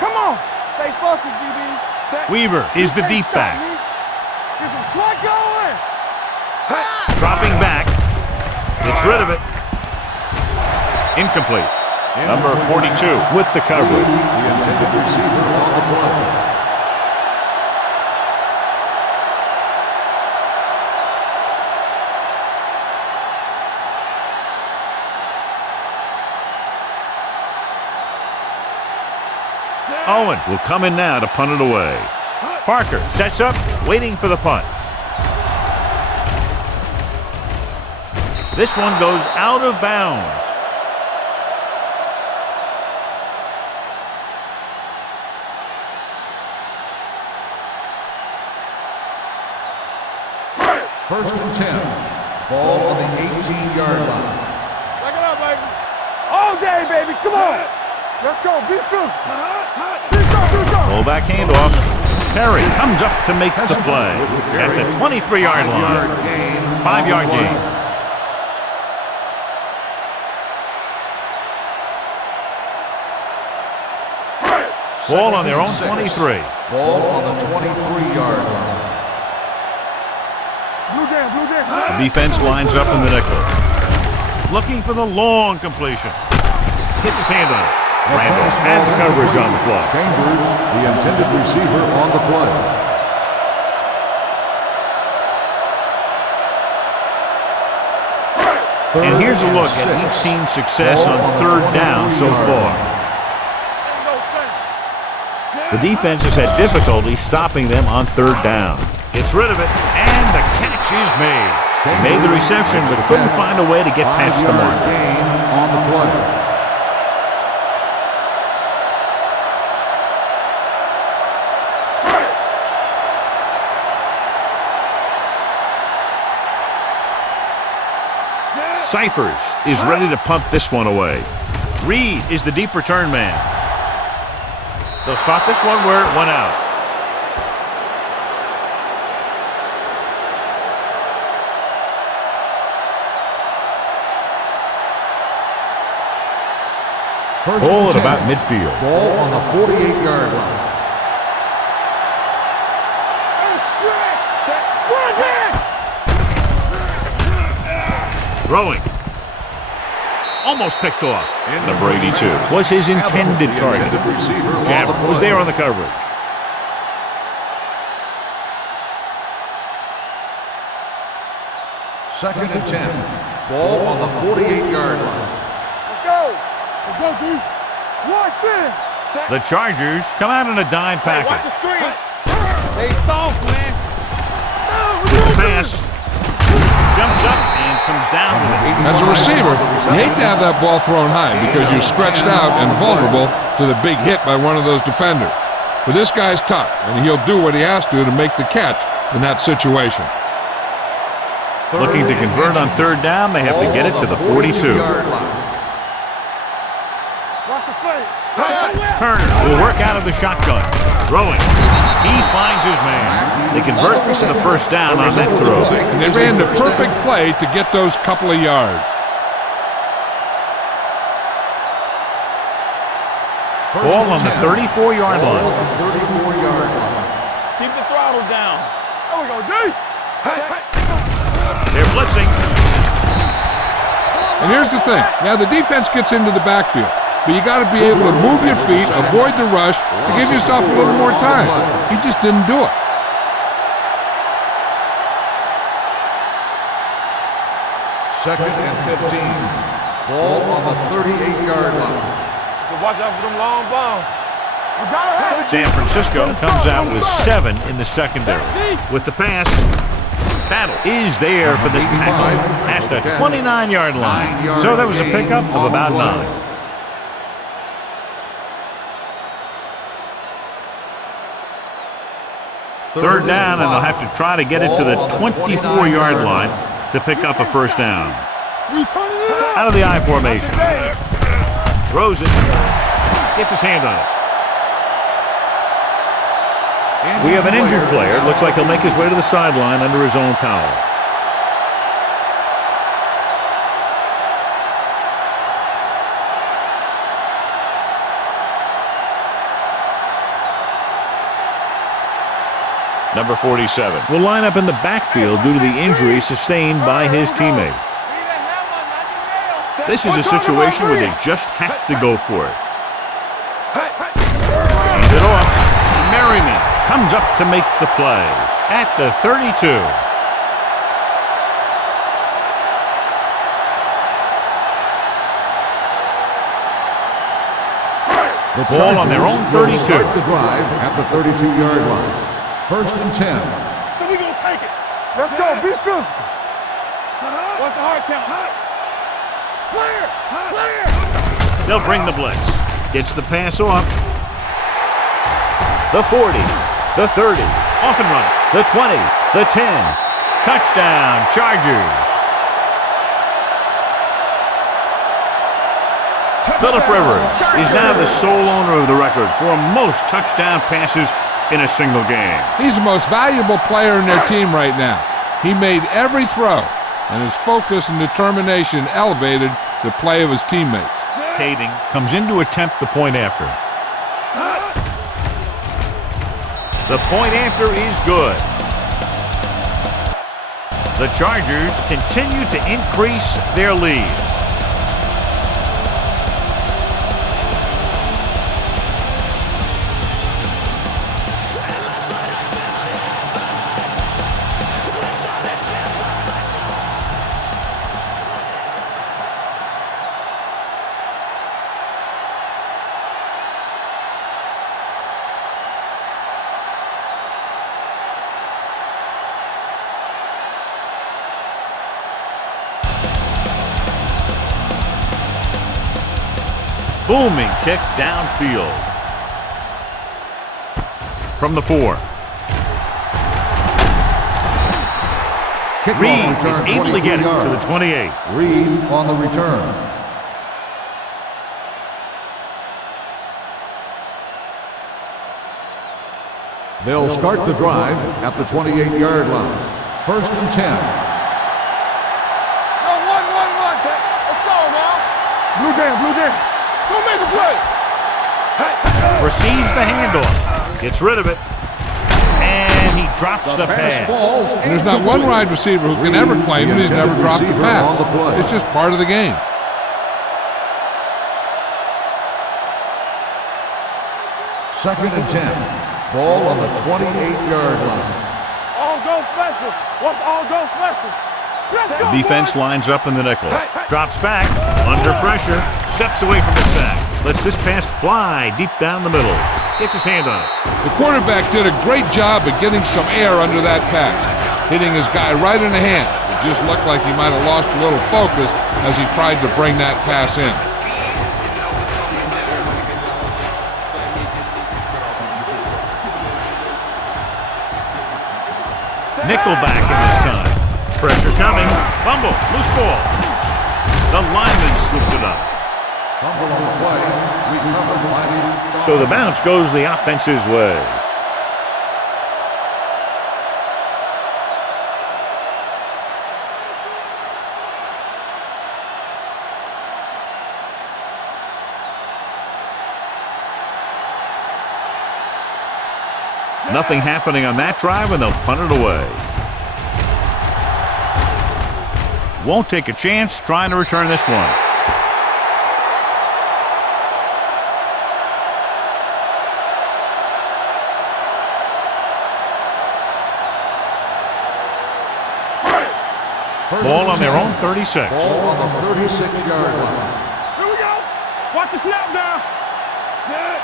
Come on. Stay focused, DB. Weaver is the deep back. Get some slot going. Dropping back. Gets rid of it. Incomplete. Number 42 with the coverage. The intended receiver on the play. Owen will come in now to punt it away. Parker sets up, waiting for the punt. This one goes out of bounds. First and 10. Ball on the 18-yard line. Back it up, baby. All day, baby. Come on. Let's go. Be physical. Fullback handoff. Perry comes up to make the play at the 23-yard line. 5-yard gain. Ball on their own 23. Ball on the 23-yard line. The defense lines up in the nickel. Looking for the long completion. Gets his hand on it. Randall has coverage on the play. Chambers, the intended receiver on the play. And here's a look at each team's success on third down so far. The defense has had difficulty stopping them on third down. Gets rid of it, and the catch is made. He made the reception, but couldn't find a way to get past the mark. Gain on the play. Cyphers is ready to punt this one away. Reed is the deep return man. They'll spot this one where it went out. Ball at about midfield. Ball on the 48-yard line. Throwing. Almost picked off. Number 82 was his intended target. Jammer was there on the coverage. Second and 10. Ball on the 48-yard line. Let's go. Let's go, D. Watch it. The Chargers come out in a dime Hey, watch package. the screen. Stay soft, man. With the pass. Jumps up and comes down with it. As a receiver, you hate to have that ball thrown high because you're stretched out and vulnerable to the big hit by one of those defenders. But this guy's tough, and he'll do what he has to make the catch in that situation. Looking to convert on third down, they have to get it to the 42. Turner will work out of the shotgun. Throwing. He finds his man. They convert to the first down on that throw. And they ran the perfect play to get those couple of yards. Ball on the 34-yard line. Keep the throttle down. There we go, D. They're blitzing. And here's the thing. Now, the defense gets into the backfield, but you got to be able to move your feet, avoid the rush, to give yourself a little more time. He just didn't do it. Second and 15. Ball on the 38-yard line. So watch out for them long balls. San Francisco comes out with 7 in the secondary. With the pass, Battle is there for the tackle at the 29-yard line. So that was a pickup of about 9. Third down, and they'll have to try to get it to the 24-yard line to pick up a first down. Out of the I formation. Throws it. Gets his hand on it. We have an injured player. Looks like he'll make his way to the sideline under his own power. Number 47 will line up in the backfield due to the injury sustained by his teammate. This is a situation where they just have to go for it. Hands it off. Merriman comes up to make the play at the 32. The ball on their own 32. Start the drive at the 32-yard line. First and 10. So we gonna take it. Let's go. Be physical. What's the hard count? Clear. Clear. They'll bring the blitz. Gets the pass off. The 40. The 30. Off and running. The 20. The 10. Touchdown, Chargers. Phillip Rivers is now the sole owner of the record for most touchdown passes in a single game. He's the most valuable player in their team right now. He made every throw, and his focus and determination elevated the play of his teammates. Kading comes in to attempt the point after. The point after is good. The Chargers continue to increase their lead. Booming kick downfield. From the 4. Reed is able to get it to the 28. Reed on the return. They'll start the drive at the 28-yard line. First and 10. Go, one. Let's go now. Blue down. Go make a play. Receives the handoff. Gets rid of it. And he drops the pass. And there's not one wide receiver who can ever claim that he's never dropped the pass. It's just part of the game. Second and 10. Ball on the 28-yard line. All go special. What's all go special? The defense lines up in the nickel. Drops back, under pressure, steps away from the sack. Lets this pass fly deep down the middle. Gets his hand on it. The quarterback did a great job of getting some air under that pass, hitting his guy right in the hand. It just looked like he might have lost a little focus as he tried to bring that pass in. Nickelback in this time. Pressure coming. Fumble. Loose ball. The lineman scoops it up. Fumble on the play. Recovered by So the bounce goes the offense's way. Nothing happening on that drive, and they'll punt it away. Won't take a chance trying to return this one. Ball on their own 36. Ball on the 36-yard line. Here we go. Watch the snap now. Set.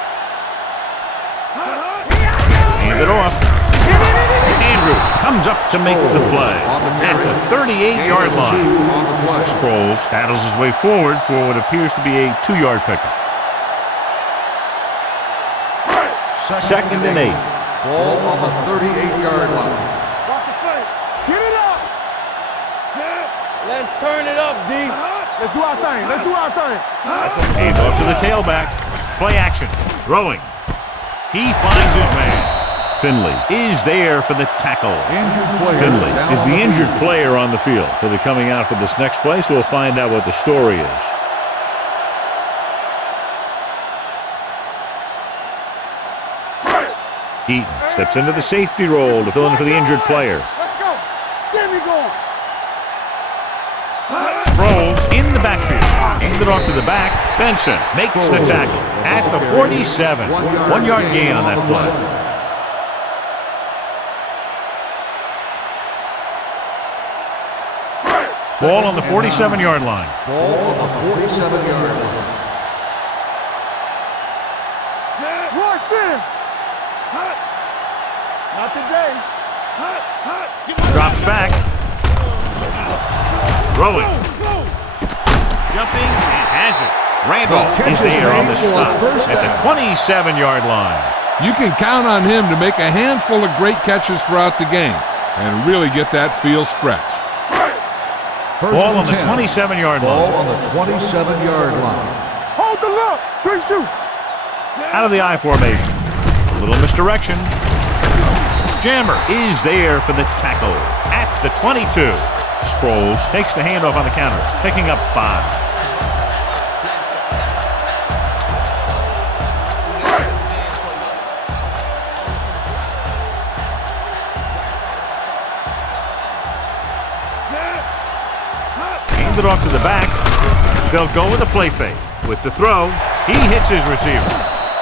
Hand it off. Andrews comes up to make the play at the 38-yard line. Sproles battles his way forward for what appears to be a 2-yard pickup. Second and 8. Ball on the 38-yard line. Watch the play. Get it up. Let's turn it up, D. Let's do our thing. Let's do our thing. Hands off to the tailback. Play action. Throwing. He finds his man. Finley is there for the tackle. Injured player. Finley down is on the injured field. player on the field. He'll be coming out for this next play, so we'll find out what the story is. Eaton steps into the safety role to fill in for the injured player. Let's go. Get me going. Sproles in the backfield. Handed off to the back. Benson makes the tackle at the 47. 1 yard gain on that play. Ball on the 47-yard line. Ball on the 47-yard line. Rush in. Not today. Drops back. Throwing. Jumping and has it. Randall is there on the stop at the 27-yard line. You can count on him to make a handful of great catches throughout the game and really get that field stretch. Ball on the 27-yard Ball line. on the 27-yard line. Hold the look. Good shoot. Out of the I formation. A little misdirection. Jammer is there for the tackle at the 22. Sproles takes the handoff on the counter, picking up 5. Handed off to the back. They'll go with a play fake. With the throw, he hits his receiver.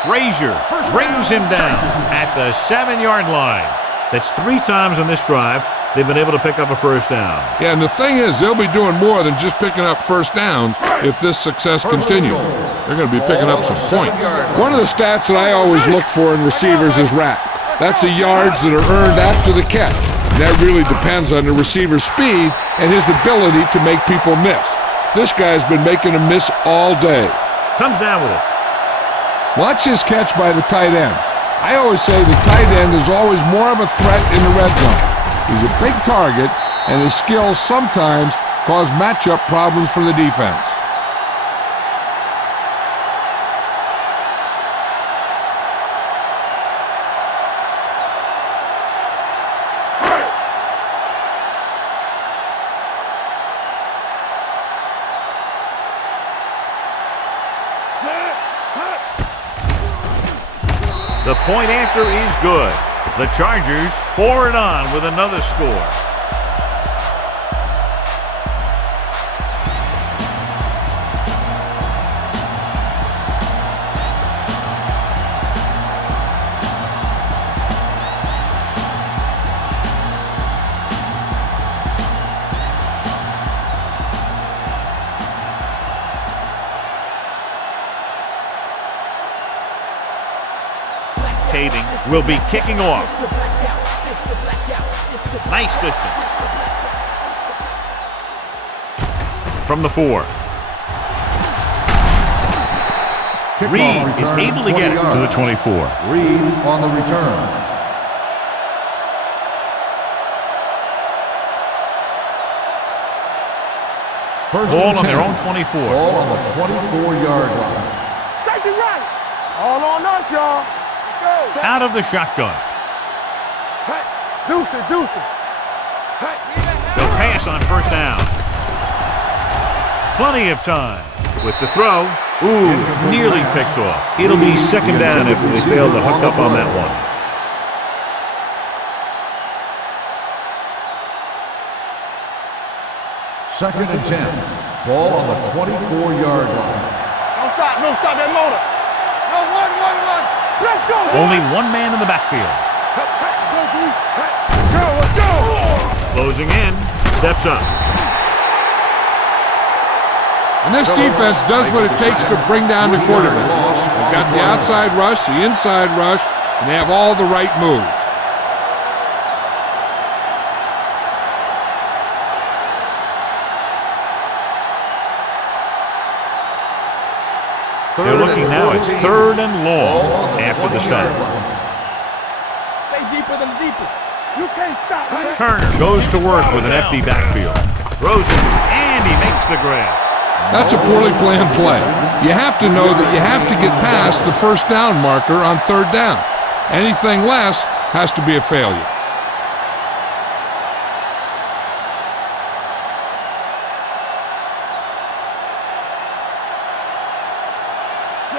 Frazier brings him down at the 7-yard line. That's 3 times on this drive they've been able to pick up a first down. Yeah, and the thing is, they'll be doing more than just picking up first downs if this success continues. They're going to be picking up some points. One of the stats that I always look for in receivers is RAP. That's the yards that are earned after the catch. And that really depends on the receiver's speed and his ability to make people miss. This guy's been making them miss all day. Comes down with it. Watch his catch by the tight end. I always say the tight end is always more of a threat in the red zone. He's a big target, and his skills sometimes cause matchup problems for the defense. The point after is good. The Chargers pour it on with another score. Will be kicking off. Nice distance. From the 4. Reed is able to get it to the 24. Reed on the return. Ball on their own 24. Ball on the 24-yard line. Safety right. All on us, y'all. Out of the shotgun. Deuce it, deuce it. They'll pass on first down. Plenty of time. With the throw, nearly picked off. It'll be second down if they fail to hook up on that one. Second and 10. Ball on the 24-yard line. Don't stop that motor. No, one. Let's go. Only one man in the backfield. Let's go. Closing in, steps up. And this defense does what it takes to bring down the quarterback. They've got the outside rush, the inside rush, and they have all the right moves. They're looking now at 3rd and long after the sack. deepest. You can't stop me. Turner goes to work with an empty backfield. Throws it, and he makes the grab. That's a poorly planned play. You have to know that you have to get past the first down marker on third down. Anything less has to be a failure.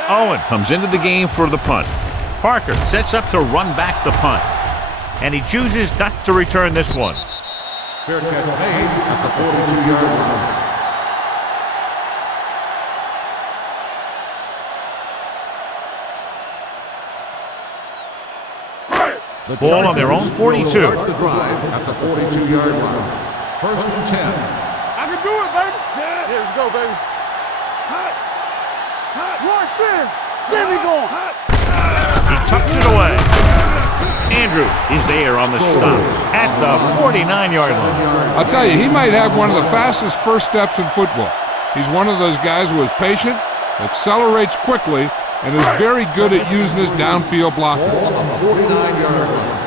Owen comes into the game for the punt. Parker sets up to run back the punt. And he chooses not to return this one. Fair catch made at the 42-yard line. Ball on their own 42. Start the drive at the 42-yard line. 1st and 10. I can do it, baby. Yeah, let's go, baby. Rush in. There we go. He tucks it away. Andrews is there on the stop at the 49-yard line. I'll tell you, he might have one of the fastest first steps in football. He's one of those guys who is patient, accelerates quickly, and is very good at using his downfield blocker. Ball on the 49-yard line.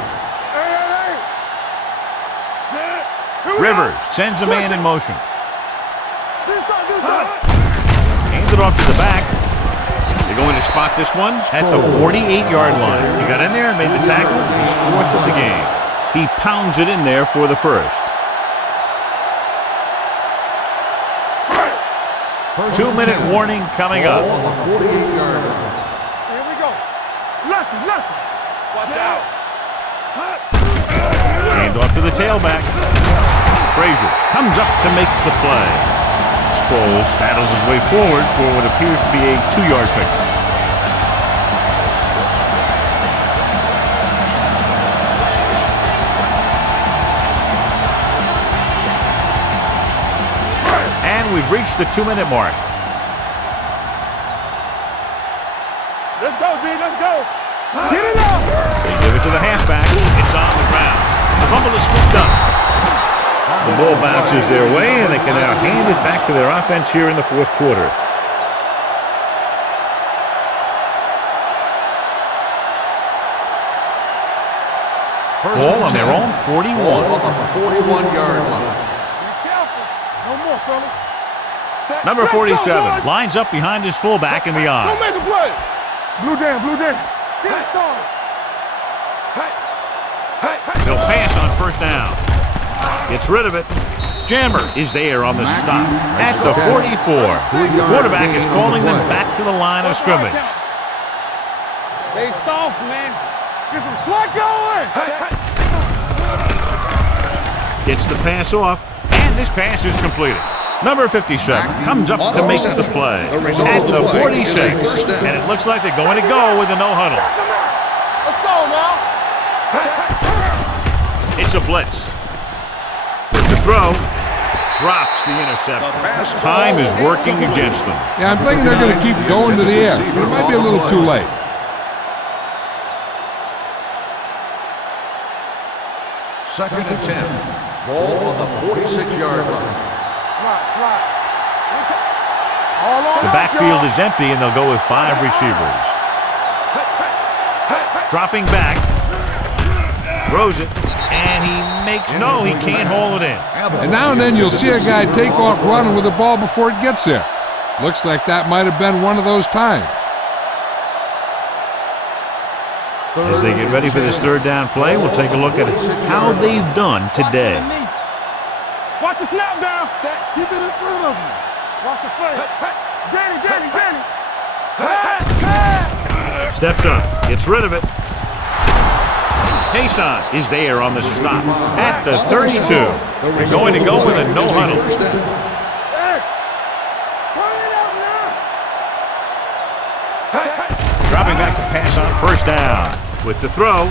Rivers sends a man in motion. This side. Hands it off to the back. They're going to spot this one at the 48-yard line. He got in there and made the tackle. He's 4th of the game. He pounds it in there for the first. 2-minute warning coming up. On the 48-yard line. Here we go. Nothing. Watch out. Hand off to the tailback. Frazier comes up to make the play. Sproles battles his way forward for what appears to be a 2-yard pickup. And we've reached the 2-minute mark. Let's go, D. Let's go. Get it out. They give it to the halfback. It's on the ground. The fumble is scooped up. The ball bounces their way, and they can now hand it back to their offense here in the 4th quarter. Ball on their own 41. Ball on the 41-yard line. Be careful. No more, fellas. Number 47 lines up behind his fullback in the Don't eye. make a play. Blue down. Get it started. He'll pass on 1st down. Gets rid of it. Jammer is there on the stop at the 44. Quarterback is calling them back to the line of scrimmage. They soft, man. Get some slack going. Gets the pass off, and this pass is completed. Number 57 comes up to make the play at the 46. And it looks like they're going to go with a no huddle. Let's go now. It's a blitz. With the throw, drops the interception. Time is working against them. Yeah, I'm thinking they're going to keep going to the air, but it might be a little too late. Second and 10. Ball on the 46-yard line. Slide. The backfield is empty, and they'll go with 5 receivers. Dropping back. Throws it, and he can't hold it in. And now and then you'll see a guy take off running with the ball before it gets there. Looks like that might have been one of those times. As they get ready for this 3rd down play, we'll take a look at how they've done today. Watch the snap down. Keep it in front of you. Watch the play. Danny. Steps up, gets rid of it. Payson is there on the stop at the 32. They're going to go with a no huddle. Dropping back to pass on 1st down. With the throw,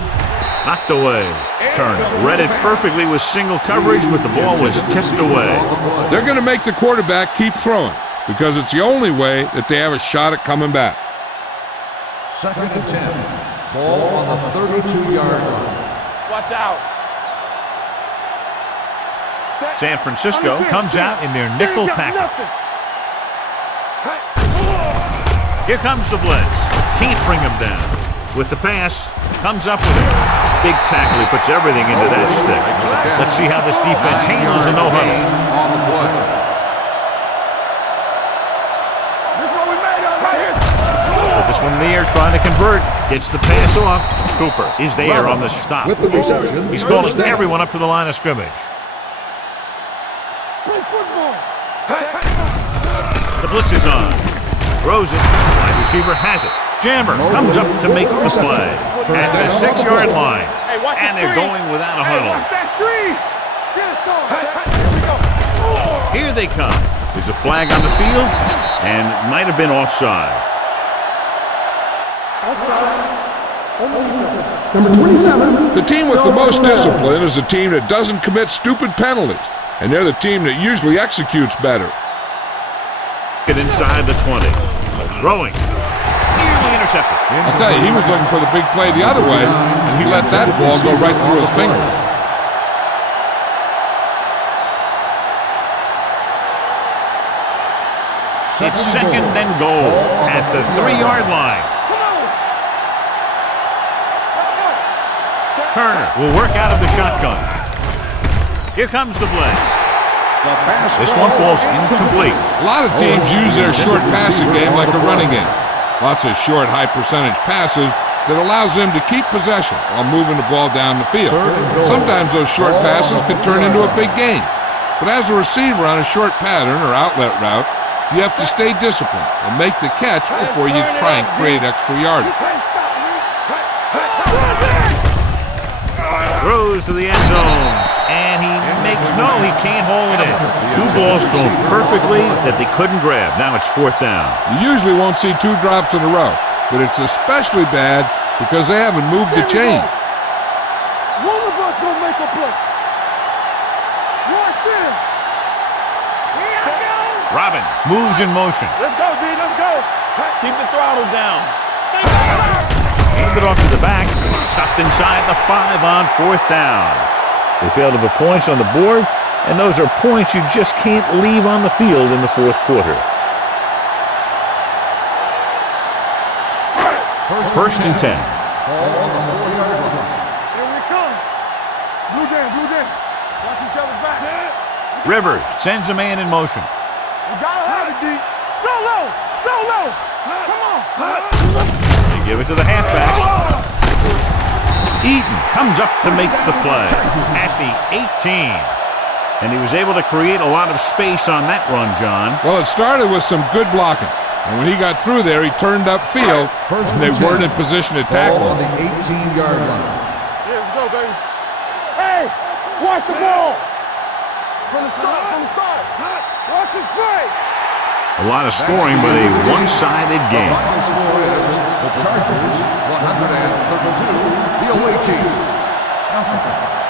knocked away. Turner read it perfectly with single coverage, but the ball was tipped away. They're going to make the quarterback keep throwing because it's the only way that they have a shot at coming back. Second and 10. Ball on the 32-yard line. Watch out. San Francisco comes out in their nickel package. Here comes the blitz. Can't bring him down. with the pass. Comes up with it. Big tackle. He puts everything into that stick. Let's see how this defense handles a no-huddle. On the play. This is what we made up right here. Put this one in the air, trying to convert. Gets the pass off. Cooper is there on the stop. With the reception. He's calling everyone up to the line of scrimmage. Play football. The blitz is on. Throws it. Wide receiver has it. Jammer comes up to make the play at the 6-yard line. Hey, watch the And they're screen. going without a Hey, huddle. watch that screen. Get us on. Here we go. Here they come. There's a flag on the field, and it might have been offside. Number 27. The team with the most discipline is the team that doesn't commit stupid penalties, and they're the team that usually executes better. Get inside the 20. Throwing. Nearly intercepted. I'll tell you, he was looking for the big play the other way, and he let that ball go right through his finger. It's second and goal at the 3-yard line. Turner will work out of the shotgun. Here comes the blitz. This one falls incomplete. A lot of teams use their short passing game like a running game. Lots of short, high-percentage passes that allows them to keep possession while moving the ball down the field. Sometimes those short passes could turn into a big gain. But as a receiver on a short pattern or outlet route, you have to stay disciplined and make the catch before you try and create extra yardage. Throws to the end zone, and he can't hold it in. 2 balls thrown perfectly that they couldn't grab. Now it's 4th down. You usually won't see 2 drops in a row, but it's especially bad because they haven't moved the chain. One of us gonna make a play. Watch this. Here I go. Robbins moves in motion. Let's go, D. Let's go. Keep the throttle down. Hand it off to the back. Stopped inside the 5 on 4th down. They failed to put points on the board, and those are points you just can't leave on the field in the 4th quarter. First and 10. Here we come. Blue game, blue game. Watch each other back. Rivers sends a man in motion. We gotta have it, D. Solo! Solo! Come on! They give it to the halfback. Eaton comes up to make the play at the 18. And he was able to create a lot of space on that run, John. Well, it started with some good blocking. And when he got through there, he turned upfield, and they weren't in position to tackle On the him. 18-yard line. Here we go, baby. Hey! Watch the ball! From the start, Watch it play! A lot of scoring, but a one-sided The game. final score is the Chargers 132, the away team 0.